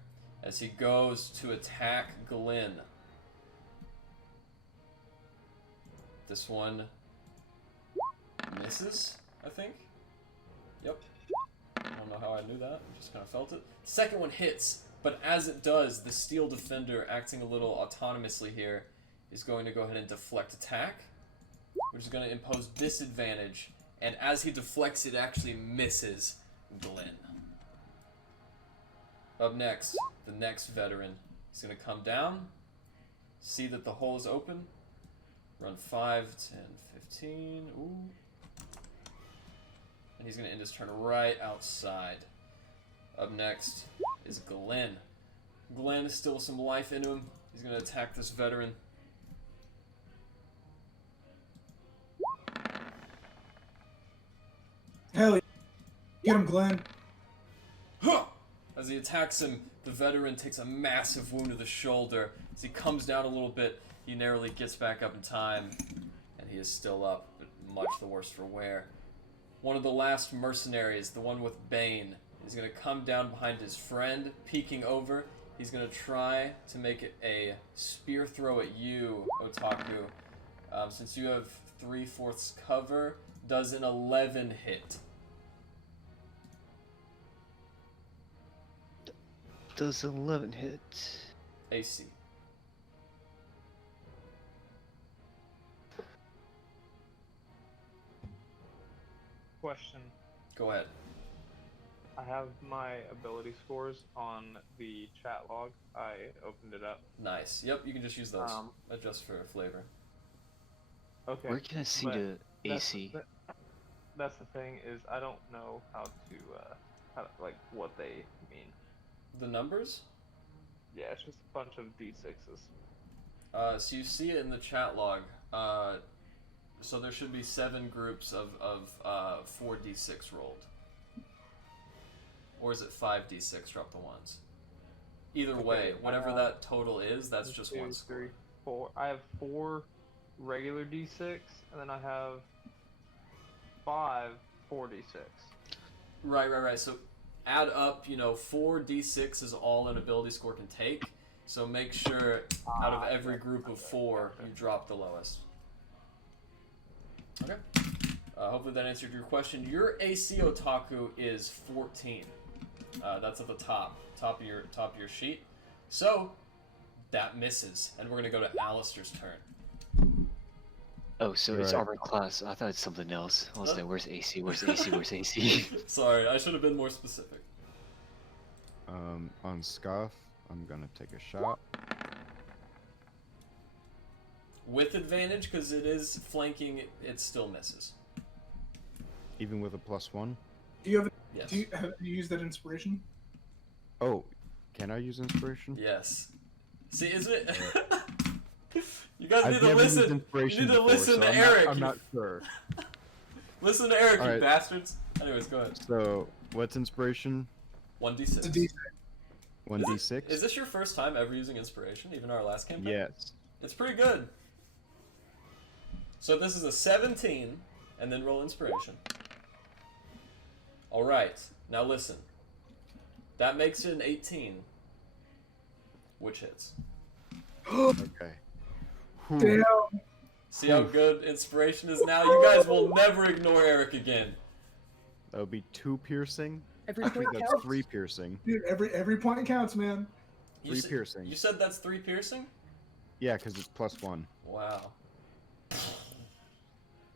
As he goes to attack Glenn. This one misses, I think. Yep. I don't know how I knew that. I just kind of felt it. Second one hits, but as it does, the Steel Defender, acting a little autonomously here, is going to go ahead and deflect attack, which is going to impose disadvantage. And as he deflects, it actually misses Glenn. Up next, the next veteran is going to come down, see that the hole is open, Run 5, 10, 15. Ooh. And he's going to end his turn right outside. Up next is Glenn. Glenn is still some life in him. He's going to attack this veteran. Hell yeah. Get him, Glenn. As he attacks him, the veteran takes a massive wound to the shoulder. As he comes down a little bit, he narrowly gets back up in time, and he is still up, but much the worse for wear. One of the last mercenaries, the one with Bane, is going to come down behind his friend, peeking over. He's going to try to make it a spear throw at you, Otaku. Since you have 3/4 cover, does an 11 hit? Does 11 hit? AC. Question. Go ahead. I have my ability scores on the chat log. I opened it up. Nice. Yep, you can just use those. Adjust for flavor. Okay. Where can I see but the AC? That's the thing, is I don't know how to like what they mean. The numbers? Yeah, it's just a bunch of D6s. So you see it in the chat log. So there should be 7 groups of 4d6 rolled. Or is it 5d6, drop the ones? Either way, whatever that total is, that's just 1 score. 3, 4. I have 4 regular D6, and then I have 5 4d6. Right. So add up, 4d6 is all an ability score can take. So make sure out of every group of 4, you drop the lowest. Okay. Hopefully that answered your question. Your AC, Otaku, is 14. That's at the top of your sheet. So that misses, and we're gonna go to Alistair's turn. Oh, so it's Right. armor class. I thought it's something else. I was like, where's AC? Where's AC? Where's AC? Sorry, I should have been more specific. On Scoff, I'm gonna take a shot. With advantage, because it is flanking, it still misses. Even with a +1? Do you have Yes. have you used that inspiration? Oh, can I use inspiration? Yes. See, isn't it? You guys I've need to never used listen. You inspiration need to before, listen so to I'm Eric. I'm not sure. Listen to Eric, you Alright. bastards. Anyways, go ahead. So, what's inspiration? 1d6. It's a D6. 1d6? Is this your first time ever using inspiration, even our last campaign? Yes. It's pretty good. So this is a 17, and then roll inspiration. Alright, now listen. That makes it an 18, which hits. Okay. Whew. Damn. See how good inspiration is now? You guys will never ignore Eric again. That would be 2 piercing. Every I think point that's counts. 3 piercing. Dude, every point counts, man. You 3 sa- piercing. You said that's 3 piercing? Yeah, because it's +1. Wow.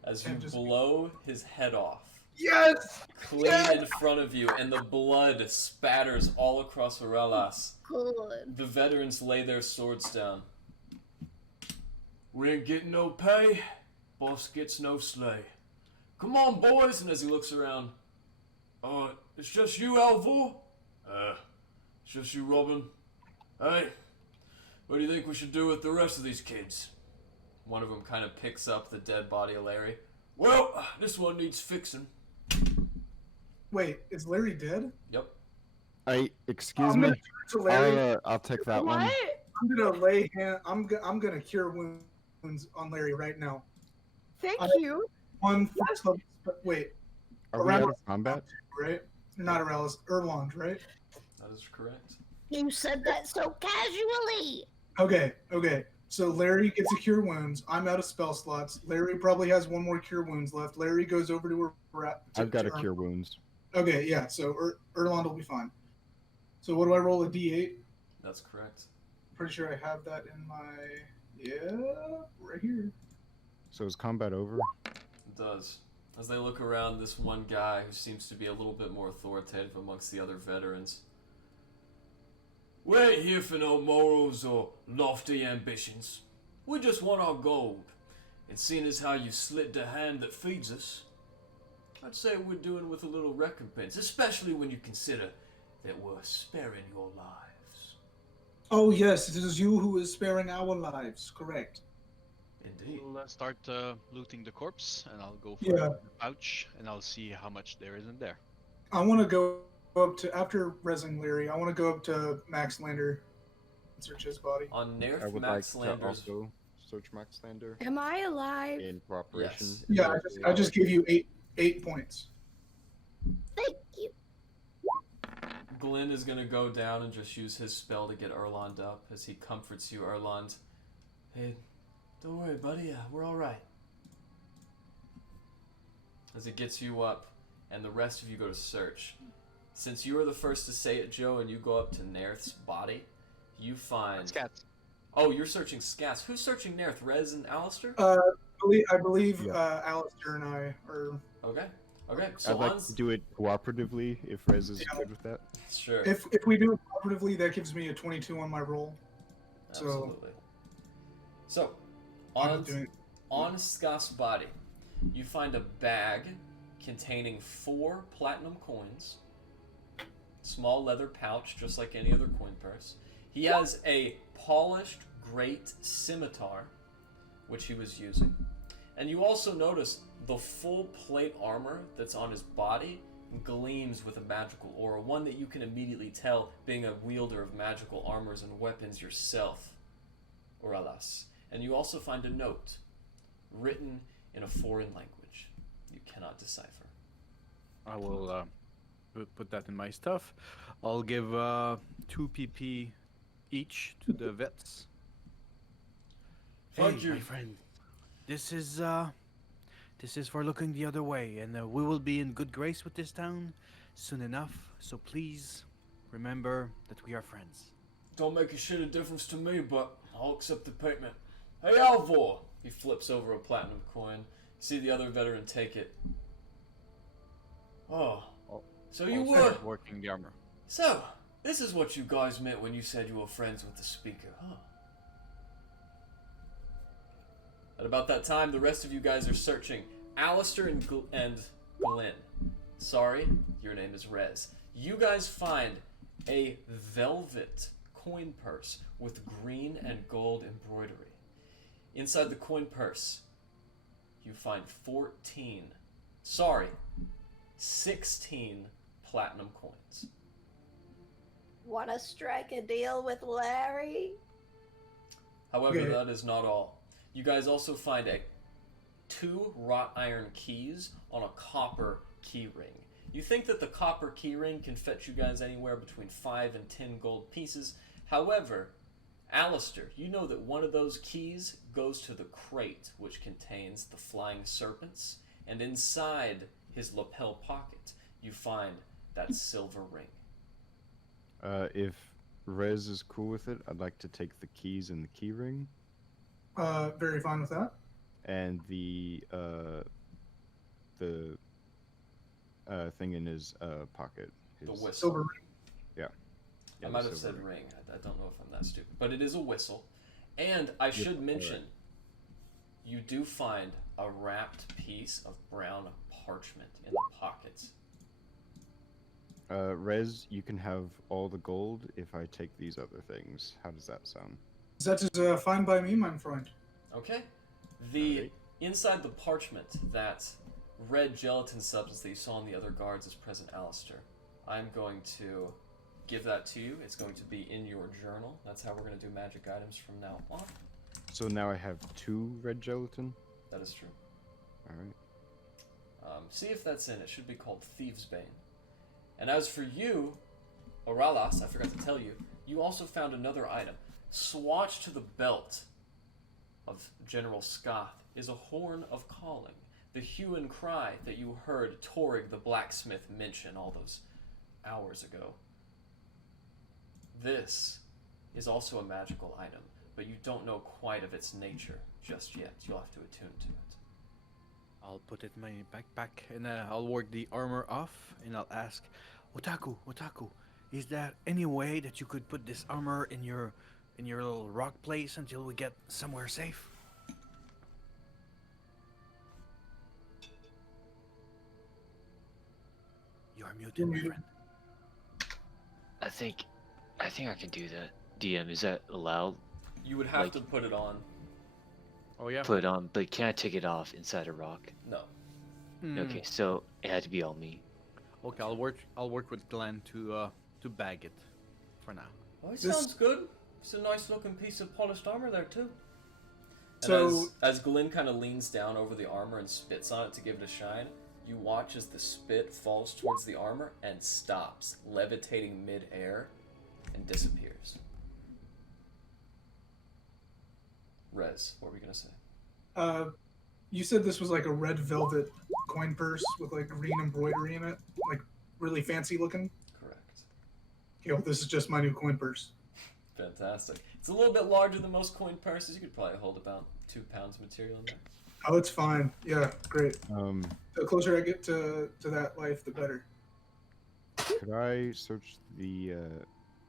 As you And just- blow his head off. Yes. Clean in front of you, and the blood spatters all across Aurelas. Good. The veterans lay their swords down. We ain't getting no pay. Boss gets no slay. Come on, boys. And as he looks around, It's just you, Alvor? It's just you, Robin. Hey, what do you think we should do with the rest of these kids? one of them kind of picks up the dead body of Larry. Well, this one needs fixing. Wait, is Larry dead? Yep. Excuse I'm me? gonna turn to Larry. I'll take that one. What? I'm gonna lay hand. I'm gonna cure wounds on Larry right now. Thank I- you. One first level. Wait, Are we out of combat? right? Not Arelis, Erland, right? That is correct. You said that so casually. Okay. So Larry gets a cure wounds. I'm out of spell slots. Larry probably has 1 more cure wounds left. Larry goes over to her. I've got a cure wounds. Okay, yeah. So Erland will be fine. So what do I roll? A D8? That's correct. Pretty sure I have that in my right here. So is combat over? It does. As they look around, this one guy who seems to be a little bit more authoritative amongst the other veterans. We ain't here for no morals or lofty ambitions. We just want our gold. And seeing as how you slit the hand that feeds us, I'd say we're doing with a little recompense, especially when you consider that we're sparing your lives. Oh yes, it is you who is sparing our lives. Correct. Indeed. We'll start looting the corpse, and I'll go for Yeah. the pouch, and I'll see how much there is in there. I want to go up to after resing Leary. I want to go up to Maxilandar and search his body. On I Naerth would like to Maxilandar's... also search Maxilandar Am I alive? in cooperation. Yes. Is Yeah, that I just gave you eight points. Thank you. Glenn is going to go down and just use his spell to get Erland up as he comforts you, Erland. Hey, don't worry, buddy. We're all right. As he gets you up, and the rest of you go to search. Since you were the first to say it, Joe, and you go up to Naerth's body, you find... Scats. Oh, you're searching Scats. Who's searching Naerth? Rez and Alistair? I believe Yeah. Alistair and I are. Okay. Okay, so I'd like Hans... to do it cooperatively if Rez is good with that. Sure. If we do it cooperatively, that gives me a 22 on my roll. Absolutely. So, I'm on, doing. on Scott's body, you find a bag containing 4 platinum coins, small leather pouch, just like any other coin purse. He has a polished great scimitar, which he was using. And you also notice the full plate armor that's on his body gleams with a magical aura, one that you can immediately tell being a wielder of magical armors and weapons yourself, Oralas. And you also find a note written in a foreign language you cannot decipher. I will put that in my stuff. I'll give 2 PP each to the vets. Thank Hey, you. my friend. This is for looking the other way, and we will be in good grace with this town soon enough. So please remember that we are friends. Don't make a shit of difference to me, but I'll accept the payment. Hey, Alvor! He flips over a platinum coin. You see the other veteran take it. Oh, so you Also were... working the armor. So, this is what you guys meant when you said you were friends with the Speaker, huh? At about that time, the rest of you guys are searching. Alistair and Glenn. Sorry, your name is Rez. You guys find a velvet coin purse with green and gold embroidery. Inside the coin purse, you find 16 platinum coins. Wanna strike a deal with Larry? However, Okay. that is not all. You guys also find 2 wrought iron keys on a copper key ring. You think that the copper key ring can fetch you guys anywhere between 5 and 10 gold pieces. However, Alistair, you know that one of those keys goes to the crate which contains the flying serpents, and inside his lapel pocket you find that silver ring. If Rez is cool with it, I'd like to take the keys and the key ring. Very fine with that. And the thing in his pocket. The His- whistle. Silver ring. Yeah, I the might have silver said ring. I don't know if I'm that stupid. But it is a whistle. And I should mention, you do find a wrapped piece of brown parchment in the pockets. Rez, you can have all the gold if I take these other things. How does that sound? That is fine by me, my friend. Okay? The Alright. inside the parchment, that red gelatin substance that you saw in the other guards is present, Alistair. I'm going to give that to you. It's going to be in your journal. That's how we're going to do magic items from now on. So now I have 2 red gelatin. That is true. All right. See if that's in. It should be called Thieves' Bane. And as for you, Oralas, I forgot to tell you, you also found another item. Swatched to the belt of General Scoth is a horn of calling, the hue and cry that you heard Torig the blacksmith mention all those hours ago. This is also a magical item, but you don't know quite of its nature just yet. You'll have to attune to it. I'll put it in my backpack, and I'll work the armor off, and I'll ask, Otaku, is there any way that you could put this armor in your little rock place until we get somewhere safe? You're muted. I think I can do that. DM, is that allowed? You would have Like- to put it on. Oh yeah. Put it on, but can I take it off inside a rock? No. Hmm. Okay, so it had to be all me. Okay, I'll work with Glenn to bag it for now. Oh, it This- sounds good. It's a nice looking piece of polished armor there too. And So- as Glenn kind of leans down over the armor and spits on it to give it a shine, you watch as the spit falls towards the armor and stops, levitating mid-air, and disappears. Rez, what were we gonna say? You said this was like a red velvet coin purse with like green embroidery in it, like really fancy looking. Correct. Yo, this is just my new coin purse. Fantastic. It's a little bit larger than most coin purses. You could probably hold about 2 pounds material in there. Oh, it's fine. Yeah, great. Um, The closer I get to that life, the better. could I search the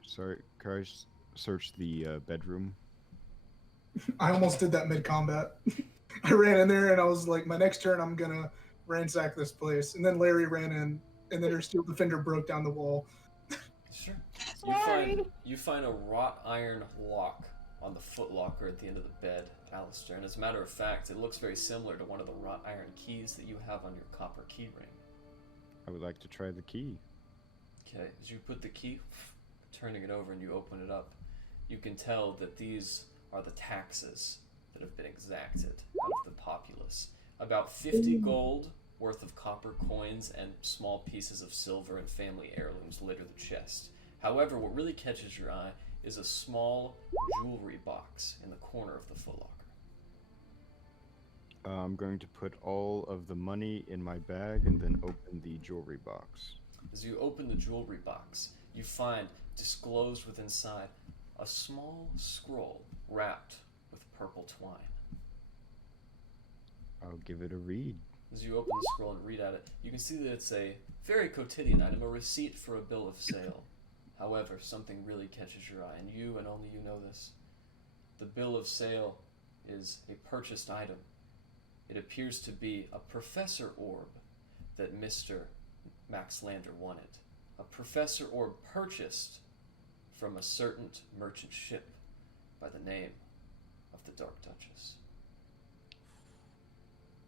search the bedroom? I almost did that mid combat. I ran in there and I was like, my next turn I'm gonna ransack this place. And then Larry ran in, and then her steel defender broke down the wall. Sure. Sorry. You find a wrought iron lock on the footlocker at the end of the bed, Alistair. And as a matter of fact, it looks very similar to one of the wrought iron keys that you have on your copper key ring. I would like to try the key. Okay, as you put the key, turning it over and you open it up, you can tell that these are the taxes that have been exacted out of the populace. About 50 gold worth of copper coins and small pieces of silver and family heirlooms litter the chest. However, what really catches your eye is a small jewelry box in the corner of the footlocker. I'm going to put all of the money in my bag and then open the jewelry box. As you open the jewelry box, you find disclosed within inside a small scroll wrapped with purple twine. I'll give it a read. As you open the scroll and read at it, you can see that it's a very quotidian item, a receipt for a bill of sale. However, something really catches your eye, and you and only you know this. The bill of sale is a purchased item. It appears to be a professor orb that Mr. Maxilandar wanted. A professor orb purchased from a certain merchant ship by the name of the Dark Duchess.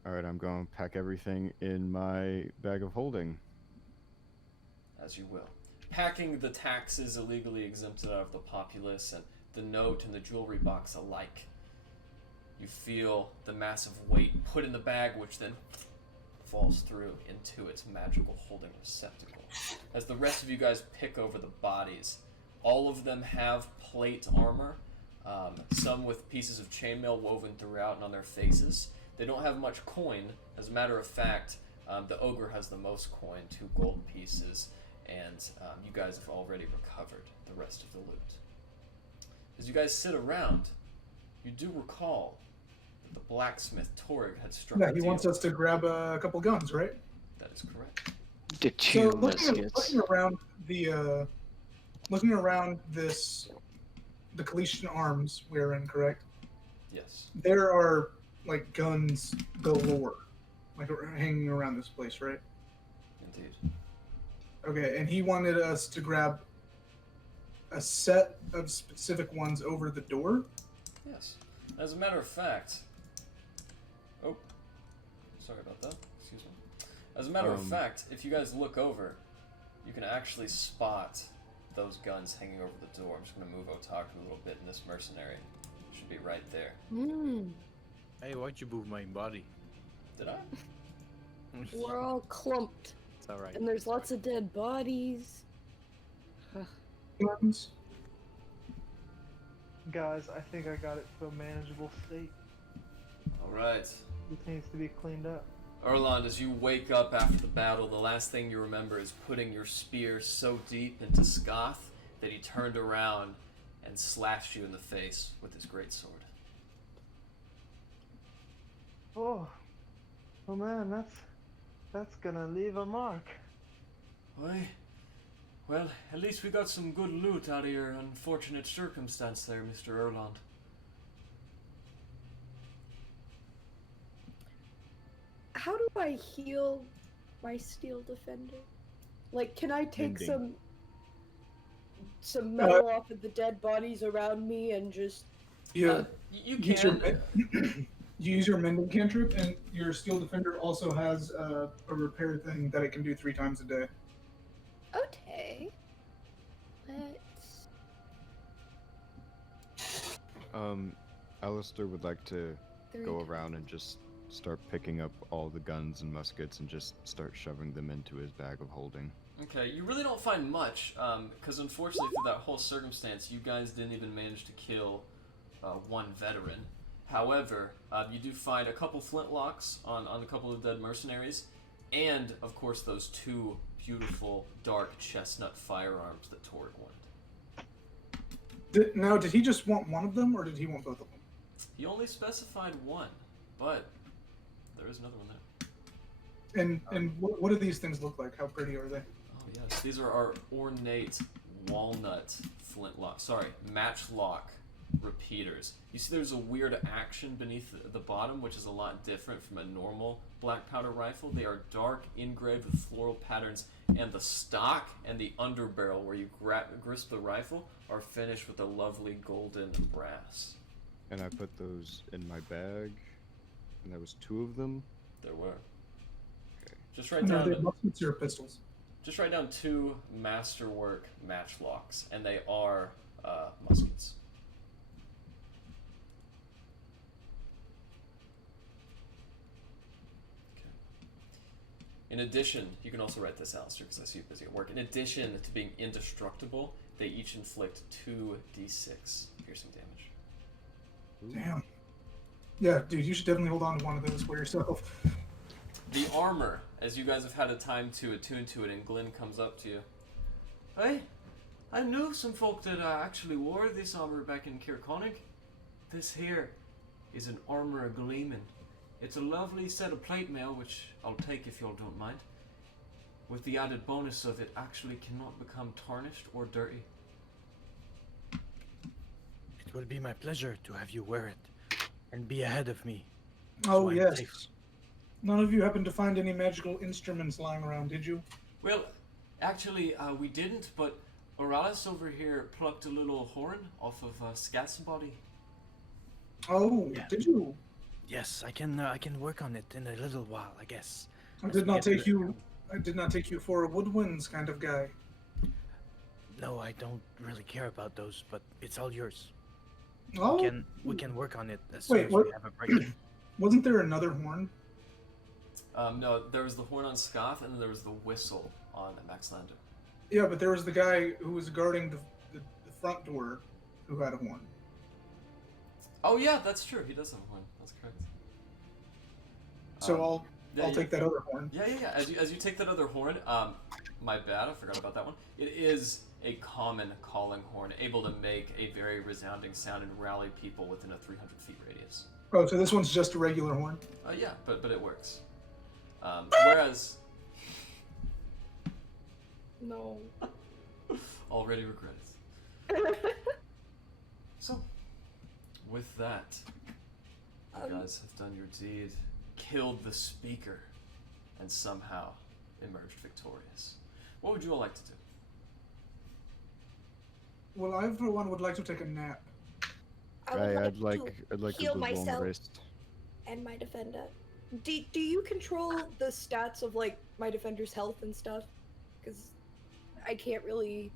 Alright, I'm going to pack everything in my bag of holding. As you will. Packing the taxes illegally exempted out of the populace and the note and the jewelry box alike. You feel the massive weight put in the bag, which then falls through into its magical holding receptacle. As the rest of you guys pick over the bodies, all of them have plate armor, some with pieces of chainmail woven throughout and on their faces. They don't have much coin. As a matter of fact, the ogre has the most coin, 2 gold pieces, and you guys have already recovered the rest of the loot. As you guys sit around, you do recall that the blacksmith Torg had struck Yeah, a he deal. wants us to grab a couple guns, right? That is correct. The two So muskets. looking around the Calishtan arms we're in, correct? Yes. There are like guns galore, like hanging around this place, right? Indeed. Okay, and he wanted us to grab a set of specific ones over the door. Yes. As a matter of fact... Oh. Sorry about that. Excuse me. As a matter of fact, if you guys look over, you can actually spot those guns hanging over the door. I'm just going to move Otaku a little bit, and this mercenary should be right there. Hey, why'd you move my body? Did I? We're all clumped, It's alright. and there's lots of dead bodies. Guns. Guys, I think I got it to a manageable state. Alright. It needs to be cleaned up. Erland, as you wake up after the battle, the last thing you remember is putting your spear so deep into Scoth that he turned around and slashed you in the face with his greatsword. Oh man, that's gonna leave a mark. Why? Well, at least we got some good loot out of your unfortunate circumstance there, Mr. Erland. How do I heal my steel defender? Like, can I take Mending. some metal off of the dead bodies around me and just... Yeah. You Use your can. you use your mending cantrip, and your steel defender also has a repair thing that it can do 3 times a day. Okay. Let's... Alistair would like to 3 go times. around and just start picking up all the guns and muskets and just start shoving them into his bag of holding. Okay, you really don't find much, because unfortunately for that whole circumstance, you guys didn't even manage to kill one veteran. However, you do find a couple flintlocks on a couple of dead mercenaries, and, of course, those 2 beautiful, dark chestnut firearms that Torg wanted. Now, did he just want one of them, or did he want both of them? He only specified one, but there is another one there. And what do these things look like? How pretty are they? Oh yes, these are our ornate walnut flintlock. Sorry, matchlock repeaters. You see, there's a weird action beneath the bottom, which is a lot different from a normal black powder rifle. They are dark, engraved with floral patterns, and the stock and the underbarrel, where you grasp the rifle, are finished with a lovely golden brass. And I put those in my bag, and there was 2 of them. There were. Okay. Just write No, down. they're muskets or pistols. Just write down 2 masterwork matchlocks, and they are muskets. Okay. In addition, you can also write this, Alistair, because I see you're busy at work. In addition to being indestructible, they each inflict 2d6 piercing damage. Damn. Yeah, dude, you should definitely hold on to one of those for yourself. The armor, as you guys have had a time to attune to it, and Glenn comes up to you. Hey, I knew some folk that actually wore this armor back in Kirkonig. This here is an armor gleaming. It's a lovely set of plate mail, which I'll take if y'all don't mind, with the added bonus of it actually cannot become tarnished or dirty. It will be my pleasure to have you wear it and be ahead of me. Oh, I'm yes. safe. None of you happen to find any magical instruments lying around, did you? Well, actually, we didn't, but Oralis over here plucked a little horn off of Scat's body. Oh, Yeah. did you? Yes, I can work on it in a little while, I guess. I did not take you for a woodwinds kind of guy. No, I don't really care about those, but it's all yours. Oh, We can work on it as Wait, soon as what? we have a break. Wasn't there another horn? No, there was the horn on Scoth, and then there was the whistle on Maxilandar. Yeah, but there was the guy who was guarding the front door who had a horn. Oh yeah, that's true. He does have a horn. That's correct. So yeah, I'll take that other horn. Yeah. As you take that other horn, my bad, I forgot about that one. It is a common calling horn, able to make a very resounding sound and rally people within a 300 feet radius. Oh, so this one's just a regular horn? Yeah, but it works. Whereas No. already regret it. So, with that, you guys have done your deed, killed the speaker, and somehow emerged victorious. What would you all like to do? Well, I for one would like to take a nap. I'd like to a good heal long myself rest. and my defender. Do you control the stats of like my defender's health and stuff? Because I can't really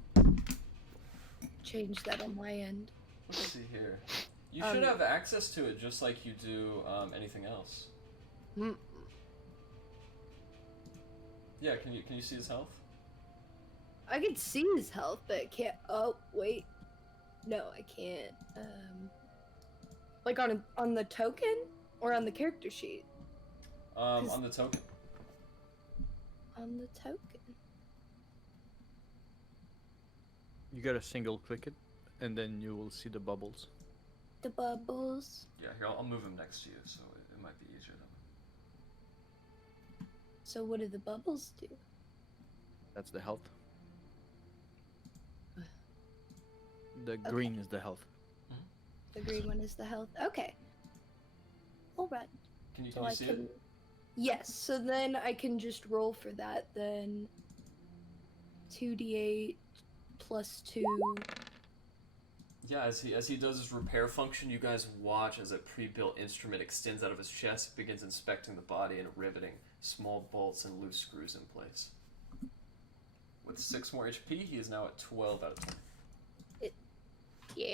change that on my end. Let's see here. You should have access to it just like you do anything else. Yeah, can you see his health? I can see his health, but I can't. Oh wait, no, I can't. Like on the token or on the character sheet? On the token. On the token. You gotta single click it, and then you will see the bubbles. The bubbles. Yeah, here I'll move him next to you, so it might be easier that So what do the bubbles do? That's the health. The green is the health. The green one is the health. Okay. All right. Can you So I see can. it? Yes. So then I can just roll for that. Then. 2d8 plus 2. Yeah, as he does his repair function, you guys watch as a pre-built instrument extends out of his chest, begins inspecting the body and riveting small bolts and loose screws in place. With 6 more HP, he is now at 12 out of 20. Yeah.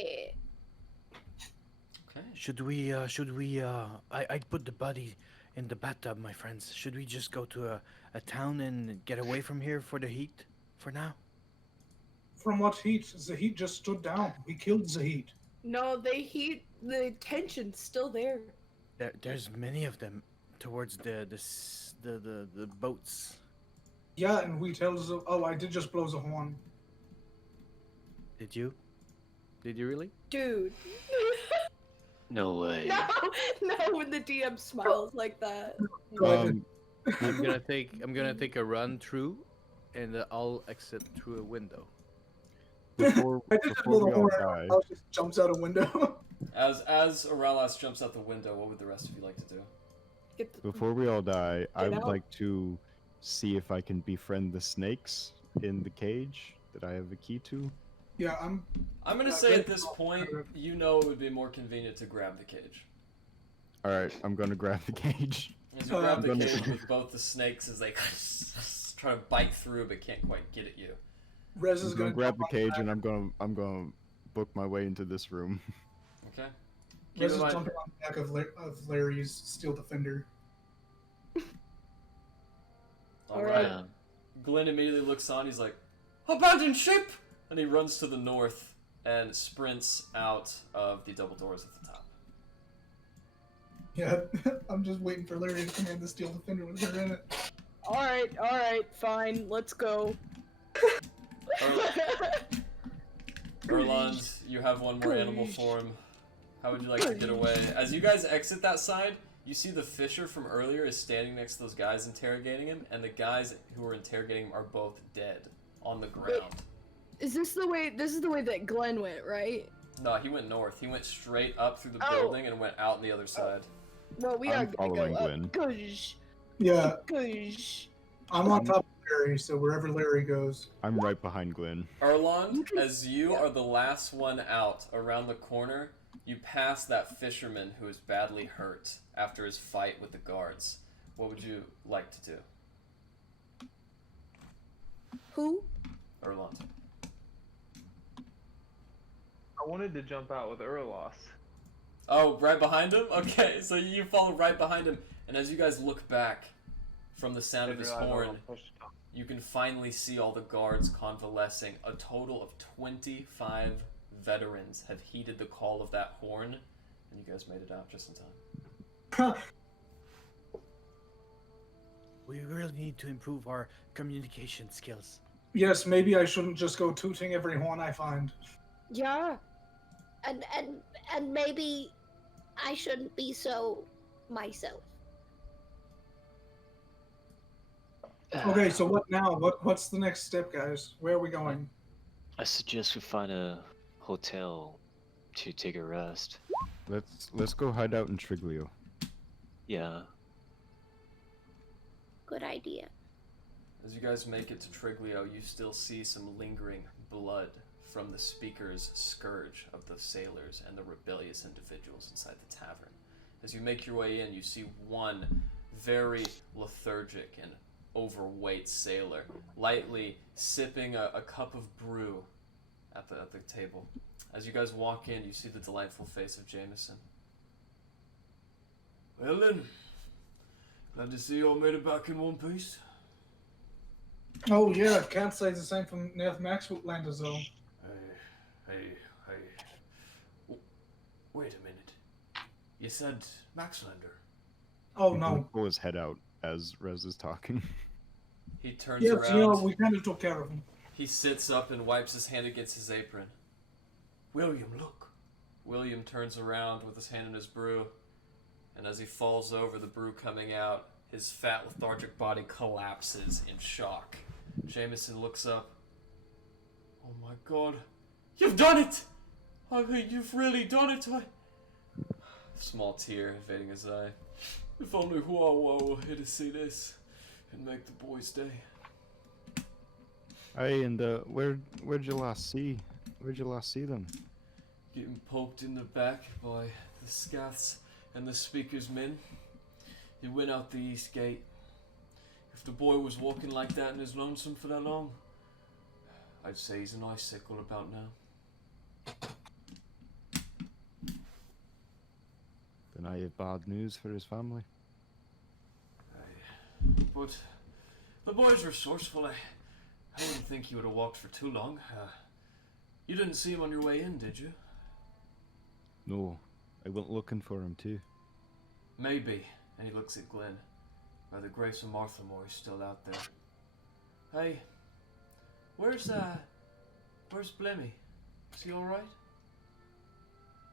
Okay. Should we, I put the body in the bathtub, my friends. Should we just go to a town and get away from here for the heat, for now? From what heat? Zahid just stood down. We killed Zahid. No, the tension's still there. There's many of them towards the boats. Yeah, and we tell Zahid. Oh, I did just blow the horn. Did you? Did you really? Dude. No way. No, when the DM smiles like that. I'm gonna take a run through, and I'll exit through a window. Before I did just blow we the all horn. die, Just jumps out a window. As Auralas jumps out the window, what would the rest of you like to do? before we all die, I would out. like to see if I can befriend the snakes in the cage that I have a key to. Yeah, I'm gonna say at this point, you know it would be more convenient to grab the cage. All right, I'm gonna grab the cage. As you grab the cage with both the snakes as they try to bite through but can't quite get at you. Rez is I'm gonna grab the jump on cage back. and I'm gonna book my way into this room. Okay. Keep Rez in is mind, jumping on the back of Larry's steel defender. alright. Yeah. Glenn immediately looks on, he's like, "Abandoned ship!" And he runs to the north and sprints out of the double doors at the top. Yeah, I'm just waiting for Larry to command the steel defender with her in it. Alright, fine, let's go. Erland, you have one more animal form. How would you like to get away? As you guys exit that side, you see the fisher from earlier is standing next to those guys interrogating him, and the guys who were interrogating him are both dead on the ground. Is this the way that Glenn went, right? No, he went north. He went straight up through the Oh. building and went out on the other side. Well, we I'm are gonna following go Glenn. up. Gush. Yeah, Gush. I'm on top of Larry, so wherever Larry goes. I'm right behind Glenn. Erland, as you are the last one out around the corner, you pass that fisherman who is badly hurt after his fight with the guards. What would you like to do? Who? Erland. I wanted to jump out with Urlos. Oh, right behind him? Okay, so you follow right behind him, and as you guys look back from the sound of his horn, you can finally see all the guards convalescing. A total of 25 veterans have heeded the call of that horn, and you guys made it out just in time. We really need to improve our communication skills. Yes, maybe I shouldn't just go tooting every horn I find. Yeah. And maybe I shouldn't be so myself. Okay, so what now? What's the next step, guys? Where are we going? I suggest we find a hotel to take a rest. Let's go hide out in Triglio. Yeah. Good idea. As you guys make it to Triglio, you still see some lingering blood from the Speaker's scourge of the sailors and the rebellious individuals inside the tavern. As you make your way in, you see one very lethargic and overweight sailor lightly sipping a cup of brew at the table. As you guys walk in, you see the delightful face of Jameson. Well then, glad to see you all made it back in one piece. Oh yeah, can't say the same from Naerth Maxilandar though. Hey. Wait a minute. You said Maxilandar. Oh He no. can pull his head out as Rez is talking. He turns Yes, around, we kind of took care of him. he sits up and wipes his hand against his apron. William, look. William turns around with his hand in his brew, and as he falls over, the brew coming out, his fat, lethargic body collapses in shock. Jameson looks up. Oh my god. You've done it! I mean, you've really done it! Small tear invading his eye. If only Huawei were here to see this and make the boy's day. Aye, and where'd you last see? Where'd you last see them? Getting poked in the back by the Scaths and the Speaker's men. He went out the east gate. If the boy was walking like that and is lonesome for that long, I'd say he's an icicle about now. Then I have bad news for his family. Aye. But the boy's resourceful. I wouldn't think he would have walked for too long. You didn't see him on your way in, did you? No, I went looking for him too. Maybe. And he looks at Glenn. By the grace of Marthamore, he's still out there. Hey, where's Blemmy? Is he alright?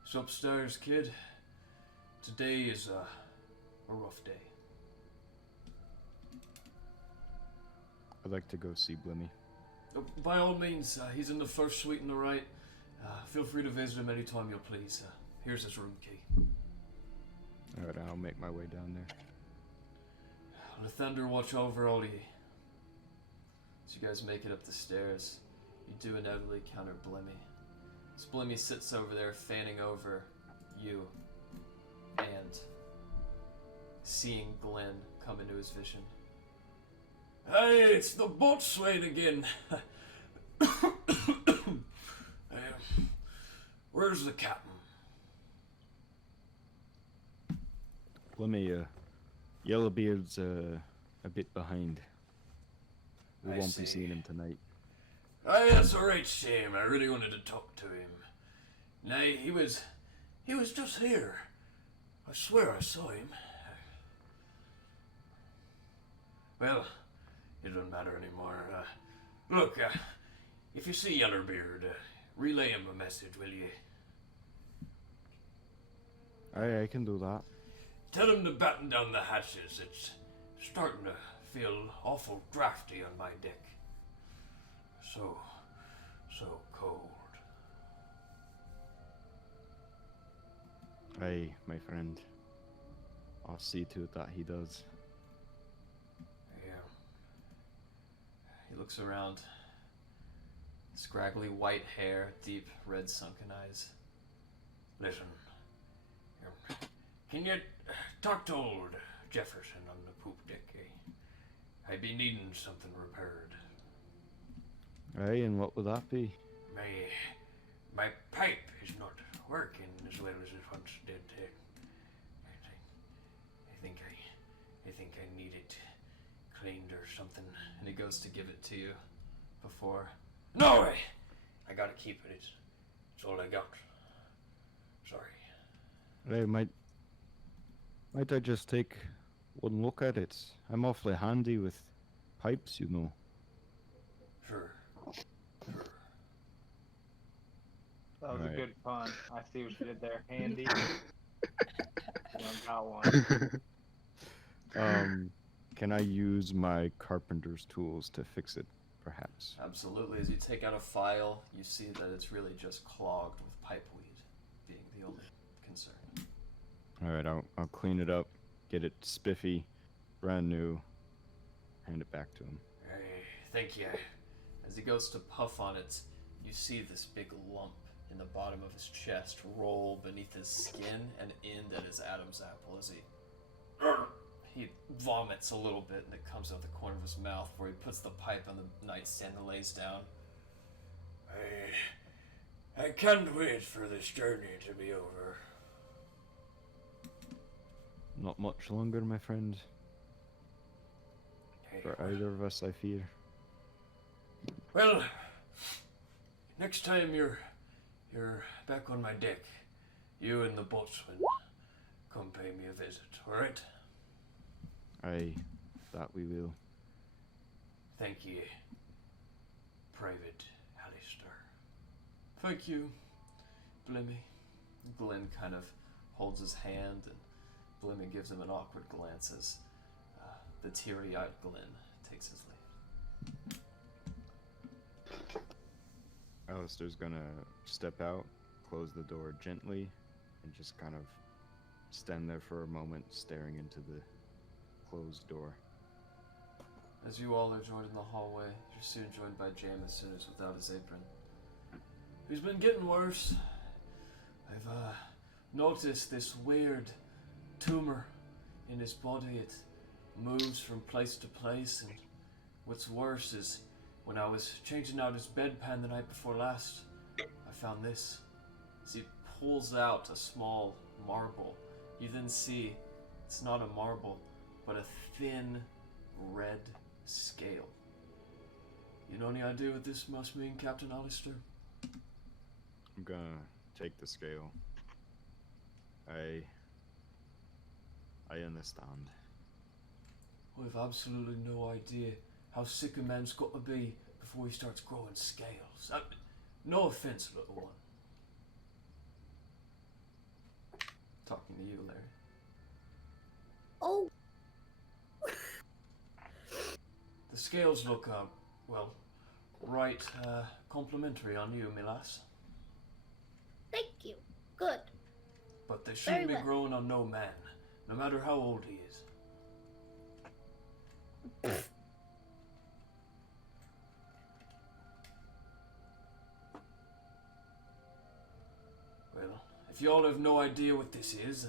He's upstairs, kid. Today is a rough day. I'd like to go see Blimmy. By all means, he's in the first suite on the right. Feel free to visit him anytime you'll please. Here's his room key. Alright, I'll make my way down there. Lathander, watch over all of you. As you guys make it up the stairs, you do inevitably encounter Blimmy. As Blimmy sits over there, fanning over you, and seeing Glenn come into his vision. Hey, it's the boatswain again. Where's the captain? Blimmy, Yellowbeard's a bit behind. We won't be seeing him tonight. Aye, that's a right shame. I really wanted to talk to him. Nay, he was just here. I swear I saw him. Well, it doesn't matter anymore. Look, if you see Yellowbeard, relay him a message, will you? Aye, I can do that. Tell him to batten down the hatches. It's starting to feel awful drafty on my deck. So cold. Aye, my friend. I'll see to it that he does. Yeah. He looks around. Scraggly white hair, deep red sunken eyes. Listen, can you talk to old Jefferson on the poop deck, eh? I'd be needing something repaired. Aye, and what would that be? My pipe is not working as well as it once did. I think I need it cleaned or something. And he goes to give it to you before. No, I gotta keep it. It's all I got. Sorry. Hey, might I just take one look at it? I'm awfully handy with pipes, you know. Sure. That was Right. a good pun. I see what you did there. Handy. I got one. Can I use my carpenter's tools to fix it, perhaps? Absolutely. As you take out a file, you see that it's really just clogged with pipeweed, being the only concern. Alright, I'll clean it up, get it spiffy, brand new, hand it back to him. Hey, thank you. As he goes to puff on it, you see this big lump in the bottom of his chest roll beneath his skin and end at his Adam's apple as he vomits a little bit and it comes out the corner of his mouth where he puts the pipe on the nightstand and lays down. I can't wait for this journey to be over. Not much longer, my friend. For either of us, I fear. Well, next time you're back on my deck, you and the boatswain come pay me a visit, alright? Aye, that we will. Thank you, Private Calishtan. Thank you, Blimmy. Glenn kind of holds his hand and Blimmy gives him an awkward glance as the teary-eyed Glenn takes his leave. Alistair's gonna step out, close the door gently, and just kind of stand there for a moment, staring into the closed door. As you all are joined in the hallway, you're soon joined by Jameson, who's without his apron. He's been getting worse. I've noticed this weird tumor in his body. It moves from place to place, and what's worse is when I was changing out his bedpan the night before last, I found this. As he pulls out a small marble, you then see it's not a marble, but a thin red scale. You know any idea what this must mean, Captain Alistair? I'm gonna take the scale. I understand. I've absolutely no idea how sick a man's got to be before he starts growing scales. No offense, little one. Talking to you, Larry. Oh, The scales look, well, right, complimentary on you, me lass. thank you. Good. But they shouldn't Very be well. growing on no man, no matter how old he is. Well, if y'all have no idea what this is,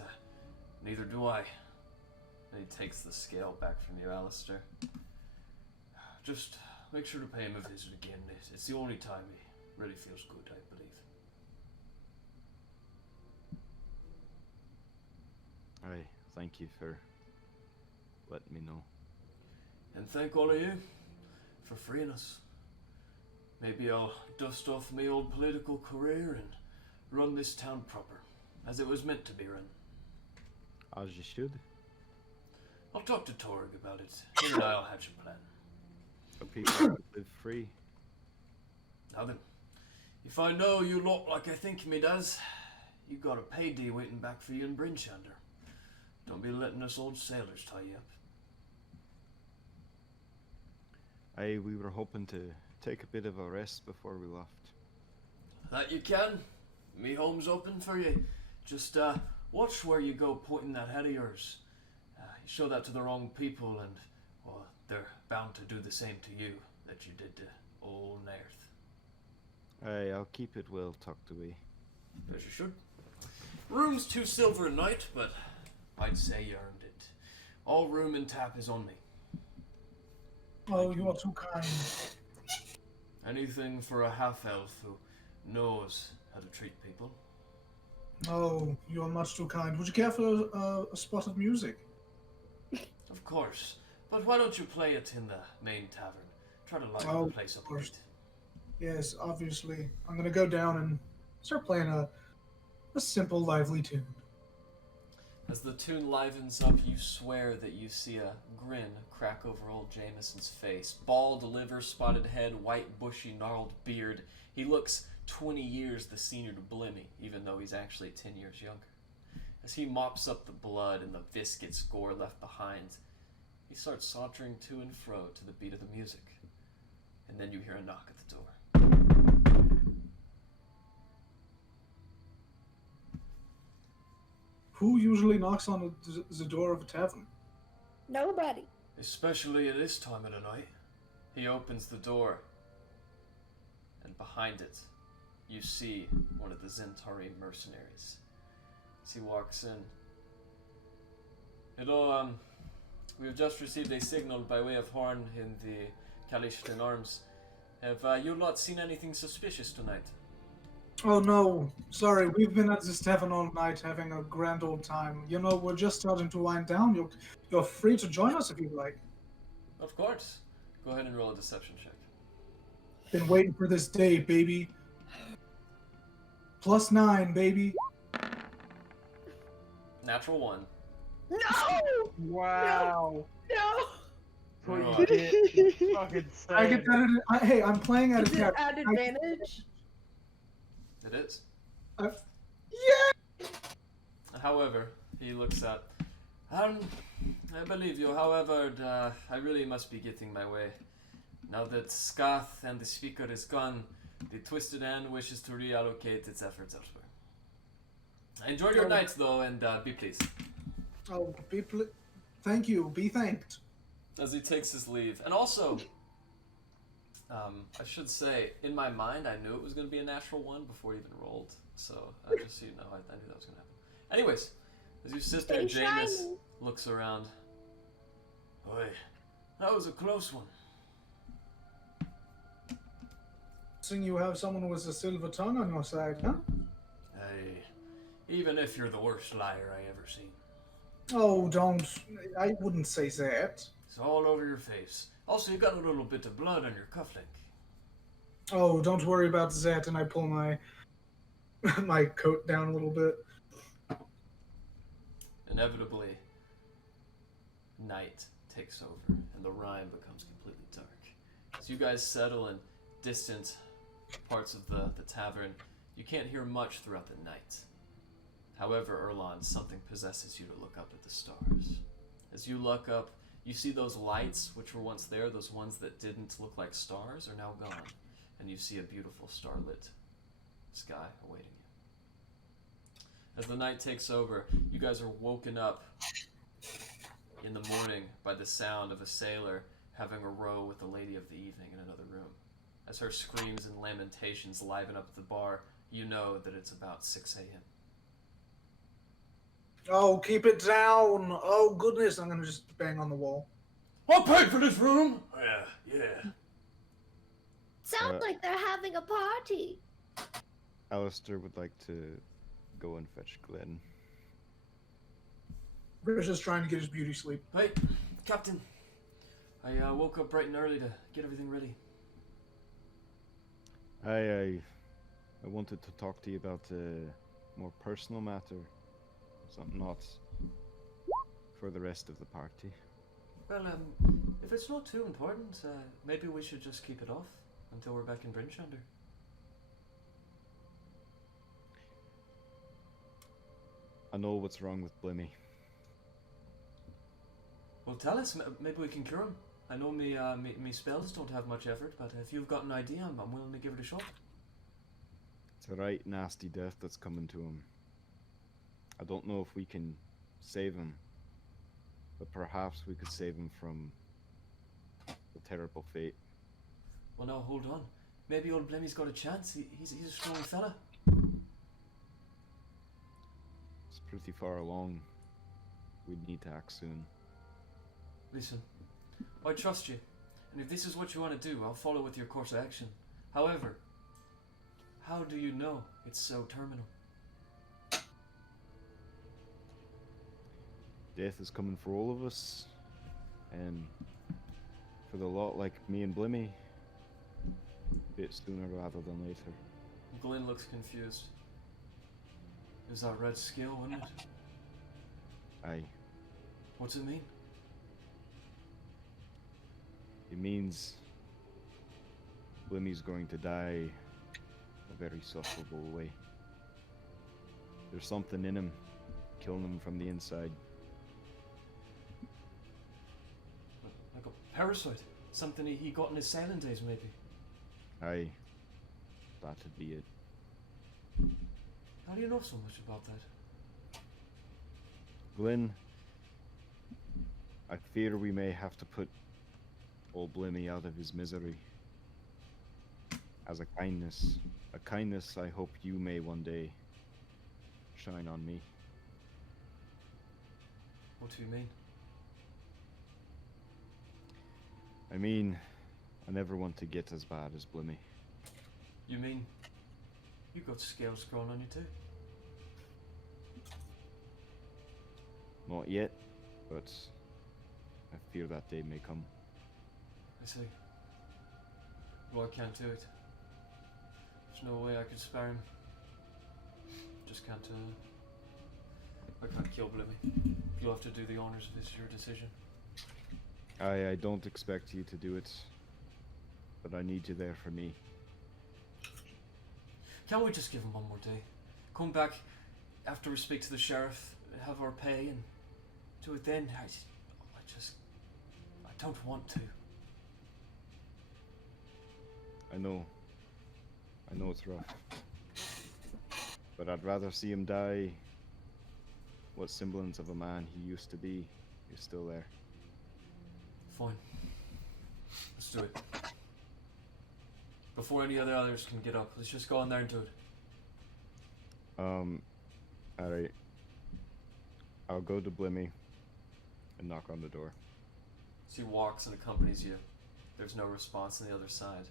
neither do I. And he takes the scale back from you, Alistair. Just make sure to pay him a visit again. It's the only time he really feels good, I believe. I thank you for letting me know. And thank all of you for freeing us. Maybe I'll dust off my old political career and run this town proper, as it was meant to be run. As you should. I'll talk to Torg about it. Him and I'll hatch a plan. So people live free. Now then, if I know you lot like I think me does, you got a payday waiting back for you in Brinchander. Don't be letting us old sailors tie you up. We were hoping to take a bit of a rest before we left. That you can. Me home's open for you. Just watch where you go pointing that head of yours. You show that to the wrong people and, well, they're bound to do the same to you that you did to old Naerth. I'll keep it well tucked away. As you should. Room's 2 silver a night, but I'd say you earned it. All room and tap is on me. Oh, you are too kind. Anything for a half-elf who knows how to treat people. Oh, you are much too kind. Would you care for a spot of music? Of course. But why don't you play it in the main tavern? Try to liven the place up a bit. Yes, obviously. I'm gonna go down and start playing a simple, lively tune. As the tune livens up, you swear that you see a grin crack over old Jameson's face. Bald liver, spotted head, white, bushy, gnarled beard. He looks 20 years the senior to Blimmy, even though he's actually 10 years younger. As he mops up the blood and the viscid gore left behind, he starts sauntering to and fro to the beat of the music. And then you hear a knock at the door. Who usually knocks on the door of a tavern? Nobody. Especially at this time of the night. He opens the door, and behind it, you see one of the Zentari mercenaries. As he walks in. Hello, we've just received a signal by way of horn in the Calishtan arms. Have you not seen anything suspicious tonight? Oh no, sorry, we've been at this tavern all night having a grand old time. You know, we're just starting to wind down. You're free to join us if you'd like. Of course. Go ahead and roll a deception check. Been waiting for this day, baby. +9, baby. Natural 1. No! Wow. No! What Right. you did, you fucking I get saved. that. Hey, I'm playing at Is a it tavern. at advantage? It is. Yeah! However, he looks up. I believe you. However, I really must be getting my way. Now that Scath and the Speaker is gone, the Twisted Hand wishes to reallocate its efforts elsewhere. Enjoy your night, though, and be pleased. Oh, thank you. Be thanked. as he takes his leave. And also, I should say, in my mind, I knew it was going to be a natural one before he even rolled. So, just so you know, I knew that was going to happen. Anyways, as your sister Stay Janus shiny. looks around, Boy, that was a close one. Seeing you have someone with a silver tongue on your side, huh? Hey, even if you're the worst liar I ever seen. Oh, don't. I wouldn't say that. It's all over your face. Also, you got a little bit of blood on your cufflink. Oh, don't worry about that. And I pull my my coat down a little bit. inevitably, night takes over, and the rhyme becomes completely dark. As you guys settle in distant parts of the tavern, you can't hear much throughout the night. However, Erlon, something possesses you to look up at the stars. As you look up, you see those lights which were once there, those ones that didn't look like stars, are now gone. And you see a beautiful starlit sky awaiting you. As the night takes over, you guys are woken up in the morning by the sound of a sailor having a row with the lady of the evening in another room. As her screams and lamentations liven up the bar, you know that it's about 6 a.m. Oh, keep it down. Oh, goodness. I'm going to just bang on the wall. I paid for this room! Yeah. Sounds like they're having a party. Alistair would like to go and fetch Glenn. British is trying to get his beauty sleep. Hey, Captain. I woke up bright and early to get everything ready. I wanted to talk to you about a more personal matter. Something not for the rest of the party. Well, if it's not too important, maybe we should just keep it off until we're back in Brinchander. I know what's wrong with Blimmy. Well, tell us. Maybe we can cure him. I know me spells don't have much effort, but if you've got an idea, I'm willing to give it a shot. It's a right nasty death that's coming to him. I don't know if we can save him, but perhaps we could save him from the terrible fate. Well, now hold on. Maybe old Blimmy's got a chance. He's a strong fella. It's pretty far along. We'd need to act soon. Listen, I trust you, and if this is what you want to do, I'll follow with your course of action. However, how do you know it's so terminal? Death is coming for all of us, and for the lot like me and Blimmy, a bit sooner rather than later. Glenn looks confused. Is that red skill, wasn't it? Aye. What's it mean? It means Blimmy's going to die a very sufferable way. There's something in him, killing him from the inside. Like a parasite? Something he got in his sailing days, maybe? Aye. That'd be it. How do you know so much about that? Glenn, I fear we may have to put old Blimmy out of his misery. As a kindness I hope you may one day shine on me. What do you mean? I mean, I never want to get as bad as Blimmy. You mean you got scales growing on you too? Not yet, but I fear that day may come. I see. Well, I can't do it. There's no way I could spare him. Just can't, I can't kill Blimmy. You'll have to do the honors if it's your decision. I don't expect you to do it, but I need you there for me. Can't we just give him one more day? Come back after we speak to the sheriff, have our pay, and do it then? I don't want to. I know it's rough, but I'd rather see him die. What semblance of a man he used to be is still there. Fine. Let's do it. Before any other others can get up, let's just go in there and do it. Alright. I'll go to Blimmy and knock on the door. As he walks and accompanies you, there's no response on the other side.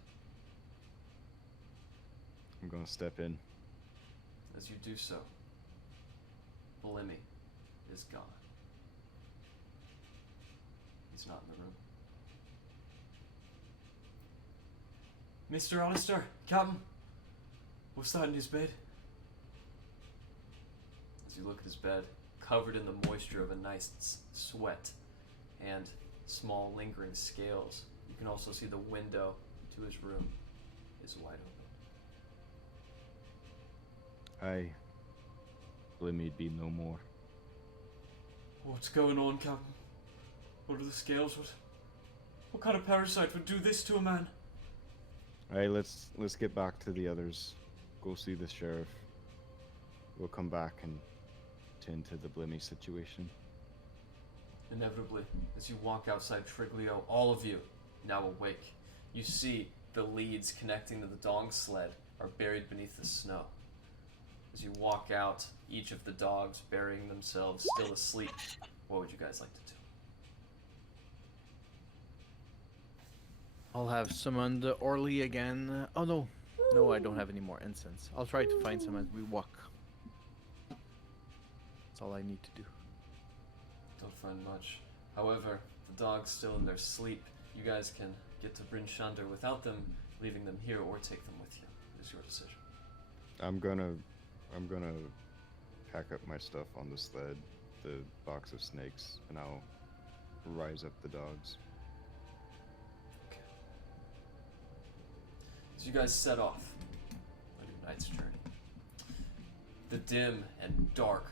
I'm gonna step in. As you do so, Blimmy is gone. He's not in the room. Mr. Alistair, Captain, what's that in his bed? As you look at his bed, covered in the moisture of a nice sweat and small lingering scales, you can also see the window to his room is wide open. Aye. Blimmy'd be no more. What's going on, Captain? What are the scales? What kind of parasite would do this to a man? Alright, let's get back to the others. Go see the sheriff. We'll come back and tend to the Blimmy situation. Inevitably, as you walk outside Triglio, all of you, now awake, you see the leads connecting to the dog sled are buried beneath the snow. As you walk out, each of the dogs burying themselves, still asleep. What would you guys like to do? I'll have summoned Orly again. Oh no. No, I don't have any more incense. I'll try to find some as we walk. That's all I need to do. Don't find much. However, the dogs still in their sleep. You guys can get to Bryn Shander without them leaving them here or take them with you. It is your decision. I'm gonna pack up my stuff on the sled, the box of snakes, and I'll rise up the dogs. Okay. As you guys set off on your night's journey, the dim and dark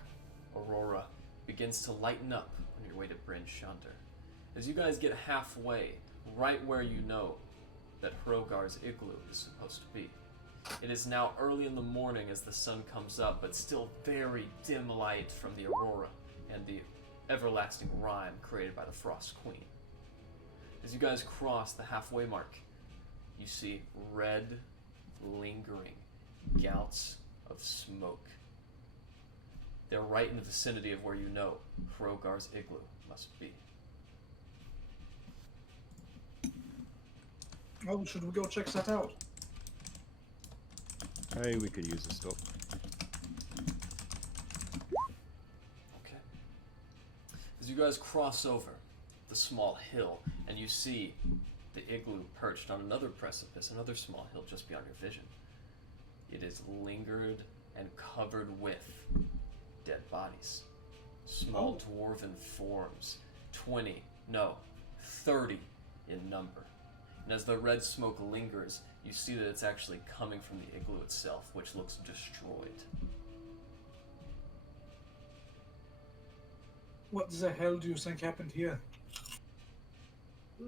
aurora begins to lighten up on your way to Bryn Shander. As you guys get halfway, right where you know that Hrogar's igloo is supposed to be. It is now early in the morning as the sun comes up, but still very dim light from the aurora and the everlasting rime created by the Frost Queen. As you guys cross the halfway mark, you see red, lingering gouts of smoke. They're right in the vicinity of where you know Hrogar's igloo must be. Oh, should we go check that out? Hey, we could use a stop. Okay. As you guys cross over the small hill, and you see the igloo perched on another precipice, another small hill just beyond your vision. It is lingered and covered with dead bodies. Small dwarven forms, 20, no, 30 in number. And as the red smoke lingers, you see that it's actually coming from the igloo itself, which looks destroyed. What the hell do you think happened here?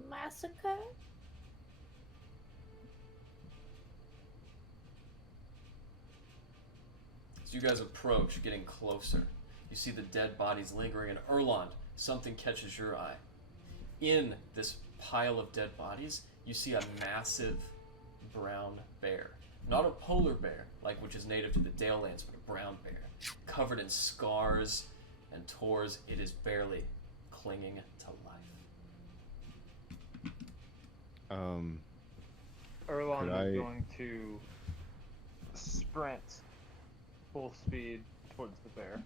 Massacre? As you guys approach, getting closer, you see the dead bodies lingering, and Erland, something catches your eye. In this pile of dead bodies, you see a massive brown bear. Not a polar bear, like which is native to the Dale Lands, but a brown bear. Covered in scars and tores, it is barely clinging to life. Erlon Could is I- going to sprint full speed towards the bear.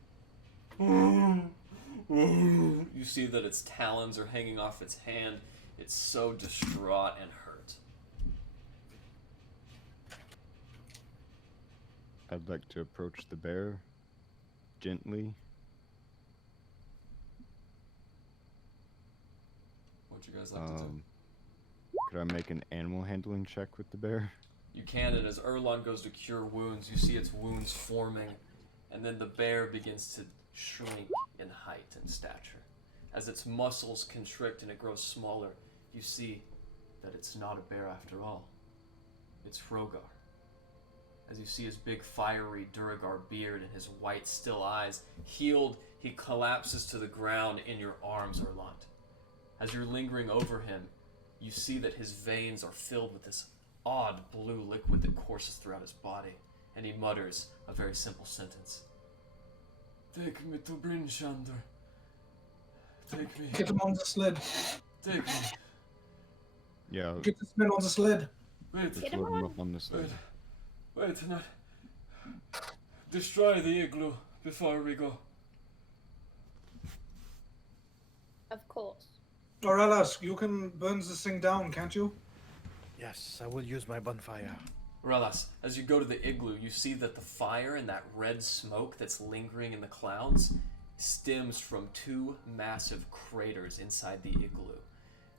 You see that its talons are hanging off its hand. It's so distraught and hurt. I'd like to approach the bear gently. What you guys like to do? Could I make an animal handling check with the bear? You can, and as Erlon goes to cure wounds, you see its wounds forming, and then the bear begins to shrink in height and stature. As its muscles constrict and it grows smaller, you see that it's not a bear after all. It's Hrogar. As you see his big fiery Duragar beard and his white still eyes, healed, he collapses to the ground in your arms, Erland. As you're lingering over him, you see that his veins are filled with this odd blue liquid that courses throughout his body, and he mutters a very simple sentence. Take me to Brinshander. Take me. Get him on the sled. Take me. Yeah, Get this man on the sled. Wait. let's Get him load him on. up on this sled. Wait, not. Destroy the igloo before we go. Of course. Aurelas, you can burn this thing down, can't you? Yes, I will use my bonfire. Relas, as you go to the igloo, you see that the fire and that red smoke that's lingering in the clouds stems from two massive craters inside the igloo.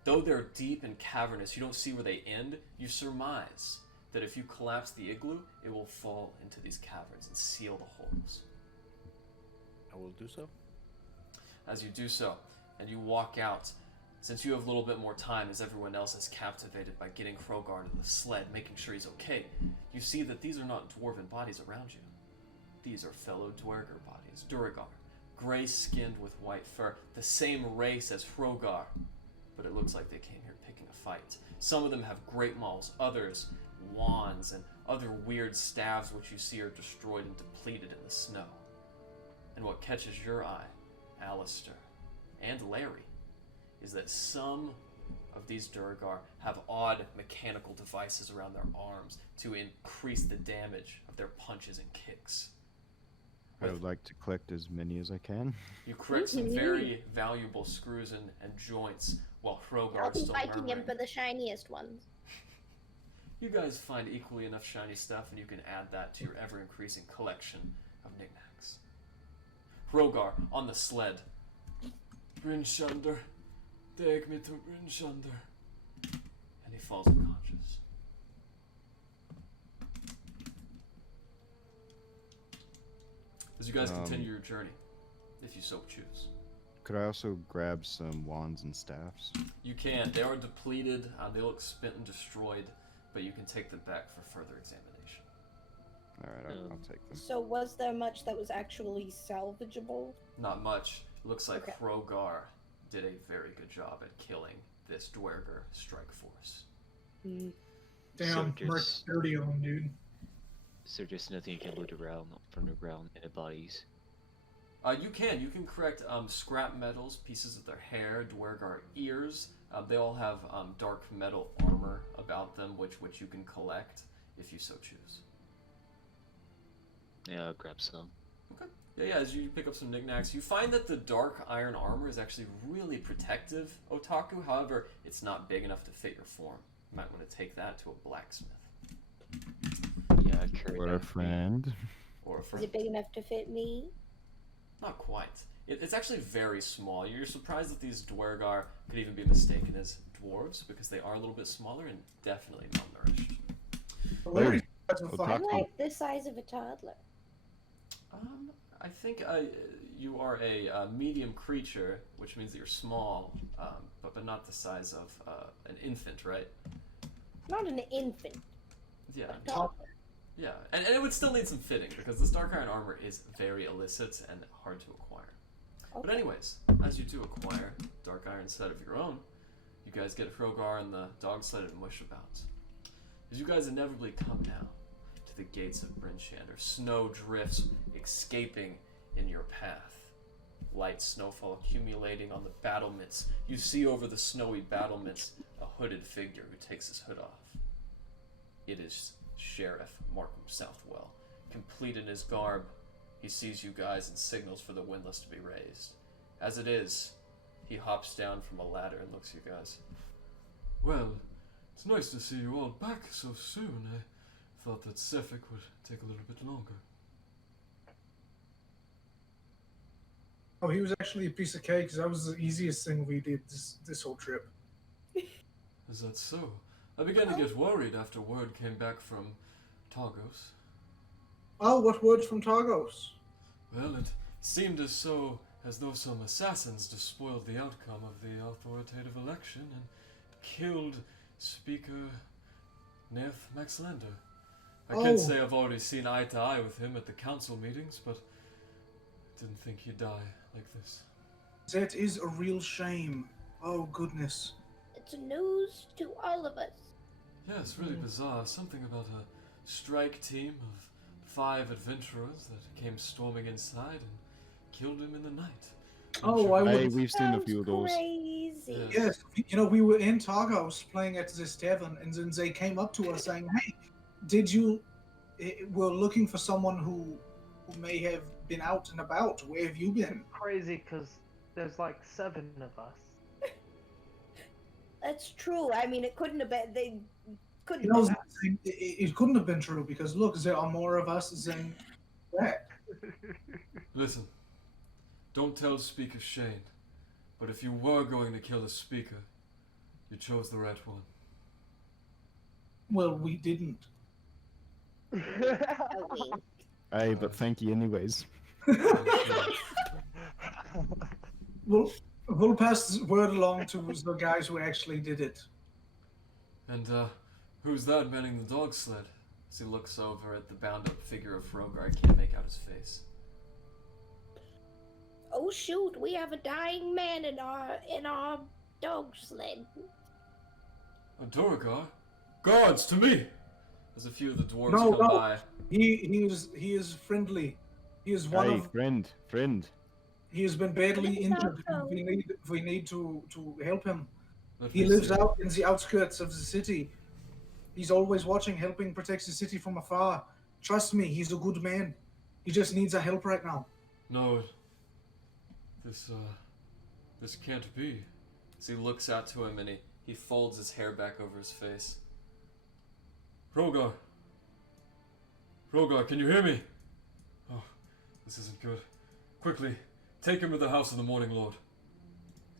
Though they're deep and cavernous, you don't see where they end. You surmise that if you collapse the igloo, it will fall into these caverns and seal the holes. I will do so. As you do so, and you walk out, since you have a little bit more time as everyone else is captivated by getting Hrogar to the sled, making sure he's okay, you see that these are not dwarven bodies around you. These are fellow Dwerger bodies, Duragar, gray-skinned with white fur, the same race as Hrogar, but it looks like they came here picking a fight. Some of them have great mauls, others wands, and other weird staves which you see are destroyed and depleted in the snow. And what catches your eye, Alistair, and Larry, is that some of these Duragar have odd mechanical devices around their arms to increase the damage of their punches and kicks. I would like to collect as many as I can. You correct some very valuable screws and joints while I'll Hrogar's be still fighting him murmuring. for the shiniest ones. You guys find equally enough shiny stuff, and you can add that to your ever-increasing collection of knickknacks. Hrogar, on the sled. Brinshander, take me to Brinshander. And he falls unconscious. As you guys continue your journey, if you so choose. Could I also grab some wands and staffs? You can. They are depleted, they look spent and destroyed, but you can take them back for further examination. Alright, I'll take them. So was there much that was actually salvageable? Not much. Looks like Okay. Hrogar did a very good job at killing this Dwerger strike force. Damn, So Merc just- dirty on him, dude. So there's nothing you can loot around from the ground in the bodies. You can correct scrap metals, pieces of their hair, Dwergar ears. They all have dark metal armor about them, which you can collect if you so choose. Yeah, I'll grab some. Okay. Yeah, as you pick up some knickknacks, you find that the dark iron armor is actually really protective, Otaku. However, it's not big enough to fit your form. You might want to take that to a blacksmith. Yeah, I carry Or that a with me. friend. Or a Is friend. it big enough to fit me? Not quite. It's actually very small. You're surprised that these Dwergar could even be mistaken as dwarves because they are a little bit smaller and definitely malnourished. Larry's Well, some I'm fuck. Taco. like the size of a toddler. I think you are a medium creature, which means that you're small, but not the size of an infant, right? Not an infant. Yeah. A toddler. Yeah, and it would still need some fitting because this dark iron armor is very illicit and hard to acquire. But Okay. anyways, as you do acquire dark iron set of your own, you guys get Hrogar and the dog sled and mush about. As you guys inevitably come now to the gates of Brinshander, snow drifts escaping in your path. Light snowfall accumulating on the battlements. You see over the snowy battlements a hooded figure who takes his hood off. It is Sheriff Markham Southwell. Complete in his garb, he sees you guys and signals for the windlass to be raised. As it is, he hops down from a ladder and looks at you guys. Well, it's nice to see you all back so soon. I thought that Sephyk would take a little bit longer. Oh, he was actually a piece of cake because that was the easiest thing we did this whole trip. Is that so? I began to get worried after word came back from Targos. Oh, what words from Targos? Well, it seemed as though some assassins despoiled the outcome of the authoritative election and killed Speaker Naerth Maxilandar. I can't say I've already seen eye to eye with him at the council meetings, but I didn't think he'd die like this. That is a real shame. Oh, goodness. It's news to all of us. Yeah, it's really bizarre. Something about a strike team of 5 adventurers that came storming inside and killed him in the night. Hey, we've seen a few of those. Crazy. Yes, we were in Targos playing at this tavern, and then they came up to us saying, "Hey, we're looking for someone who may have been out and about. Where have you been?" Crazy, because there's like 7 of us. That's true. I mean, it couldn't have been. They couldn't. You know, have. it couldn't have been true because look, there are more of us than that. Listen, don't tell Speaker Shane, but if you were going to kill a speaker, you chose the right one. Well, we didn't. Hey, but thank you anyways. We'll pass the word along to the guys who actually did it. And, who's that manning the dog sled? As he looks over at the bound-up figure of Frogar, I can't make out his face. Oh shoot, we have a dying man in our dog sled. Duragar? Guards, to me! As a few of the dwarves No, come by. he is friendly. He is one Hey, of. friend. He has been badly injured. We need to help him. Let He me lives see. out in the outskirts of the city. He's always watching, helping protect the city from afar. Trust me, he's a good man. He just needs our help right now. No, this can't be. As he looks out to him and he folds his hair back over his face. Frogar, can you hear me? Oh, this isn't good. Quickly, take him to the house of the Morning Lord.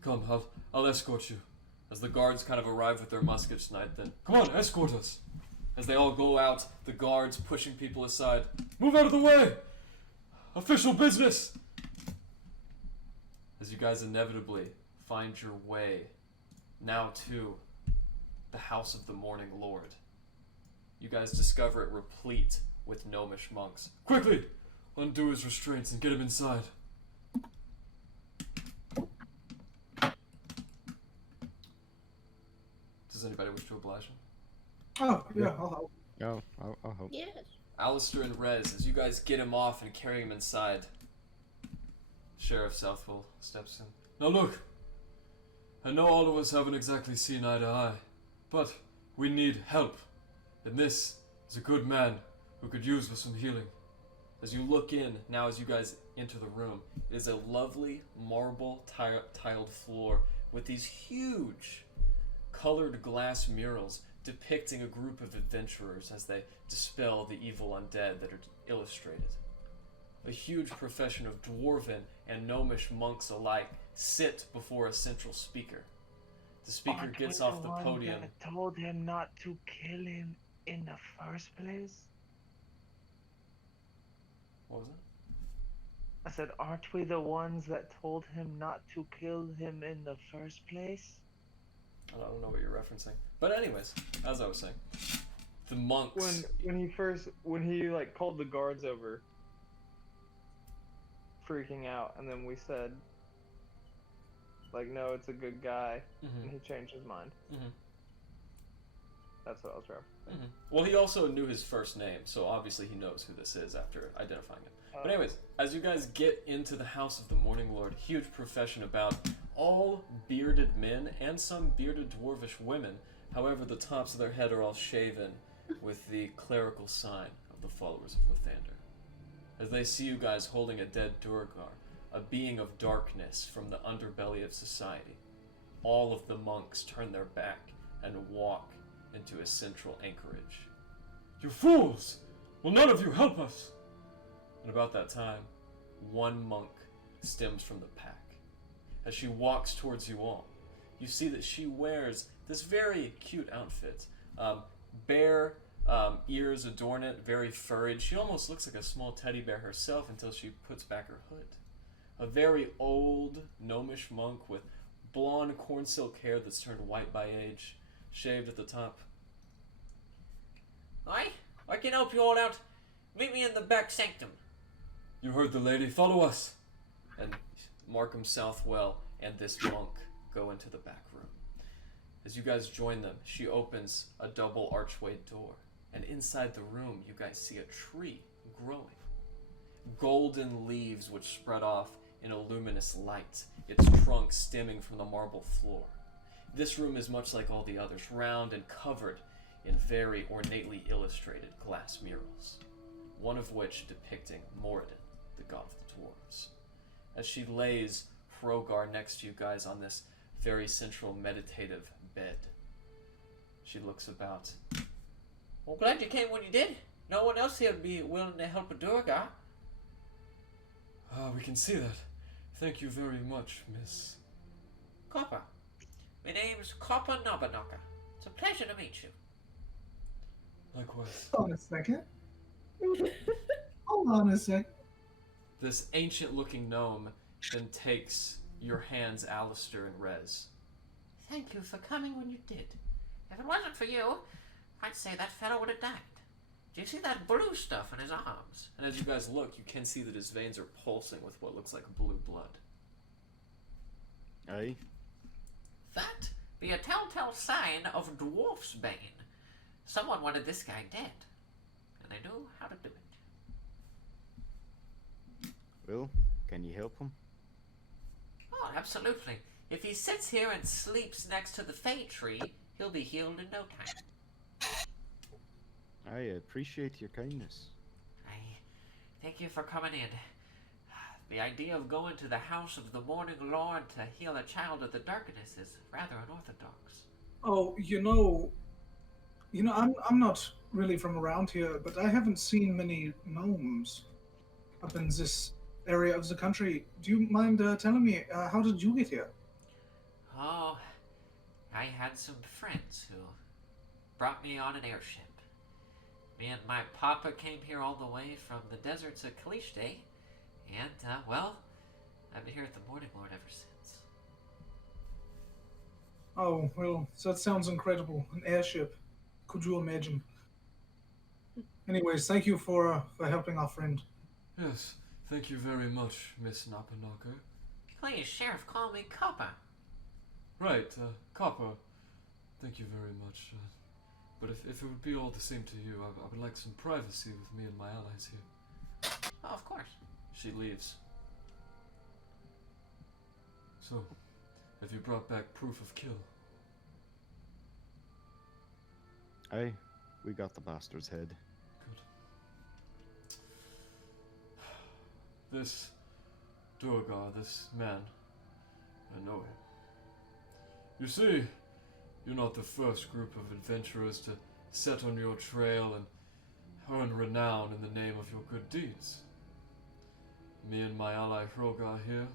Come, I'll escort you. As the guards kind of arrive with their muskets tonight, then come on, escort us. As they all go out, the guards pushing people aside. Move out of the way! Official business! As you guys inevitably find your way now to the house of the Morning Lord. You guys discover it replete with gnomish monks. Quickly! Undo his restraints and get him inside. Does anybody wish to oblige him? Oh, yeah, I'll help. Oh, I'll help. Yes. Alistair and Rez, as you guys get him off and carry him inside, Sheriff Southwell steps in. Now look, I know all of us haven't exactly seen eye to eye, but we need help. And this is a good man who could use with some healing. As you look in, now as you guys enter the room, it is a lovely marble tiled floor with these huge colored glass murals depicting a group of adventurers as they dispel the evil undead that are illustrated. A huge procession of dwarven and gnomish monks alike sit before a central speaker. The speaker gets off the podium. That told him not to kill him in the first place? What was it? I said, aren't we the ones that told him not to kill him in the first place? I don't know what you're referencing. But anyways, as I was saying, the monks... When he like called the guards over, freaking out, and then we said, like, no, it's a good guy, and he changed his mind. That's what I was referencing. Well, he also knew his first name, so obviously he knows who this is after identifying him. But anyways, as you guys get into the house of the Morning Lord, huge procession about, all bearded men and some bearded dwarvish women. However, the tops of their head are all shaven with the clerical sign of the followers of Lathander. As they see you guys holding a dead Duragar, a being of darkness from the underbelly of society, all of the monks turn their back and walk into a central anchorage. You fools! Will none of you help us? And about that time, one monk stems from the pack. As she walks towards you all, you see that she wears this very cute outfit. Bare ears adorn it, very furred. She almost looks like a small teddy bear herself until she puts back her hood. A very old gnomish monk with blonde corn silk hair that's turned white by age, shaved at the top. I can help you all out. Meet me in the back sanctum. You heard the lady, follow us! And Markham Southwell and this monk go into the back room. As you guys join them, she opens a double archway door, and inside the room you guys see a tree growing. Golden leaves which spread off in a luminous light, its trunk stemming from the marble floor. This room is much like all the others, round and covered in very ornately illustrated glass murals, one of which depicting Moradin, the god of the dwarves. As she lays Hrogar next to you guys on this very central meditative bed, she looks about. Well, glad you came when you did. No one else here would be willing to help a Durgar. We can see that. Thank you very much, Miss. Copper. My name's Copper Nobanaka. It's a pleasure to meet you. Likewise. Hold on a second. Hold on a sec. This ancient-looking gnome then takes your hands, Alistair and Rez. Thank you for coming when you did. If it wasn't for you, I'd say that fellow would have died. Do you see that blue stuff in his arms? And as you guys look, you can see that his veins are pulsing with what looks like blue blood. Aye. That be a telltale sign of dwarf's bane. Someone wanted this guy dead, and they knew how to do it. Well, can you help him? Oh, absolutely. If he sits here and sleeps next to the Fey tree, he'll be healed in no time. I appreciate your kindness. I thank you for coming in. The idea of going to the house of the Morning Lord to heal a child of the darkness is rather unorthodox. Oh, I'm not really from around here, but I haven't seen many gnomes up in this area of the country. Do you mind telling me, how did you get here? Oh, I had some friends who brought me on an airship. Me and my papa came here all the way from the deserts of Calishtan, and, well, I've been here at the Morning Lord ever since. Oh, well, that sounds incredible. An airship. Could you imagine? Anyways, thank you for helping our friend. Yes, thank you very much, Miss Napanaka. Please, Sheriff, call me Copper. Right, Copper. Thank you very much. But if it would be all the same to you, I would like some privacy with me and my allies here. Oh, of course. She leaves. So, have you brought back proof of kill? Aye, we got the bastard's head. Good. This Durgar, this man, I know him. You see, you're not the first group of adventurers to set on your trail and earn renown in the name of your good deeds. Me and my ally Hrogar here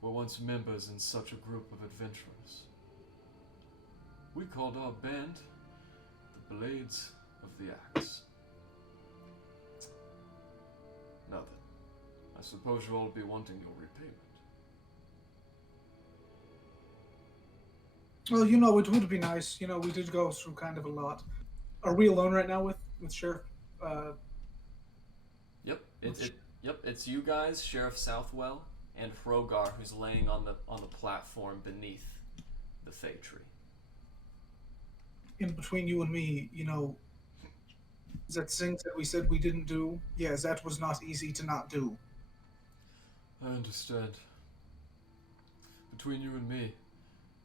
were once members in such a group of adventurers. We called our band the Blades of the Axe. Now then, I suppose you'll all be wanting your repayment. Well, it would be nice. We did go through kind of a lot. Are we alone right now with Sheriff? Yep, it's you guys, Sheriff Southwell, and Hrogar, who's laying on the platform beneath the Fey tree. In between you and me, that thing that we said we didn't do, yeah, that was not easy to not do. I understand. Between you and me,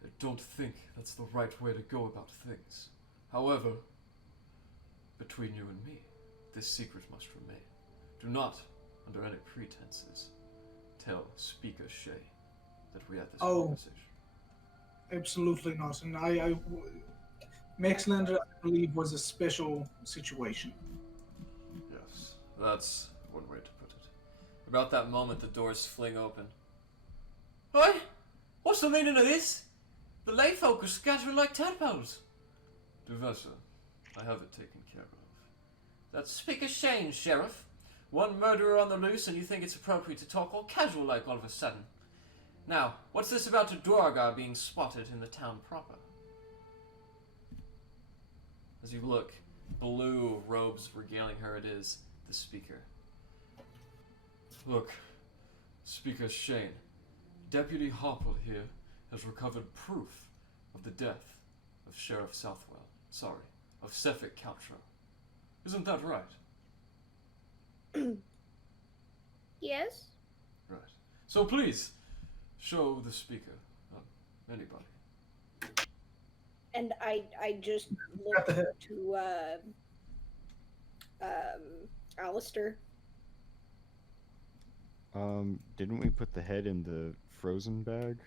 I don't think that's the right way to go about things. However, between you and me, this secret must remain. Do not, under any pretenses, tell Speaker Shay that we had this conversation. Absolutely not. And Maxilandar, I believe, was a special situation. Yes, that's one way to put it. About that moment, the doors fling open. What? What's the meaning of this? The lay folk are scattering like tadpoles. Duvessa, I have it taken care of. That's Speaker Shane, Sheriff. One murderer on the loose and you think it's appropriate to talk all casual like all of a sudden. Now, what's this about a Durgar being spotted in the town proper? As you look, blue robes regaling her, it is the Speaker. Look, Speaker Shane, Deputy Hopple here has recovered proof of the death of Sheriff Southwell. Sorry, of Sephyk Kaltro. Isn't that right? Yes? Right. So please, show the speaker. Anybody. And I just Got the head. look to Alistair. Didn't we put the head in the frozen bag?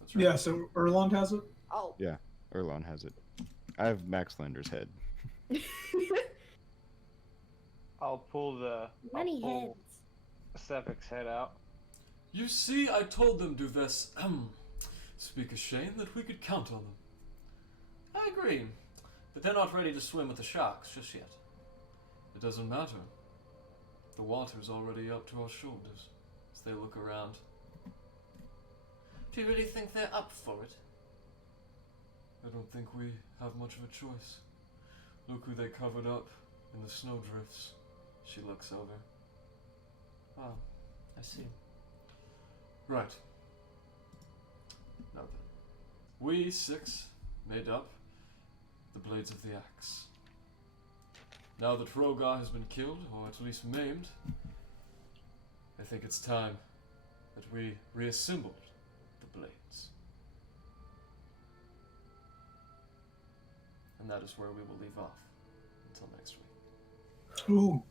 That's right. Yeah, so Erlond has it. Oh. Yeah, Erlon has it. I have Maxlander's head. I'll pull Many heads. Sephyk's head out. You see, I told them, Duves, Speaker Shane, that we could count on them. I agree, but they're not ready to swim with the sharks just yet. It doesn't matter. The water's already up to our shoulders, as they look around. Do you really think they're up for it? I don't think we have much of a choice. Look who they covered up in the snowdrifts. She looks over. Oh, I see. Right. Now then, we 6 made up the Blades of the Axe. Now that Rogar has been killed, or at least maimed, I think it's time that we reassembled the blades. And that is where we will leave off until next week. Ooh.